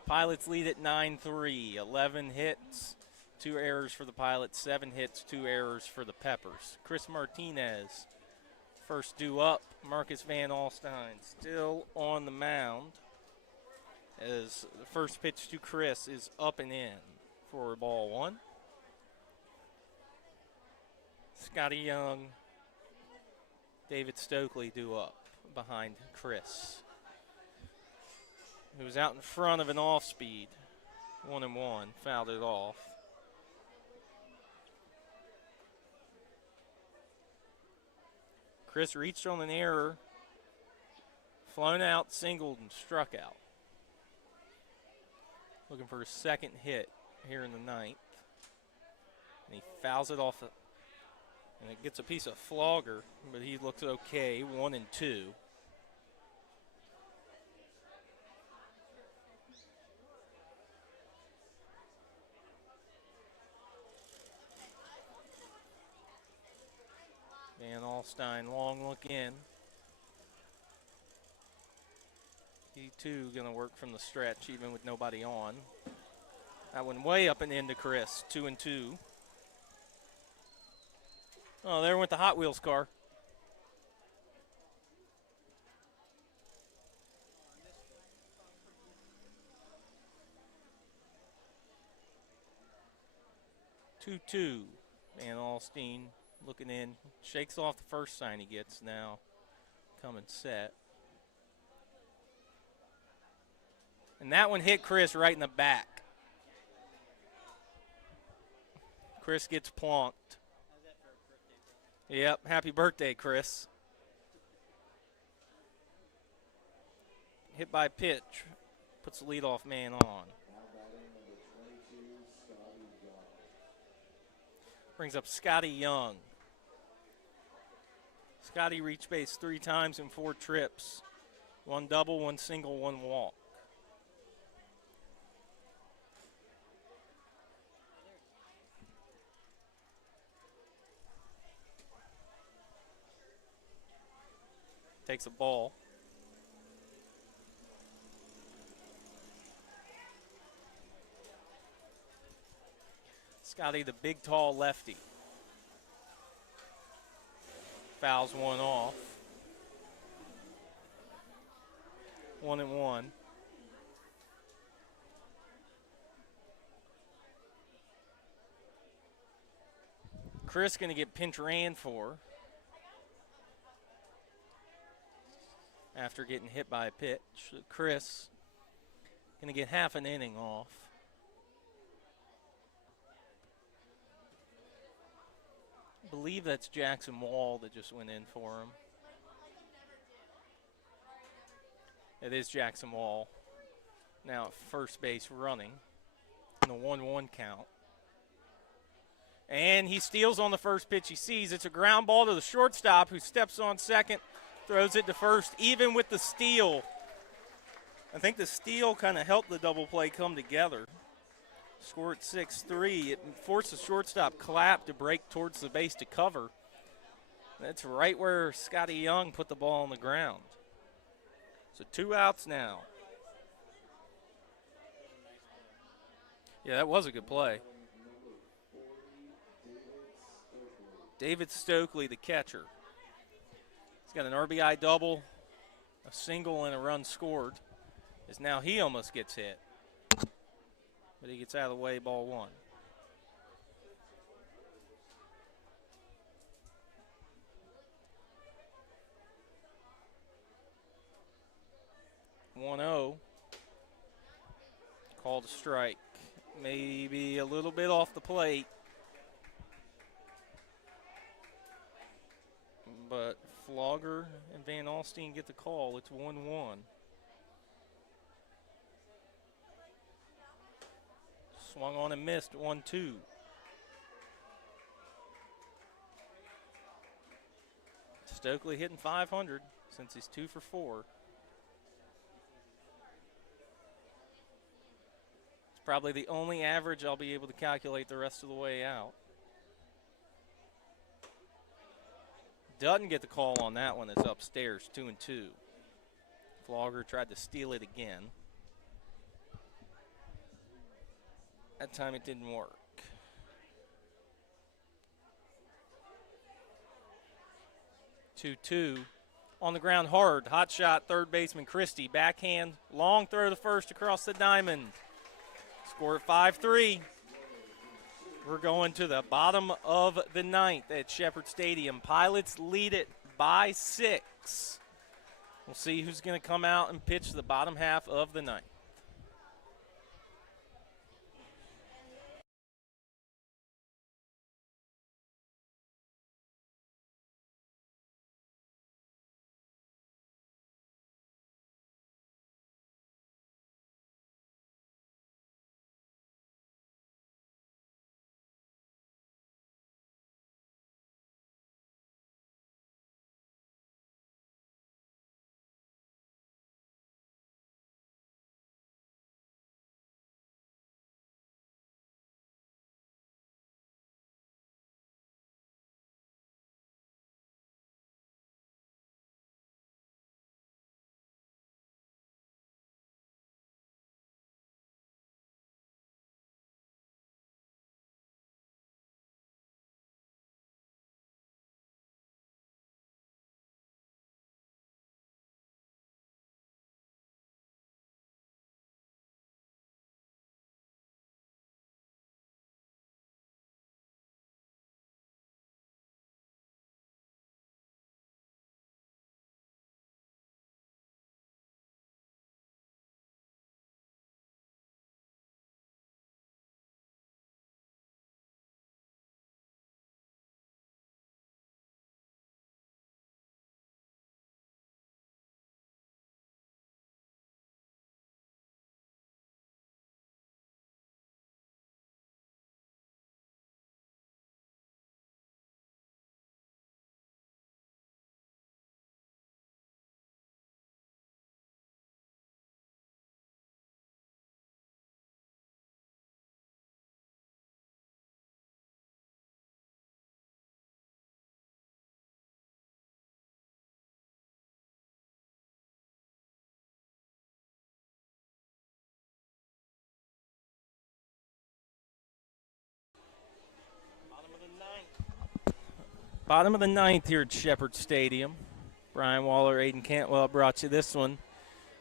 Pilots lead at 9-3. 11 hits, 2 errors for the Pilots, 7 hits, 2 errors for the Peppers. Chris Martinez, first due up. Marcus Van Alstyne still on the mound as the first pitch to Chris is up and in for ball 1. Scotty Young, David Stokely due up behind Chris, who was out in front of an off-speed. 1-1, fouled it off. Chris reached on an error, flown out, singled, and struck out. Looking for his second hit here in the 9th. And he fouls it off, and it gets a piece of flogger, but he looks okay, 1-2. Van Alstyne, long look in. He too gonna work from the stretch even with nobody on. That one way up and into Chris, 2-2. Oh, there went the Hot Wheels car. 2-2. Van Alstine looking in. Shakes off the first sign he gets now. Coming set. And that one hit Chris right in the back. Chris gets plonked. Yep, happy birthday, Chris. Hit by pitch. Puts the leadoff man on. Brings up Scotty Young. Scotty reached base 3 times in 4 trips. 1 double, 1 single, 1 walk. Takes a ball. Scotty, the big, tall lefty. Fouls one off. 1-1. Chris going to get pinch ran for after getting hit by a pitch. Chris going to get half an inning off. I believe that's Jackson Wall that just went in for him. It is Jackson Wall. Now at first base running in the 1-1 count. And he steals on the first pitch he sees. It's a ground ball to the shortstop who steps on second, throws it to first, even with the steal. I think the steal kind of helped the double play come together. Score at 6-3. It forced the shortstop Clapp to break towards the base to cover. That's right where Scotty Young put the ball on the ground. So 2 outs now. Yeah, that was a good play. David Stokely, the catcher. He's got an RBI double, a single, and a run scored. As now he almost gets hit. But he gets out of the way, ball 1. Called a strike. Maybe a little bit off the plate. But Flogger and Van Alstine get the call. It's 1-1. Swung on and missed, 1-2. Stokely hitting .500 since he's 2 for 4. It's probably the only average I'll be able to calculate the rest of the way out. Doesn't get the call on that one. It's upstairs, 2-2. Flogger tried to steal it again. That time it didn't work. Two on the ground hard. Hot shot, third baseman Christie. Backhand, long throw to first across the diamond. Score at 5-3. We're going to the bottom of the 9th at Shepherd Stadium. Pilots lead it by 6. We'll see who's going to come out and pitch the bottom half of the 9th. Bottom of the ninth here at Shepherd Stadium. Brian Waller, Aiden Cantwell brought you this one.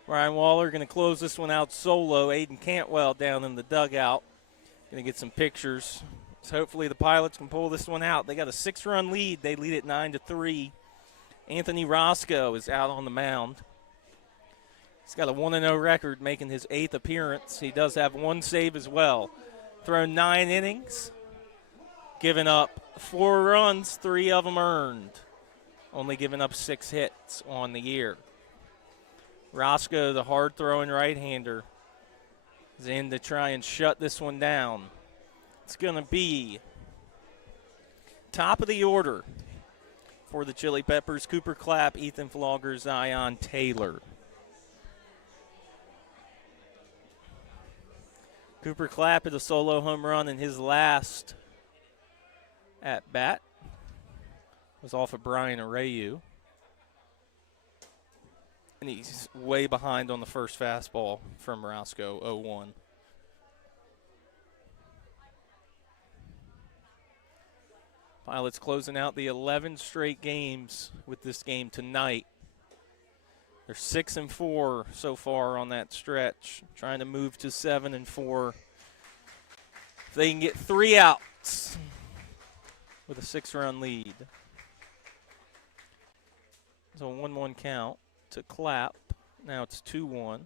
Brian Waller going to close this one out solo. Aiden Cantwell down in the dugout. Going to get some pictures. So hopefully the Pilots can pull this one out. They got a 6-run lead. They lead it 9-3. Anthony Roscoe is out on the mound. He's got a 1-0 record, making his 8th appearance. He does have one save as well. Thrown 9 innings, given up 4 runs, 3 of them earned. Only giving up 6 hits on the year. Roscoe, the hard-throwing right-hander, is in to try and shut this one down. It's going to be top of the order for the Chili Peppers: Cooper Clapp, Ethan Flogger, Zion Taylor. Cooper Clapp hit a solo home run in his last at-bat. Was off of Brian Areu. And he's way behind on the first fastball from Roscoe, 0-1. Pilots closing out the 11 straight games with this game tonight. They're 6-4 so far on that stretch, trying to move to 7-4. If they can get 3 outs with a 6-run lead. So 1-1 count to Clapp. Now it's 2-1.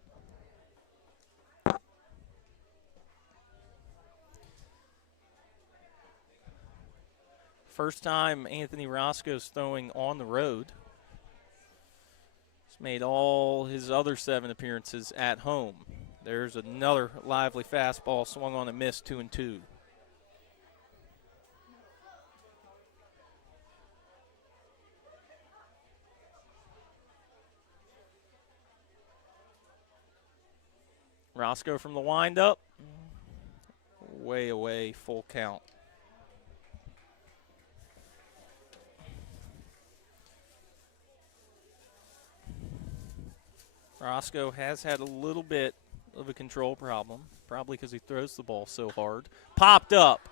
First time Anthony Roscoe's throwing on the road. He's made all his other 7 appearances at home. There's another lively fastball swung on and missed, 2-2. Roscoe from the windup. Way away, full count. Roscoe has had a little bit of a control problem, probably because he throws the ball so hard. Popped up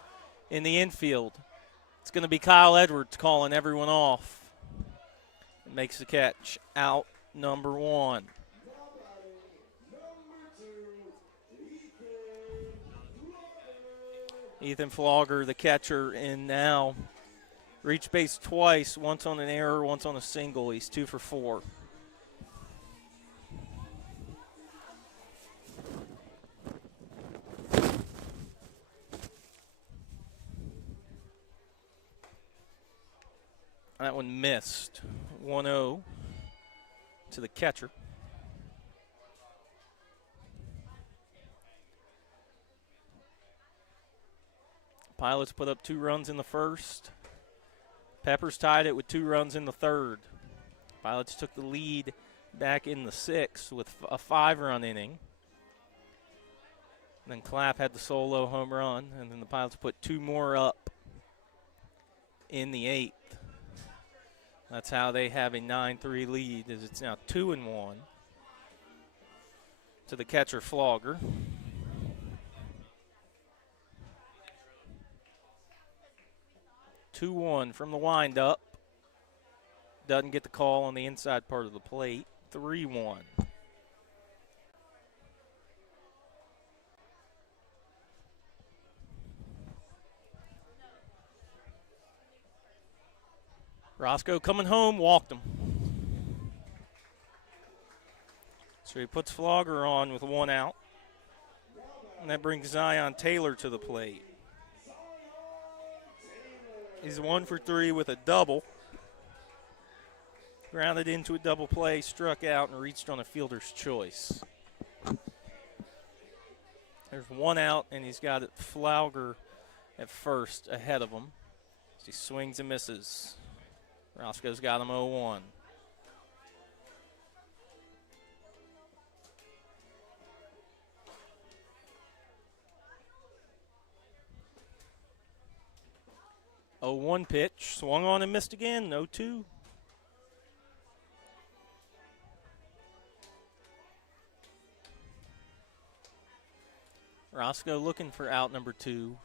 in the infield. It's going to be Kyle Edwards calling everyone off. Makes the catch. Out number 1. Ethan Flogger, the catcher, in now. Reached base twice, once on an error, once on a single. He's 2 for 4. That one missed. 1-0 to the catcher. Pilots put up 2 runs in the first. Peppers tied it with 2 runs in the third. Pilots took the lead back in the 6th with a 5-run inning. And then Clapp had the solo home run, and then the Pilots put 2 more up in the 8th. That's how they have a 9-3 lead, as it's now 2-1 to the catcher, Flogger. From the windup. Doesn't get the call on the inside part of the plate. 3-1. Roscoe coming home, walked him. So he puts Flogger on with 1 out. And that brings Zion Taylor to the plate. He's 1 for 3 with a double. Grounded into a double play, struck out, and reached on a fielder's choice. There's 1 out, and he's got Flogger at first ahead of him. As he swings and misses. Roscoe's got him 0-1. Oh, 1 pitch, swung on and missed again, 0-2. Roscoe looking for out number 2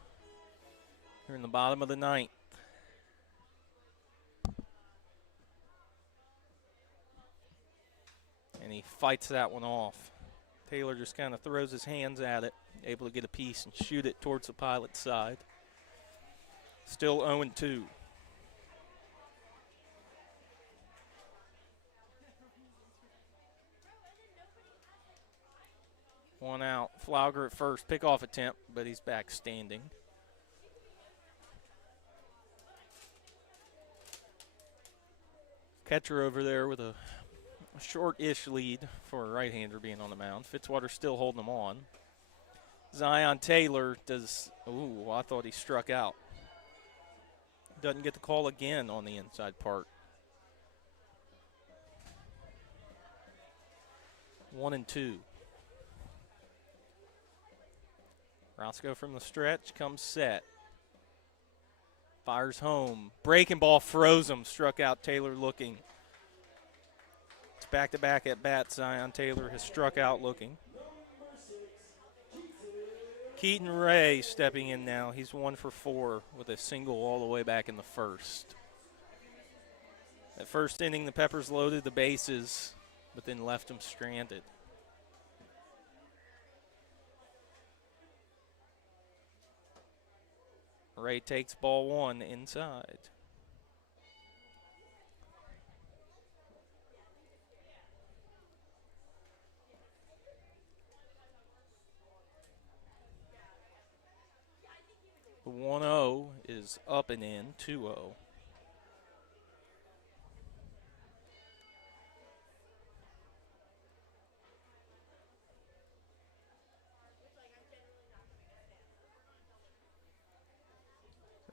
here in the bottom of the 9th. fights that one off. Taylor just kind of throws his hands at it, able to get a piece and shoot it towards the Pilot side. Still 0-2. One out. Flauger at first. Pickoff attempt, but he's back standing. Catcher over there with a short-ish lead for a right-hander being on the mound. Fitzwater still holding them on. Zion Taylor does, ooh, I thought he struck out. Doesn't get the call again on the inside part. 1-2. Roscoe from the stretch comes set. Fires home. Breaking ball froze him. Struck out Taylor looking. It's back-to-back at bat. Zion Taylor has struck out looking. Keaton Ray stepping in now. He's 1 for 4 with a single all the way back in the first. That first inning, the Peppers loaded the bases, but then left them stranded. Ray takes ball 1 inside. The 1-0 is up and in, 2-0.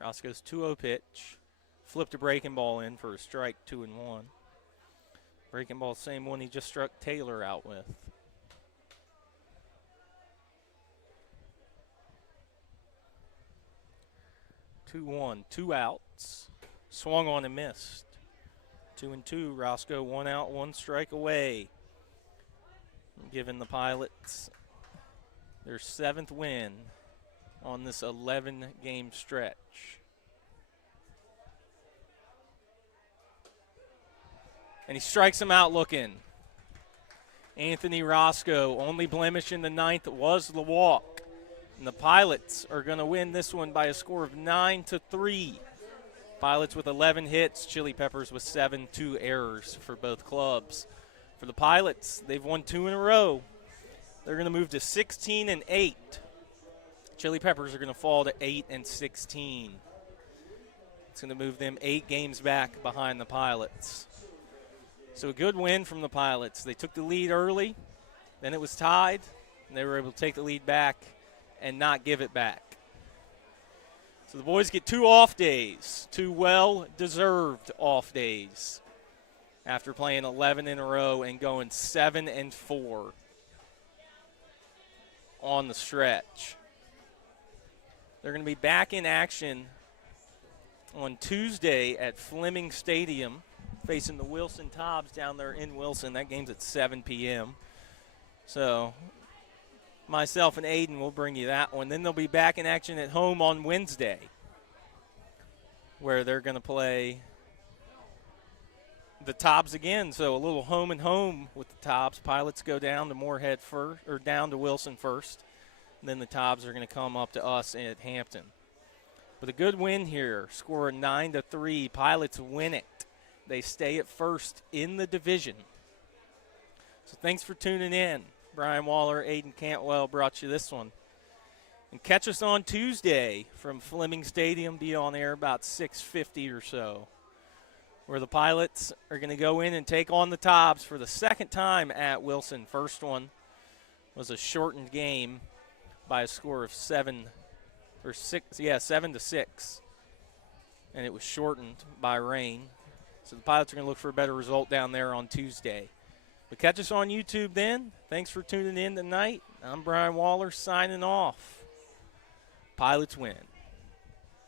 Roscoe's 2-0 pitch. Flipped a breaking ball in for a strike, 2-1. Breaking ball, same one he just struck Taylor out with. Two outs. Swung on and missed. 2-2. Roscoe 1 out, 1 strike away. Giving the Pilots their 7th win on this 11-game stretch. And he strikes him out looking. Anthony Roscoe, only blemish in the 9th was the walk. And the Pilots are going to win this one by a score of 9-3. Pilots with 11 hits, Chili Peppers with 7, 2 errors for both clubs. For the Pilots, they've won 2 in a row. They're going to move to 16-8. Chili Peppers are going to fall to 8-16. It's going to move them 8 games back behind the Pilots. So a good win from the Pilots. They took the lead early, then it was tied, and they were able to take the lead back and not give it back. So the boys get 2 off days, 2 well-deserved off days after playing 11 in a row and going 7-4 on the stretch. They're going to be back in action on Tuesday at Fleming Stadium, facing the Wilson Tobbs down there in Wilson. That game's at 7 p.m. So myself and Aiden will bring you that one. Then they'll be back in action at home on Wednesday, where they're going to play the Tobbs again. So a little home and home with the Tobbs. Pilots go down to Moorhead first, or down to Wilson first. And then the Tobbs are going to come up to us at Hampton. But a good win here. Score 9-3. Pilots win it. They stay at first in the division. So thanks for tuning in. Brian Waller, Aiden Cantwell brought you this one. And catch us on Tuesday from Fleming Stadium. Be on air about 6:50 or so, where the Pilots are going to go in and take on the Tobbs for the 2nd time at Wilson. First one was a shortened game by a score of 7-6. And it was shortened by rain. So the Pilots are going to look for a better result down there on Tuesday. But catch us on YouTube then. Thanks for tuning in tonight. I'm Brian Waller signing off. Pilots win.